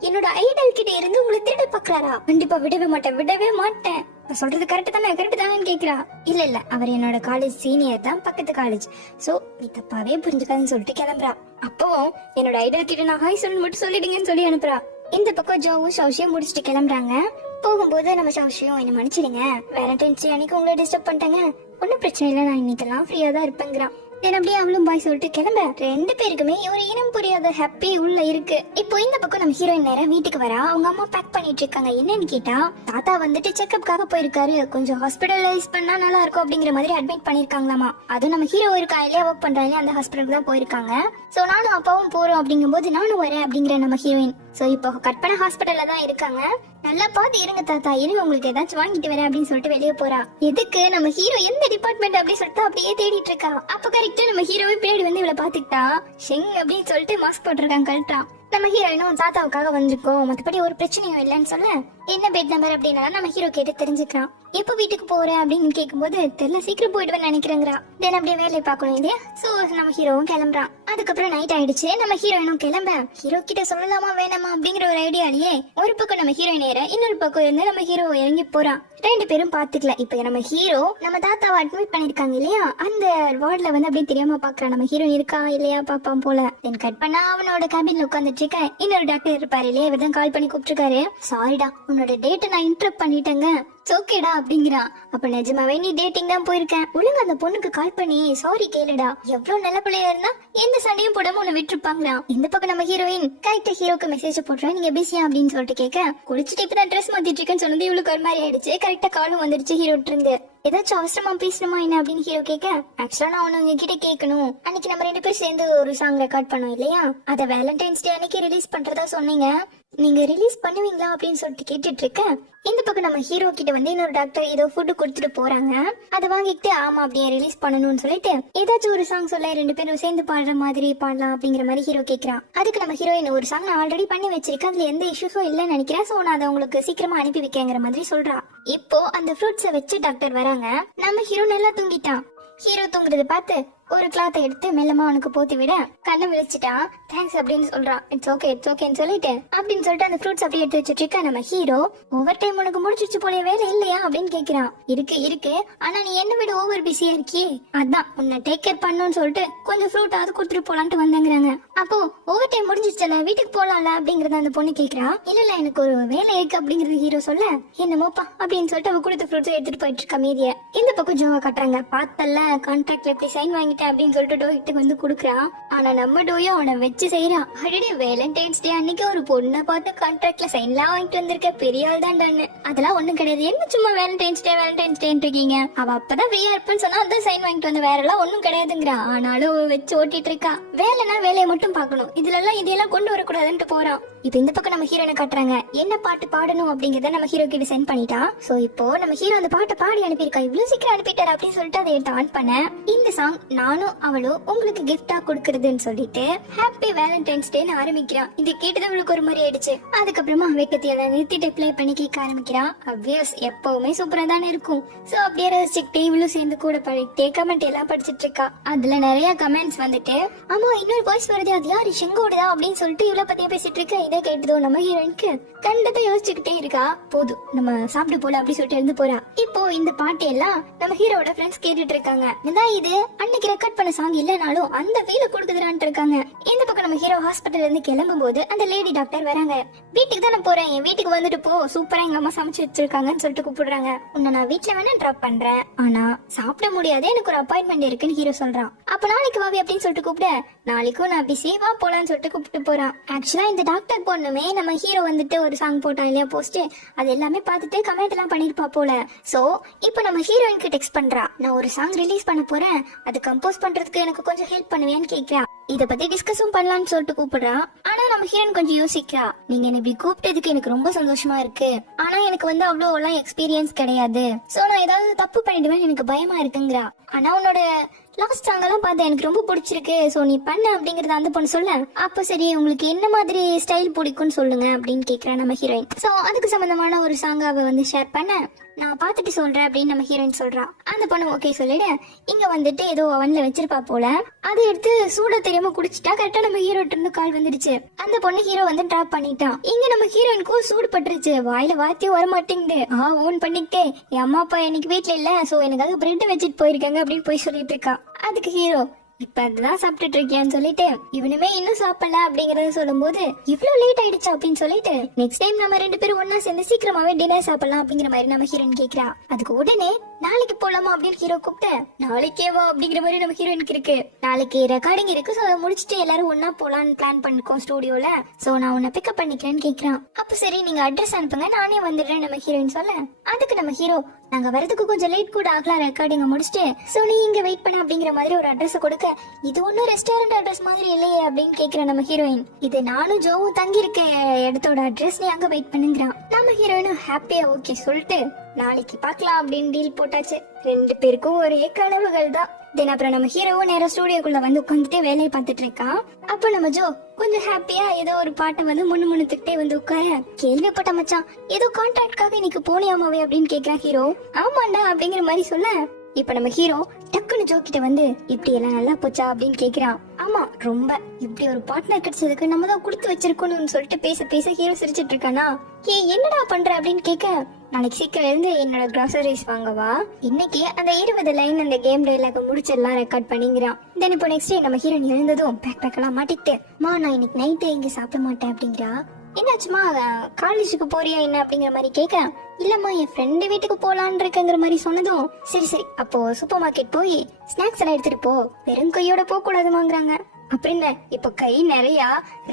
என்னோட ஐடல் கிட்ட இருந்து உங்களை தேட பாக்குறாரா? கண்டிப்பா விடவே மாட்டேன் நான் சொல்றது கரெக்ட் தானே கேக்குறா. இல்ல அவர் என்னோட காலேஜ் சீனியர் தான், பக்கத்து காலேஜ், சோ நீ தப்பாவே புரிஞ்சுக்காதுன்னு சொல்லிட்டு கிளம்புறா. அப்போ என்னோட ஐடல் கிட்ட நான் ஹாய் சொல்லு மட்டும் சொல்லிடுங்கன்னு சொல்லி அனுப்புறா. இந்த பக்கம் ஜோவும் ஷவுஷியும் முடிச்சுட்டு கிளம்புறாங்க. போகும்போது நம்ம ஷவுஷியும் என்ன மன்னிச்சிடுங்க, வேலண்டைன்ஸ் டே அன்னைக்கு உங்களை டிஸ்டர்ப் பண்ணிட்டேங்க, ஒன்னும் பிரச்சனை இல்லை, நான் இன்னைக்கெல்லாம் ஃப்ரீயா தான் இருப்பேங்கிறான். அப்படியே அவளும் பாய் சொல்லிட்டு கிளம்ப 2 பேருக்குமே ஒரு இனம் புரியாத ஹாப்பி உள்ள இருக்கு. இப்போ இந்த பக்கம் நம்ம ஹீரோயின் நேரம் வீட்டுக்கு வரா. அவங்க அம்மா பேக் பண்ணிட்டு இருக்காங்க. என்னன்னு கேட்டா, தாத்தா வந்துட்டு செக்அப்காக போயிருக்காரு, கொஞ்சம் ஹாஸ்பிடலைஸ் பண்ணா நல்லா இருக்கும் அப்படிங்கிற மாதிரி அட்மிட் பண்ணிருக்காங்களாமா. அதுவும் நம்ம ஹீரோ இருக்கா இல்லையா, ஒர்க் பண்றா இல்லையா, அந்த ஹாஸ்பிடலுக்கு தான் போயிருக்காங்க. சோ நானும் அப்பாவும் போறோம் அப்படிங்கும் போது நானும் வரேன் அப்படிங்கிற நம்ம ஹீரோயின். சோ இப்போ கற்பனை ஹாஸ்பிடல்ல தான் இருக்காங்க. நல்லா பார்த்து இருங்க தாத்தா, இருங்க உங்களுக்கு ஏதாச்சும் வாங்கிட்டு வரேன் அப்படின்னு சொல்லிட்டு வெளியே போறா. எதுக்கு, நம்ம ஹீரோ எந்த டிபார்ட்மெண்ட் அப்படி சொல்லிட்டு அப்படியே தேடிட்டு இருக்கா. அப்ப கரெக்டா நம்ம ஹீரோவே பின்னாடி வந்து இவளை பாத்துக்கிட்டா. ஷெங் அப்படின்னு சொல்லிட்டு மாஸ்க் போட்டிருக்காங்க, கழட்டான். நம்ம ஹீரோயினும் தாத்தாவுக்காக வந்திருக்கோம், மத்தபடி ஒரு பிரச்சனையும் இல்லைன்னு சொல்ல, என்ன பெட் நம்பர் அப்படின்னா நம்ம ஹீரோ கேட்டு தெரிஞ்சுக்கிறான். எப்போ வீட்டுக்கு போறேன் அப்படின்னு கேட்கும்போது, தெரியல சீக்கிரம் போயிடுவேன் நினைக்கிறேங்கிறா. தென் அப்படியே வேலையை பார்க்கணும் இல்லையா, சோ நம்ம ஹீரோவும் கிளம்புறான். அதுக்கப்புறம் நைட் ஆயிடுச்சு. நம்ம ஹீரோயினும் கிளம்ப, ஹீரோ கிட்ட சொல்லலாமா வேணாமா அப்படிங்கிற ஒரு ஐடியாலேயே ஒரு பக்கம் நம்ம ஹீரோயின் ஏற, இன்னொரு பக்கம் இருந்து நம்ம ஹீரோ இறங்கி போறான். 2 பேரும் பாத்துக்கல. இப்ப நம்ம ஹீரோ நம்ம தாத்தாவை அட்மிட் பண்ணிருக்காங்க இல்லையா, அந்த வார்டுல வந்து அப்படியே தெரியாம பாக்குறான், நம்ம ஹீரோயின் இருக்கா இல்லையா பாப்பான் போல. தென் கட் பண்ணா அவனோட கேபின்ல உட்காந்துட்டு இருக்க இன்னொரு டாக்டர் இருப்பாரு இல்லையா, இவர் தான் கால் பண்ணி கூப்பிட்டுருக்காரு. சாரிடா உன்னோட டேட்டை நான் இன்டரப்ட் பண்ணிட்டேங்க, ஓகேடா அப்படிங்கிறான். அப்ப நிஜமாவே நீ டேட்டிங் தான் போயிருக்கேன், ஒழுங்கு அந்த பொண்ணுக்கு கால் பண்ணி சாரி கேளுடா, எவ்வளவு நல்ல பிள்ளையா இருந்தா எந்த சண்டையும் போடாம உன்னை விட்டுருப்பாங்களா. இந்த பக்கம் நம்ம ஹீரோயின் கரெக்டா ஹீரோக்கு மெசேஜ் போட்டுறேன், நீங்க பிஸியா அப்படின்னு சொல்லிட்டு கேட்க, குளிச்சுட்டு இப்பதான் ட்ரெஸ் மாத்திட்டு இருக்கேன்னு சொன்னது இவளுக்கு ஒரு மாதிரி ஆயிடுச்சு. கரெக்டா காலும் வந்துடுச்சு ஹீரோ இருந்து. ஏதாச்சும் அவசரமா பேசணுமா என்ன அப்படின்னு ஹீரோ கேட்க, ஆக்சுவலா நான் ஒண்ணு உங்ககிட்ட கேட்கணும், அன்னைக்கு நம்ம 2 பேரும் சேர்ந்து ஒரு சாங் ரெக்கார்ட் பண்ணோம் இல்லையா, அத வேலண்டைன்ஸ் டே அன்னைக்கு ரிலீஸ் பண்றதா சொன்னீங்க, நீங்க ரிலீஸ் பண்ணுவீங்களா அப்படின்னு சொல்லிட்டு கேட்டுட்டு இருக்கேன். இந்த பக்கம் நம்ம ஹீரோ கிட்ட வந்து இன்னொரு டாக்டர் ஏதோ ஃபுட் கொடுத்துட்டு போறாங்க. அதை வாங்கிட்டு ஆமா அப்படியே ரிலீஸ் பண்ணணும்னு சொல்லிட்டு ஏதாச்சும் ஒரு சாங் சொல்ல 2 பேரும் சேர்ந்து பாடுற மாதிரி பாடலாம் அப்படிங்கிற மாதிரி ஹீரோ கேட்கறான். அதுக்கு நம்ம ஹீரோயின் ஒரு சாங் நான் ஆல்ரெடி பண்ணி வச்சிருக்கேன், அதுல எந்த இஷ்யூஸும் இல்லைன்னு நினைக்கிறேன், சோ நான் அதை உங்களுக்கு சீக்கிரமா அனுப்பி வைக்கங்கிற மாதிரி சொல்றா. இப்போ அந்த ஃப்ரூட்ஸை வச்சு டாக்டர் வராங்க. நம்ம ஹீரோ நல்லா தூங்கிட்டான். ஹீரோ தூங்குறத பார்த்து ஒரு கிளாத்தை எடுத்து மெல்லமா அவனுக்கு போத்தி விட கண்ணை விழிச்சிட்டான். தேங்க்ஸ் அப்படின்னு சொல்றான். இட்ஸ் ஓகேன்னு சொல்லிட்டு அப்படின்னு சொல்லிட்டு அந்த ஃப்ரூட்ஸ் அப்படியே எடுத்து வச்சுட்டு இருக்க நம்ம ஹீரோ. ஓவர் டைம் உனக்கு முடிச்சிச்சு போல வேலை இல்லையா அப்படின்னு கேக்குறான். இருக்கு ஆனா நீ என்ன விட ஓவர் பிஸியா இருக்கியே, அதான் உன்னை டேக் கேர் பண்ணணும்னு சொல்லிட்டு கொஞ்சம் ஃப்ரூட் அது கொடுத்துட்டு போலான்ட்டு வந்தேங்கிறாங்க. அப்போ ஓவர் டைம் முடிஞ்சிச்சுல வீட்டுக்கு போலாம்ல அப்படிங்கறத அந்த பொண்ணு கேக்குறா. இல்ல எனக்கு ஒரு வேலை இருக்கு அப்படிங்கறது ஹீரோ சொல்ல, என்னமோப்பா அப்படின்னு சொல்லிட்டு அவ கொடுத்த ஃப்ரூட்ஸ் எடுத்துட்டு போயிட்டு இருக்க மீதிய இந்த பக்கம் ஜோவா கட்டுறாங்க. பார்த்தல கான்ட்ராக்ட்ல எப்படி சைன் வாங்கிட்டேன் அப்படின்னு சொல்லிட்டு டோய்கிட்ட வந்து குடுக்குறான். ஆனா நம்ம டோயோ அவனை வச்சு செய்யறான். அடடே வேலண்டைன்ஸ் டே அன்னைக்கு ஒரு பொண்ணை பார்த்து கான்ட்ராக்ட்ல சைன்லாம் வாங்கிட்டு வந்திருக்க, பெரிய ஆள் தான். அதெல்லாம் ஒண்ணும் கிடையாது, என்ன சும்மா வேலண்டைன்ஸ் டே இருக்கீங்க, அவ அப்பதான் ஃப்ரீயா இருப்பேன்னு சொன்னா அதான் சைன் வாங்கிட்டு வந்து வேற எல்லாம் ஒண்ணும் கிடையாதுங்கிறா. ஆனாலும் வச்சு ஓட்டிட்டு இருக்கா. வேலைனா வேலையை மட்டும் பாக்கணும், இதுல எல்லாம் இதெல்லாம் கொண்டு வரக்கூடாதுன்னு போறான். இப்ப இந்த பக்கம் நம்ம ஹீரோனை காட்டுறாங்க. என்ன பாட்டு பாடணும் அப்படிங்கறத நம்ம ஹீரோ கிட்ட சென்ட் பண்ணிட்டா. சோ இப்போ நம்ம ஹீரோ அந்த பாட்டை பாடி அனுப்பியிருக்கா. இவ்வளவு சீக்கிரம் அனுப்பிட்டாரு அப்படின்னு சொல்லிட்டு அதை எடுத்து ஆன் பண்ண இந்த சாங் நானும் அவளும் உங்களுக்கு கிஃப்டா கொடுக்கறதுன்னு சொல்லிட்டு ஹாப்பி வேலண்டைன்ஸ் டேன்னு ஆரம்பிக்கிறான். இது கேட்டது அவளுக்கு ஒரு மாதிரி ஆயிடுச்சு. அதுக்கப்புறமா வெக்கத்தியெல்லாம் நிறுத்திட்டு ப்ளே பண்ணி கேட்க ஆரம்பிக்கிறான். அப்வியஸ் எப்பவுமே சூப்பரா தானே இருக்கும். சோ அப்படியே ரசிச்சுக்கிட்டே இவளும் சேர்ந்து கூட படிக்கிட்டே கமெண்ட் எல்லாம் படிச்சிட்டு இருக்கா. அதுல நிறைய கமெண்ட்ஸ் வந்துட்டு, ஆமா இன்னொரு வாய்ஸ் வருது, அது யாரு செங்கோடுதா அப்படின்னு சொல்லிட்டு இவ்வளவு பத்தியா பேசிட்டு இருக்க. இதை கேட்டதோ நம்ம ஹீரோயினுக்கு கண்டதை யோசிச்சுக்கிட்டே இருக்கா. போதும் நம்ம சாப்பிட்டு போல அப்படி சொல்லிட்டு இருந்து போறா. இப்போ இந்த பாட்டு எல்லாம் நம்ம ஹீரோட ஃப்ரெண்ட்ஸ் கேட்டுட்டு இருக்காங்க. இது அன்னைக்கு ரெக்கார்ட் பண்ண சாங் இல்லனாலும் அந்த ஃபீல கொடுக்குதுறான்னு இருக்காங்க. இந்த பக்கம் நம்ம ஹீரோ ஹாஸ்பிட்டல்ல இருந்து கிளம்பும் போது அந்த லேடி டாக்டர் வராங்க. வீட்டுக்கு தானே போறேன், என் வீட்டுக்கு வந்துட்டு போ, சூப்பரா எங்க அம்மா சமைச்சு வச்சிருக்காங்கன்னு சொல்லிட்டு கூப்பிடுறாங்க. உன்னை நான் வீட்டுல வேணா டிராப் பண்றேன், ஆனா சாப்பிட முடியாது, எனக்கு ஒரு அப்பாயின்மெண்ட் இருக்குன்னு ஹீரோ சொல்றான். அப்ப நாளைக்கு வாவி அப்படின்னு சொல்லிட்டு கூப்பிட, நாளைக்கும் நான் பிஸி வா போலான்னு சொல்லிட்டு கூப்பிட்டு போறான். ஆக்சுவலா இந்த டாக்டர் பொண்ணுமே நம்ம ஹீரோ வந்துட்டு ஒரு சாங் போட்டான் இல்லையா போஸ்ட், அது எல்லாமே பார்த்துட்டு கமெண்ட் எல்லாம் பண்ணிருப்பா போல. சோ இப்போ நம்ம ஹீரோயினுக்கு டெக்ஸ்ட் பண்றா, நான் ஒரு சாங் ரிலீஸ் பண்ண போறேன், அது கம்போஸ் பண்றதுக்கு எனக்கு கொஞ்சம் ஹெல்ப் பண்ணுவேன்னு கேக்குறா. இத பத்தி டிஸ்கஸும் பண்ணலாம்னு சொல்லிட்டு கூப்பிடுறா. ஆனா நம்ம ஹீரோயின் கொஞ்சம் யோசிக்கிறா. நீங்க என்ன இப்படி கூப்பிட்டதுக்கு எனக்கு ரொம்ப சந்தோஷமா இருக்கு, ஆனா எனக்கு வந்து அவ்வளவு எல்லாம் எக்ஸ்பீரியன்ஸ் கிடையாது, சோ நான் ஏதாவது தப்பு பண்ணிடுவேன் எனக்கு பயமா இருக்குங்கிறா. ஆனா உன்னோட லாஸ்ட் சாங் எல்லாம் பார்த்தா எனக்கு ரொம்ப பிடிச்சிருக்கு, சோ நீ பண்ண அப்படிங்கறத அந்த பொண்ணு சொல்ல. அப்ப சரி உங்களுக்கு என்ன மாதிரி ஸ்டைல் பிடிக்கும்னு சொல்லுங்க அப்படின்னு கேக்குறா நம்ம ஹீரோயின். சோ அதுக்கு சம்பந்தமான ஒரு சாங் அவ வந்து ஷேர் பண்ண, நான் பாத்துட்டு சொல்றேன் அப்படின்னு நம்ம ஹீரோயின் சொல்றா. அந்த பொண்ணு ஓகே சொல்லிடு. இங்க வந்துட்டு ஏதோ அவன்ல வச்சிருப்பா போல, அதை எடுத்து சூட தெரியாம குடிச்சிட்டா. கரெக்டா நம்ம ஹீரோட்ட இருந்து கால் வந்துடுச்சு. அந்த பொண்ணு ஹீரோ வந்து டிராப் பண்ணிட்டான். இங்க நம்ம ஹீரோயினுக்கும் சூடு பட்டுருச்சு, வாயில வாத்தியும் வர மாட்டேங்குது. ஓன் பண்ணிக்கிட்டே என் அம்மா அப்பா இன்னைக்கு வீட்டுல இல்ல, சோ எனக்காக பிரெட் வச்சுட்டு போயிருக்காங்க அப்படின்னு போய் சொல்லிட்டு இருக்கா. அதுக்கு ஹீரோ, இப்ப அதுதான் சாப்பிட்டுட்டு இருக்கியான்னு சொல்லிட்டு இவனுமே இன்னும் சாப்பிடல அப்படிங்கறத சொல்லும் போது, இவ்வளவு லேட் ஆயிடுச்சு அப்படின்னு சொல்லிட்டு நெக்ஸ்ட் டைம் நம்ம ரெண்டு பேரும் ஒன்னா சேர்ந்து சீக்கிரமாவே டின்னர் சாப்பிடலாம் அப்படிங்கிற மாதிரி நம்ம ஹீரோயின் கேக்குறா. அதுக்கு உடனே நாளைக்கு போலாமா அப்படின்னு ஹீரோ கூப்பிட்டு, நாளைக்கே வா அப்படிங்கிற மாதிரி நம்ம ஹீரோயினுக்கு இருக்கு. நாளைக்கு ரெக்கார்டிங் இருக்கு, சோ அதை முடிச்சுட்டு எல்லாரும் ஒன்னா போலான்னு பிளான் பண்ணிருக்கோம் ஸ்டுடியோல, சோ நான் உன்னை பிக்கப் பண்ணிக்கிறேன்னு கேக்குறான். அப்ப சரி நீங்க அட்ரஸ் அனுப்புங்க நானே வந்துடுறேன் நம்ம ஹீரோயின் சொல்ல. அதுக்கு நம்ம ஹீரோ, நாங்க வரதுக்கு கொஞ்சம் லேட் கூட ஆகலாம் ரெக்கார்டிங்க முடிச்சுட்டு, சோ நீ இங்க வெயிட் பண்ண அப்படிங்கிற மாதிரி ஒரு அட்ரஸ் கொடுக்க, இது ஒன்னும் ரெஸ்டாரண்ட் அட்ரஸ் மாதிரி இல்லையே அப்படின்னு கேக்குற நம்ம ஹீரோயின். இது நானும் ஜோவும் தங்கி இருக்க இடத்தோட அட்ரஸ், நீ அங்க வெயிட் பண்ணுங்கிறான். நம்ம ஹீரோயினும் ஹாப்பியா ஓகே சொல்லிட்டு நாளைக்கு பாக்கலாம் அப்படின்னு டீல் போட்டாச்சு. ரெண்டு பேருக்கும் ஒரே கனவுகள் தான். தென் அப்புறம் நம்ம ஹீரோவும் நேரம் ஸ்டுடியோக்குள்ள வந்து உட்காந்துட்டு வேலையை பார்த்துட்டு இருக்கான். அப்ப நம்ம ஜோ கொஞ்சம் ஹாப்பியா ஏதோ ஒரு பாட்டை வந்து முணுமுணுத்துக்கிட்டே வந்து உட்கார, கேள்விப்பட்ட மச்சான் ஏதோ கான்ட்ராக்ட்காக இன்னைக்கு போனியாமாவே அப்படின்னு கேக்குறான் ஹீரோ. ஆமாண்டா அப்படிங்கிற மாதிரி சொல்ல, இப்ப நம்ம ஹீரோ டக்குன்னு ஜோ கிட்ட வந்து இப்படி எல்லாம் நல்லா போச்சா அப்படின்னு கேக்குறான். ஆமா ரொம்ப, இப்படி ஒரு பார்ட்னர் கிடைச்சதுக்கு நம்ம தான் கொடுத்து வச்சிருக்கோம்னு சொல்லிட்டு பேச பேச ஹீரோ சிரிச்சிட்டு இருக்கானா. என்னடா பண்ற அப்படின்னு கேட்க, நாளைக்கு சீக்கிரம் இருந்து என்னோட கிராசரிஸ் வாங்கவா, இன்னைக்கு அந்த 20 லைன் அந்த கேம் டைலாக முடிச்சிடலாம் ரெக்கார்ட் பண்ணிங்கிறான். தென் இப்போ நெக்ஸ்ட் டே நம்ம ஹீரோயின் எழுந்ததும் பேக் எல்லாம் மாட்டிக்கிட்டு, நான் இன்னைக்கு நைட்டு இங்க சாப்பிட மாட்டேன் அப்படிங்கிறா. என்னாச்சுமா காலேஜுக்கு போறியா என்ன அப்படிங்கிற மாதிரி கேட்க, இல்லம்மா என் ஃப்ரெண்டு வீட்டுக்கு போலான் இருக்குங்கிற மாதிரி சொன்னதும், சரி அப்போ சூப்பர் மார்க்கெட் போய் ஸ்நாக்ஸ் எல்லாம் எடுத்துட்டு போ, வெறும் கையோட போக கூடாதுமாங்கிறாங்க. அப்படின்னு இப்ப கை நிறைய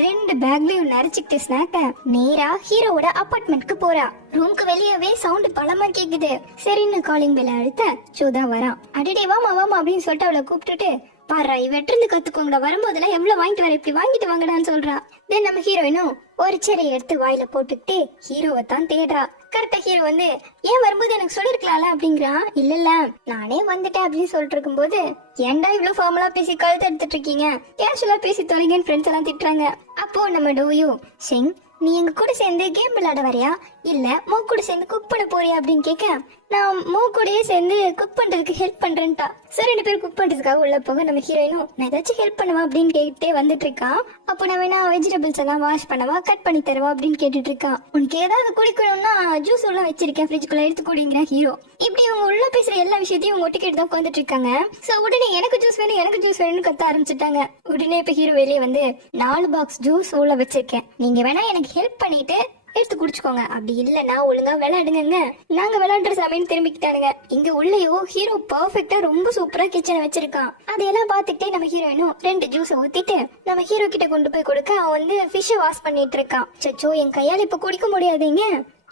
2 பேக்லயும் நிறைச்சிக்கிட்டு ஸ்நாக்க நேரா ஹீரோவோட அபார்ட்மெண்ட்க்கு போறா. ரூம்க்கு வெளியவே சவுண்ட் பலமா கேக்குது. சரின்னு காலிங் பெல் அழுத்த சோதா வரான். அடடே வாமா அப்படின்னு சொல்லிட்டு அவளை கூப்பிட்டுட்டு, பாரு வெட்டிருந்து கத்துக்கோங்கடா, வரும்போதெல்லாம் எவ்வளவு வாங்கிட்டு வர, இப்படி வாங்கிட்டு வாங்கடான்னு சொல்றா. தென் நம்ம ஹீரோயினும் ஒரு செரையை எடுத்து வாயில போட்டுக்கிட்டு ஹீரோவை தான் தேடுறா. கரெக்டா ஹீரோ வந்து, ஏன் வரும்போது எனக்கு சொல்லிருக்கலாம்ல அப்படிங்கிறான். இல்ல நானே வந்துட்டேன் அப்படின்னு சொல்லிட்டு இருக்கும் போது, ஏன்டா இவ்வளவு ஃபார்மலா பேசி கழுத்து எடுத்துட்டு இருக்கீங்க, கேஷுவலா பேசி தொலைங்கன்னு ஃப்ரெண்ட்ஸ் எல்லாம் திட்டுறாங்க. அப்போ நம்ம டோயோ, சிங் நீ எங்க கூட சேர்ந்து கேம் விளையாட வரையா, இல்ல மோ கூட சேர்ந்து குக் பண்ண போறியா அப்படின்னு கேட்க, நான் மோ கூடயே சேர்ந்து குக் பண்றதுக்கு ஹெல்ப் பண்றேன்ட்டா. சரி 2 பேரும் குக் பண்றதுக்காக உள்ள போக நம்ம ஹீரோயினும் நான் ஏதாச்சும் ஹெல்ப் பண்ணவா அப்படின்னு கேட்டே வந்துட்டு இருக்கான். அப்போ நான் வேணா வெஜிடபிள்ஸ் எல்லாம் வாஷ் பண்ணவா, கட் பண்ணி தருவா அப்படின்னு கேட்டுட்டு இருக்கான். உனக்கு ஏதாவது குடிக்கணும்னா ஜூஸ் உள்ள வச்சிருக்கேன் ஃப்ரிட்ஜ்குள்ள எடுத்து குடிங்கிற ஹீரோ. இப்படி இவங்க உள்ள பேசுற எல்லா விஷயத்தையும் இவங்க ஒட்டிக்கிட்டு தான் உட்காந்துட்டு இருக்காங்க. சோ உடனே எனக்கு ஜூஸ் வேணும் எனக்கு ஜூஸ் வேணும்னு கத்த ஆரம்பிச்சுட்டாங்க. உடனே இப்ப ஹீரோ வெளியே வந்து 4 பாக்ஸ் ஜூஸ் உள்ள வச்சிருக்கேன், நீங்க வேணா எனக்கு ஹெல்ப் பண்ணிட்டு எடுத்து குடிச்சுக்கோங்க, அப்படி இல்லன்னா ஒழுங்கா விளையாடுங்க. நாங்க விளையாடுற சமயம் திரும்பிக்கிட்டானுங்க. இங்க உள்ளேயோ ஹீரோ பர்ஃபெக்ட்டா ரொம்ப சூப்பரா கிச்சனை வச்சிருக்கான். அதையெல்லாம் பாத்துக்கிட்டே நம்ம ஹீரோயினும் 2 ஜூஸை ஊத்திட்டு நம்ம ஹீரோ கிட்ட கொண்டு போய் கொடுக்க அவன் வந்து ஃபிஷ்ஷை வாஷ் பண்ணிட்டு இருக்கான். சச்சோ என் கையால இப்ப குடிக்க முடியாதுங்க.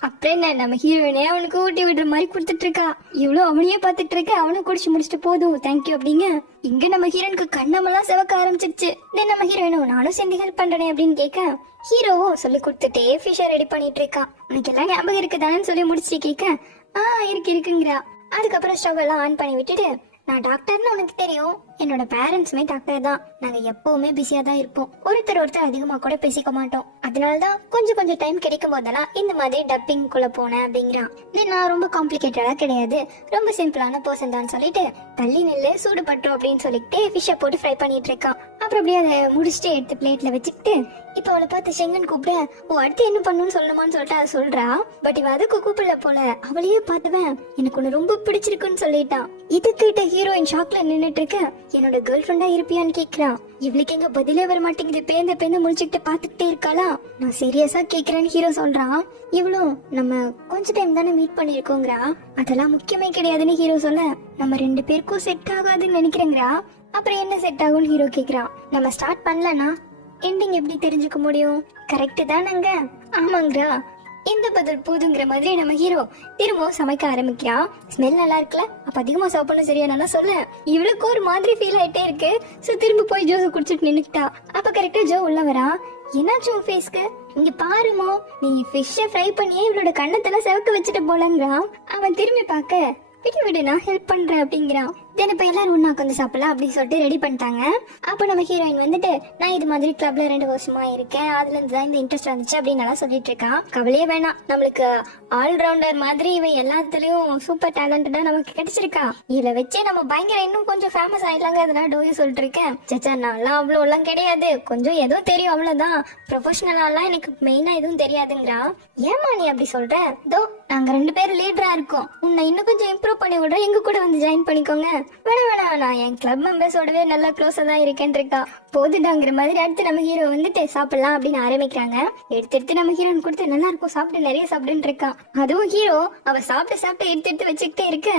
அப்புறம் என்ன நம்ம ஹீரோயினே அவனுக்கு ஊட்டி விடுற மாதிரி கொடுத்துட்டு இருக்கா. இவ்வளவு அவனையே பாத்துட்டு இருக்க, அவனும் குடிச்சு முடிச்சுட்டு போதும் தேங்க்யூ அப்படிங்க. இங்க நம்ம ஹீரோயினுக்கு கண்ணமெல்லாம் செவக்க ஆரம்பிச்சிருச்சு. தென் நம்ம ஹீரோயினும் நானும் சேர்ந்து ஹெல்ப் பண்றேன் அப்படின்னு கேட்க, ஹீரோவும் சொல்லி கொடுத்துட்டே ஃபிஷ்ஷை ரெடி பண்ணிட்டு இருக்கான். உனக்கு எல்லாம் ஞாபகம் இருக்குதானு சொல்லி முடிச்சு கேட்க, இருக்குங்கிறா. அதுக்கப்புறம் ஸ்டவ் எல்லாம் ஆன் பண்ணி விட்டுட்டு, நான் டாக்டர்னு உனக்கு தெரியும், என்னோட பேரண்ட்ஸுமே டாக்டர் தான், நாங்க எப்பவுமே பிஸியா தான் இருப்போம், ஒருத்தர் அதிகமா கூட பேசிக்க மாட்டோம், அதனாலதான் கொஞ்சம் டைம் கிடைக்கும் போதெல்லாம் இந்த மாதிரி டப்பிங் குள்ள போனேன் அப்படிங்கிறான். நான் ரொம்ப காம்ப்ளிகேட்டடா கிடையாது, ரொம்ப சிம்பிளான பர்சன் தான் சொல்லிட்டு தள்ளி நில்லு சூடு பட்டோம் அப்படின்னு சொல்லிட்டு ஃபிஷ்ஷை போட்டு ஃப்ரை பண்ணிட்டு இருக்கான். அப்புறம் அப்படியே அதை முடிச்சுட்டு எடுத்து பிளேட்ல வச்சுக்கிட்டு இப்ப அவளை பார்த்து செங்கன் கூப்பிட, அடுத்து என்ன பண்ணணும்னு சொல்லணுமான்னு சொல்லிட்டு அதை சொல்றா. பட் இவ அதுக்கு கூப்பிடல போல, அவளையே பார்த்துவேன் எனக்கு ஒண்ணு ரொம்ப பிடிச்சிருக்குன்னு சொல்லிட்டான். இது கேட்ட ஹீரோயின் ஷாக்ல நின்னுட்டு இருக்க, என்னோட கேர்ள் ஃப்ரெண்டா இருப்பியான்னு கேக்குறான். இவளுக்கு எங்க பதிலே வர மாட்டேங்குது, பேந்த முடிச்சுக்கிட்டு பாத்துக்கிட்டே இருக்காளா. நான் சீரியஸா கேக்குறேன்னு ஹீரோ சொல்றான். இவளும் நம்ம கொஞ்ச டைம் தானே மீட் பண்ணிருக்கோங்கிறா. அதெல்லாம் முக்கியமே கிடையாதுன்னு ஹீரோ சொல்ல, நம்ம 2 பேருக்கும் செட் ஆகாதுன்னு நினைக்கிறேங்கிறா. அப்புறம் என்ன செட் ஆகும்னு ஹீரோ கேக்குறான். நம்ம ஸ்டார்ட் பண்ணலனா எண்டிங் எப்படி தெரிஞ்சுக்க முடியும், கரெக்ட் தானங்க? ஆமாங்கிறா. எந்த பதில் போதுங்கிற மாதிரி நம்ம ஹீரோ திரும்பவும் சமைக்க ஆரம்பிக்கிறான். ஸ்மெல் நல்லா இருக்குல்ல, அப்ப அதிகமா சர்வ் பண்ண சரியா நல்லா சொல்ல. இவளுக்கு ஒரு மாதிரி ஃபீல் ஆயிட்டே இருக்கு. சோ திரும்ப போய் ஜூஸ் குடிச்சிட்டு நின்னுக்கிட்டா. அப்ப கரெக்டா ஜோ உள்ள வரா. என்னாச்சு உன் ஃபேஸ்க்கு, இங்க பாருமோ நீ ஃபிஷ்ஷை ஃப்ரை பண்ணியே இவளோட கண்ணத்தெல்லாம் செவக்க வச்சுட்டு போலங்கிறான். அவன் திரும்பி பார்க்க, விடு நான் ஹெல்ப் பண்றேன் அப்படிங்கிறான். தென் இப்ப எல்லாரும் ஒன்னா உட்காந்து சாப்பிடலாம் அப்படின்னு சொல்லிட்டு ரெடி பண்ணிட்டாங்க. அப்ப நம்ம ஹீரோயின் வந்துட்டு, நான் இது மாதிரி கிளப்ல 2 வருஷமா இருக்கேன், அதுல இருந்து தான் இந்த இன்ட்ரெஸ்ட் வந்துச்சு அப்படின்னு நல்லா சொல்லிட்டு இருக்கான். கவலையே வேணாம், நம்மளுக்கு ஆல்ரவுண்டர் மாதிரி இவன் எல்லாத்துலயும் சூப்பர் டேலண்டடா நமக்கு கிடைச்சிருக்கா. இதுல வச்சே நம்ம பயங்கர இன்னும் கொஞ்சம் ஃபேமஸ் ஆயிடலாங்க, அதனால டோயே சொல்லிட்டு இருக்கேன். சச்சா நான்லாம் அவ்வளவு எல்லாம் கிடையாது, கொஞ்சம் ஏதோ தெரியும் அவ்வளவுதான், ப்ரொஃபஷனலாலாம் எனக்கு மெயினா எதுவும் தெரியாதுங்கிறான். ஏமா நீ அப்படி சொல்ற, தோ நாங்க 2 பேரும் லீடரா இருக்கோம், உன்னை இன்னும் கொஞ்சம் இம்ப்ரூவ் பண்ணி விடுறோம், எங்க கூட வந்து ஜாயின் பண்ணிக்கோங்க. வேணாம் என் கிளப் மெம்பர்ஸோடவே நல்லா க்ளோஸா தான் இருக்கேன்னு இருக்கா. போதுடாங்கிற மாதிரி அடுத்து நம்ம ஹீரோ வந்துட்டு சாப்பிடலாம் அப்படின்னு ஆரம்பிக்கிறாங்க. எடுத்து நம்ம ஹீரோன் கொடுத்து நல்லா இருக்கும் சாப்பிட்டு நிறைய சாப்பிடுன்னு இருக்கான். அதுவும் ஹீரோ அவ சாப்பிட்டு எடுத்து வச்சுக்கிட்டே இருக்க,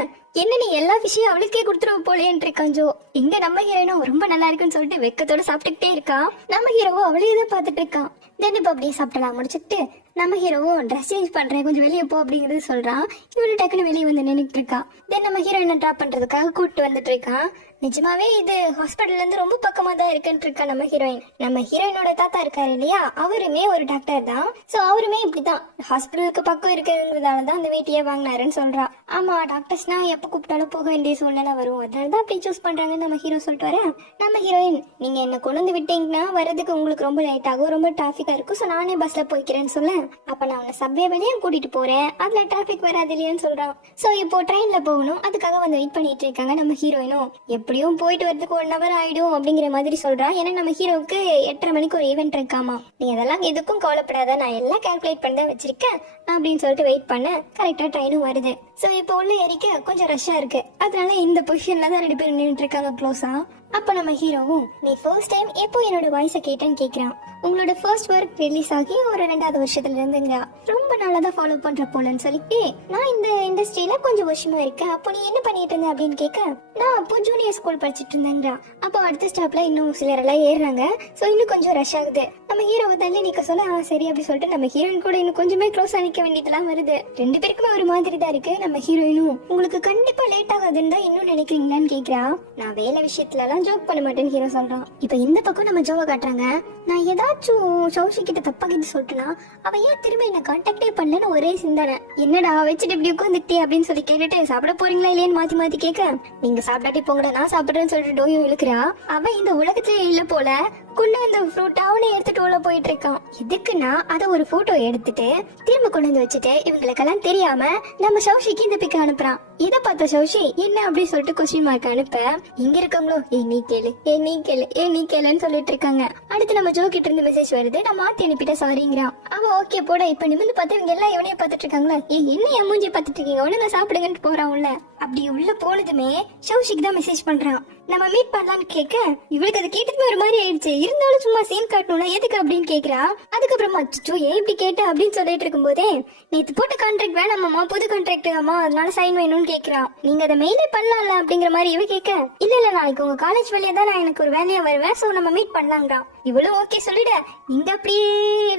என்ன நீ எல்லா விஷயம் அவளுக்கே கொடுத்துருவ போலேன்னு இருக்கான் ஜோ. இங்க நம்ம ஹீரோயினும் ரொம்ப நல்லா இருக்குன்னு சொல்லிட்டு வெக்கத்தோட சாப்பிட்டுக்கிட்டே இருக்கா. நம்ம ஹீரோவோ அவளையே தான் பாத்துட்டு இருக்கான். தென் இப்ப அப்படியே சாப்பிடலாம் முடிச்சுட்டு நம்ம ஹீரோவும் ட்ரெஸ் சேஞ்ச் பண்றேன் கொஞ்சம் வெளியே போ அப்படிங்கறது சொல்றான். இவளு டக்குன்னு வெளியே வந்து நின்னுட்டு இருக்கா. தென் நம்ம ஹீரோயினை ட்ராப் பண்றதுக்காக கூப்பிட்டு வந்துட்டு இருக்கான். நிஜமாவே இது ஹாஸ்பிட்டல்ல இருந்து ரொம்ப பக்கமா தான் இருக்குன்னு இருக்கா நம்ம ஹீரோயின். நம்ம ஹீரோயினோட தாத்தா இருக்காரு இல்லையா, அவருமே ஒரு டாக்டர் தான். சோ அவருமே இப்படிதான் ஹாஸ்பிட்டலுக்கு பக்கம் இருக்கிறதுனாலதான் அந்த வேட்டியே வாங்கினாருன்னு சொல்றா. ஆமா டாக்டர்ஸ்னா எப்ப கூப்பிட்டாலும் போக வேண்டிய சூழ்நிலை வரும், அதனாலதான் அப்படி சூஸ் பண்றாங்கன்னு நம்ம ஹீரோ சொல்லிட்டு வர. நம்ம ஹீரோயின், நீங்க என்ன கொண்டு வந்து விட்டீங்கன்னா வரதுக்கு உங்களுக்கு ரொம்ப லேட் ஆகும், ரொம்ப டிராபிக்கா இருக்கும், சோ நானே பஸ்ல போய்க்கிறேன்னு சொல்ல, அப்ப நான் உன்னை சப்வே வழியா கூட்டிட்டு போறேன், அதுல டிராபிக் வராது இல்லையான்னு சொல்றான். சோ இப்போ ட்ரெயின்ல போகணும், அதுக்காக வந்து வெயிட் பண்ணிட்டு இருக்காங்க. நம்ம ஹீரோயினும் எப்படியும் போயிட்டு வரதுக்கு 1 hour ஆயிடும் அப்படிங்கிற மாதிரி சொல்றான். ஏன்னா நம்ம ஹீரோவுக்கு 8:30 மணிக்கு ஒரு ஈவென்ட் இருக்காமா. நீ அதெல்லாம் எதுக்கும் கவலைப்படாத, நான் எல்லாம் கால்குலேட் பண்ணி தான் வச்சிருக்கேன் அப்படின்னு சொல்லிட்டு வெயிட் பண்ண கரெக்டா ட்ரெயினும் வருது. சோ இப்போ உள்ள ஏறிக்க கொஞ்சம் ரஷ்ஷா இருக்கு, அதனால இந்த பொசிஷன்ல தான் 2 பேரும் நின்றுட்டு இருக்காங்க க்ளோஸா. அப்ப நம்ம ஹீரோவும், நீ ஃபர்ஸ்ட் டைம் எப்போ என்னோட வாய்ஸை கேட்டேன்னு கேக்குறான். உங்களோட ஃபர்ஸ்ட் ஒர்க் ரிலீஸ் ஆகி ஒரு 2வது வருஷத்துல இருந்துங்க, ரொம்ப நாளா தான் ஃபாலோ பண்ற போலன்னு சொல்லிட்டு, நான் இந்த இண்டஸ்ட்ரியில கொஞ்சம் வருஷமா இருக்கேன், அப்போ நீ என்ன பண்ணிட்டு இருந்த அப்படின்னு கேட்க, நான் அப்போ ஜூனியர் ஸ்கூல் படிச்சிட்டு இருந்தேங்கிறா. அப்போ அடுத்த ஸ்டாப்ல இன்னும் சிலர் எல்லாம் ஏறுறாங்க. சோ இன்னும் கொஞ்சம் ரஷ் ஆகுது. நம்ம ஹீரோவை தள்ளி நிக்க சொல்ல சரி அப்படி சொல்லிட்டு நம்ம ஹீரோயின் கூட இன்னும் கொஞ்சமே க்ளோஸா நிக்க வேண்டியதெல்லாம் வருது. 2 பேருக்குமே ஒரு மாதிரி தான் இருக்கு. நம்ம ஹீரோயினும் உங்களுக்கு கண்டிப்பா லேட் ஆகாதுன்னு தான் இன்னும் நினைக்கிறீங்களான்னு கேக்குறா. நான் வேலை விஷயத்துல எல்லாம் ஜோக் பண்ண மாட்டேன்னு ஹீரோ சொல்றான். இப்ப இந்த பக்கம் நம்ம ஜோவை காட்டுறாங்க. நான் ஏதாச்சும் சௌஷி கிட்ட தப்பா கிட்ட சொல்லிட்டேன்னா அவ ஏன் திரும்ப என்ன கான்டாக்டே பண்ணலன்னு ஒரே சிந்தனை. என்னடா வச்சுட்டு இப்படி உட்காந்துட்டே அப்படின்னு சொல்லி கேட்டுட்டு சாப்பிட போறீங்களா இல்லையான்னு மாத்தி மாத்தி கேட்க, நீங்க சாப்பிடாட்டி போங்கடா நான் சாப்பிடுறேன்னு சொல்லிட்டு டோயும் இழுக்கிறா. அவ இந்த உலகத்திலே இல்ல போல கொண்டு வந்த ஃப்ரூட் அவனை எடுத்துட்டு உள்ள போயிட்டு இருக்கான். எதுக்குன்னா அதை ஒரு போட்டோ எடுத்துட்டு திரும்ப கொண்டு வந்து வச்சுட்டு இவங்களுக்கெல்லாம் தெரியாம நம்ம சௌஷிக்கு இந்த பிக்க அனுப்புறான். இதை பார்த்த சௌஷி என்ன அப்படின்னு சொல்லிட்டு கொஸ்டின் மார்க் அனுப்ப, இங்க இருக்கவங்களோ நீ கேளு நீ கேளுன்னு சொல்லிட்டு இருக்காங்க. அடுத்து நம்ம ஜோ கிட்ட இருந்து மெசேஜ் வருது, நான் மாத்தி அனுப்பிட்ட சாரிங்கிறான். அவன் ஓகே போட இப்ப நிமிந்து பார்த்து இவங்க எல்லாம் இவனையே பார்த்துட்டு இருக்காங்களா, என்ன என் மூஞ்சி பார்த்துட்டு இருக்கீங்க ஒழுங்கா சாப்பிடுங்கன்னு போறான் உள்ள. அப்படி உள்ள போனதுமே சௌஷிக்கு தான் மெசேஜ் பண்றான், நம்ம மீட் பண்ணலான்னு கேட்க இவளுக்கு அது கேட்டதுமே ஒரு மாதிரி ஆயிடுச்சு. இருந்தாலும் சும்மா சீன் காட்டணும்ல எதுக்கு அப்படின்னு கேக்குறா. அதுக்கப்புறமா அச்சோ ஏன் இப்படி கேட்ட அப்படின்னு சொல்லிட்டு இருக்கும் போதே, நேத்து போட்ட கான்ட்ராக்ட் வேணாமாமா புது கான்ட்ராக்ட் ஆமா அதனால சைன் வேணும்னு கேக்குறான். நீங்க அதை மெயிலே பண்ணலாம்ல அப்படிங்கிற மாதிரி இவ கேட்க, இல்ல நாளைக்கு உங்க காலேஜ் வேலையா தான் நான் எனக்கு ஒரு வேலையா வருவேன் சோ நம்ம மீட் பண்ணலாங்கிறான். இவ்வளவு ஓகே சொல்லிட இங்க அப்படியே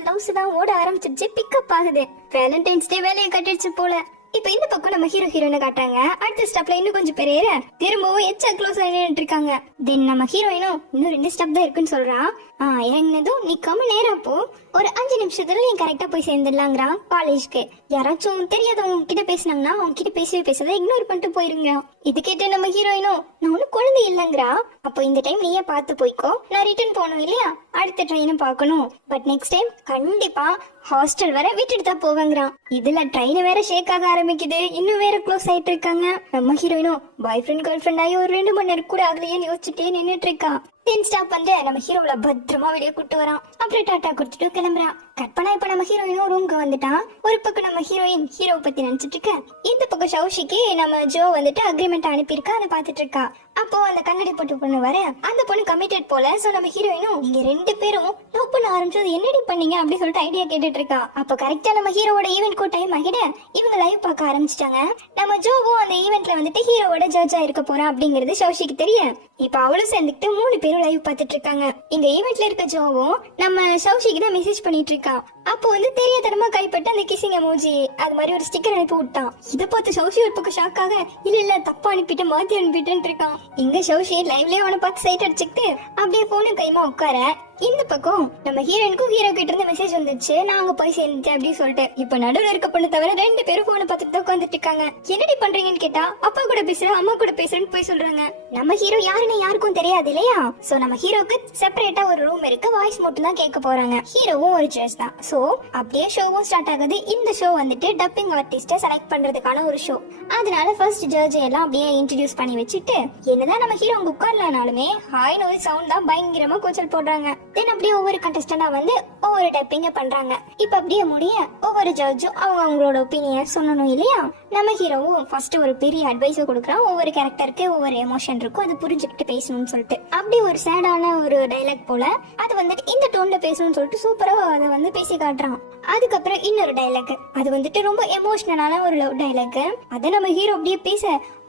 லவ்ஸ் தான் ஓட ஆரம்பிச்சிருச்சு. பிக்கப் ஆகுது. வேலண்டைன்ஸ் டே வேலையை கட்டிடுச்சு போல. இப்ப இந்த பக்கம் நம்ம ஹீரோயினை காட்டாங்க. அடுத்த ஸ்டெப்ல இன்னும் கொஞ்சம் பேர் ஏற திரும்பவும் எச்சா க்ளோஸ் ஆயிட்டு இருக்காங்க. தென் நம்ம ஹீரோயினும் இன்னும் 2 ஸ்டெப் தான் இருக்குன்னு சொல்றான். இறங்கினதும் நீ கம்ம நேரம் போ, ஒரு 5 நிமிஷத்துல நீ கரெக்டா போய் சேர்ந்துடலாங்கிறான் காலேஜ்க்கு. யாராச்சும் தெரியாதவங்க கிட்ட பேசினாங்கன்னா அவங்க கிட்ட பேசவே இக்னோர் பண்ணிட்டு போயிருங்க. இது கேட்டு நம்ம ஹீரோயினும் நான் ஒன்னும் குழந்தை இல்லைங்கிறா. அப்போ இந்த டைம் நீயே பார்த்து போய்க்கோ, நான் ரிட்டர்ன் போகணும் இல்லையா, அடுத்த ட்ரெயினும் பார்க்கணும். பட் நெக்ஸ்ட் டைம் கண்டிப்பா ஹாஸ்டல் வர விட்டுட்டு தான் போவாங்கிறான். இதுல ட்ரெயின் வேற ஷேக் ஆக ஆரம்பிக்குது. இன்னும் வேற க்ளோஸ் ஆயிட்டு இருக்காங்க. நம்ம ஹீரோயினும் பாய் ஃப்ரெண்ட் கேர்ள் ஃப்ரெண்ட் ஆகி ஒரு 2 மணி நேரம் கூட ஆகலையேன்னு யோசிச்சுட்டே நின்னுட்டு இருக்கா. தென் ஸ்டாப் வந்து நம்ம ஹீரோல பத்திரமா வெளியே கூட்டு வரான். அப்புறம் டாட்டா குடுத்துட்டு கிளம்புறான். கட் பண்ணா இப்ப நம்ம ஹீரோயினும் ரூம்க்கு வந்துட்டான். ஒரு பக்கம் நம்ம ஹீரோயின் ஹீரோவை பத்தி நினைச்சிட்டு இருக்க, இந்த பக்கம் சௌஷிக்கு நம்ம ஜோ வந்துட்டு அக்ரிமெண்ட் அனுப்பியிருக்கா, அதை பாத்துட்டு இருக்கா. அப்போ அந்த கண்ணாடி போட்டு பொண்ணு வர அந்த பொண்ணு கமிட்டட் போல. சோ நம்ம ஹீரோயினும் நீங்க 2 பேரும் லவ் பண்ண ஆரம்பிச்சது என்னடி பண்ணீங்க அப்படின்னு சொல்லிட்டு ஐடியா கேட்டுட்டு இருக்கா. அப்ப கரெக்டா நம்ம ஹீரோவோட ஈவென்ட்க்கு டைம் ஆகிட இவங்க லைவ் பார்க்க ஆரம்பிச்சிட்டாங்க. நம்ம ஜோவும் அந்த ஈவென்ட்ல வந்துட்டு ஹீரோவோட ஜட்ஜா இருக்க போறான் அப்படிங்கிறது சௌஷிக்கு தெரியும். இப்ப அவளும் சேர்ந்துட்டு 3 பேரும் லைவ் பார்த்துட்டு இருக்காங்க. இந்த ஈவென்ட்ல இருக்க ஜோவும் நம்ம சௌஷிக்கு தான் மெசேஜ் பண்ணிட்டு இருக்கான். அப்போ வந்து தெரியாதனமா கைப்பட்டு அந்த கிசிங் எமோஜி அது மாதிரி ஒரு ஸ்டிக்கர் அனுப்பி விட்டான். இதை பார்த்து சௌஷி ஒரு பக்கம் ஷாக்காக இல்ல தப்பா அனுப்பிட்டு மாத்தி அனுப்பிட்டு இருக்கான். இங்க சௌஷி லைவ்லயே அவனை பார்த்து சைட் அடிச்சுக்கிட்டு அப்படியே போன கைமா உட்கார. இந்த பக்கம் நம்ம ஹீரோயினுக்கும் ஹீரோ கிட்ட இருந்து மெசேஜ் வந்துச்சு, நான் அங்க போய் சேர்ந்துட்டேன் அப்படின்னு சொல்லிட்டு. இப்ப நடுவில் இருக்க பொண்ணு தவிர 2 பேரும் போனை பார்த்துட்டு தான் உட்காந்துட்டு இருக்காங்க. என்னடி பண்றீங்கன்னு கேட்டா அப்பா கூட பேசுறேன் அம்மா கூட பேசுறேன்னு போய் சொல்றாங்க. நம்ம ஹீரோ யாருன்னு யாருக்கும் தெரியாது இல்லையா. சோ நம்ம ஹீரோக்கு செப்பரேட்டா ஒரு ரூம் இருக்கு, வாய்ஸ் மட்டும் தான் கேட்க போறாங்க. ஹீரோவும் ஒரு ஜட்ஜ் தான். சோ அப்படியே ஷோவும் ஸ்டார்ட் ஆகுது. இந்த ஷோ வந்துட்டு டப்பிங் ஆர்டிஸ்ட செலக்ட் பண்றதுக்கான ஒரு ஷோ. அதனால ஃபர்ஸ்ட் ஜட்ஜ் எல்லாம் அப்படியே இன்ட்ரோடியூஸ் பண்ணி வச்சுட்டு என்னதான் நம்ம ஹீரோ அங்க உட்காரலனாலுமே ஹாய்னு ஒரு சவுண்ட் தான் பயங்கரமா கூச்சல் போடுறாங்க. தென் அப்படியே ஒவ்வொரு கண்டஸ்டண்டா வந்து ஒவ்வொரு டைப்பிங்க பண்றாங்க. இப்ப அப்படியே முடிய ஒவ்வொரு ஜட்ஜும் அவங்களோட ஒப்பீனியன் சொல்லணும் இல்லையா. நம்ம ஹீரோவும் ஃபர்ஸ்ட் ஒரு பெரிய அட்வைஸ் கொடுக்குறான். ஒவ்வொரு கேரக்டருக்கு ஒவ்வொரு எமோஷன் இருக்கும், அது புரிஞ்சுக்கிட்டு பேசணும்னு சொல்லிட்டு. அப்படியே ஒரு சேடான ஒரு டைலாக் போல அது வந்துட்டு இந்த டோன்ல பேசணும்னு சொல்லிட்டு சூப்பரா அதை வந்து பேசி காட்டுறான். அதுக்கப்புறம் இன்னொரு டைலாக் அது வந்துட்டு ரொம்ப எமோஷனலான ஒரு லவ் டைலாக். அதை நம்ம ஹீரோ அப்படியே பேச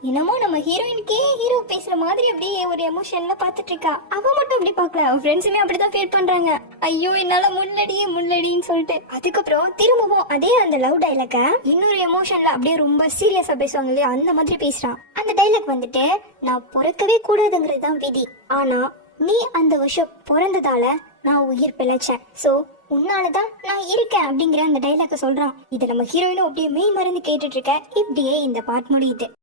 என்னமோ நம்ம ஹீரோயினுக்கே ஹீரோ பேசுற மாதிரி அப்படியே ஒரு எமோஷன்ல பாத்துட்டு இருக்கா. அவ மட்டும் அப்படி பாக்கல, அவ ஃப்ரெண்ட்ஸுமே அப்படிதான் ஃபீல் பண்றாங்க. ஐயோ என்னால முள்ளடின்னு சொல்லிட்டு. அதுக்கப்புறம் திரும்பவும் அதே அந்த லவ் டைலாக்க இன்னொரு எமோஷன்ல அப்படியே ரொம்ப சீரியஸா பேசுவாங்க இல்லையா, அந்த மாதிரி பேசுறான். அந்த டைலாக் வந்துட்டு நான் பிறக்கவே கூடாதுங்கிறது தான் விதி, ஆனா நீ அந்த வருஷம் பிறந்ததால நான் உயிர் பிழைச்சேன், சோ உன்னாலதான் நான் இருக்கேன் அப்படிங்கிற அந்த டைலாக்க சொல்றான். இத நம்ம ஹீரோயினும் அப்படியே மெய் மறந்து கேட்டுட்டு இருக்க. இப்படியே இந்த பாட் முடியுது.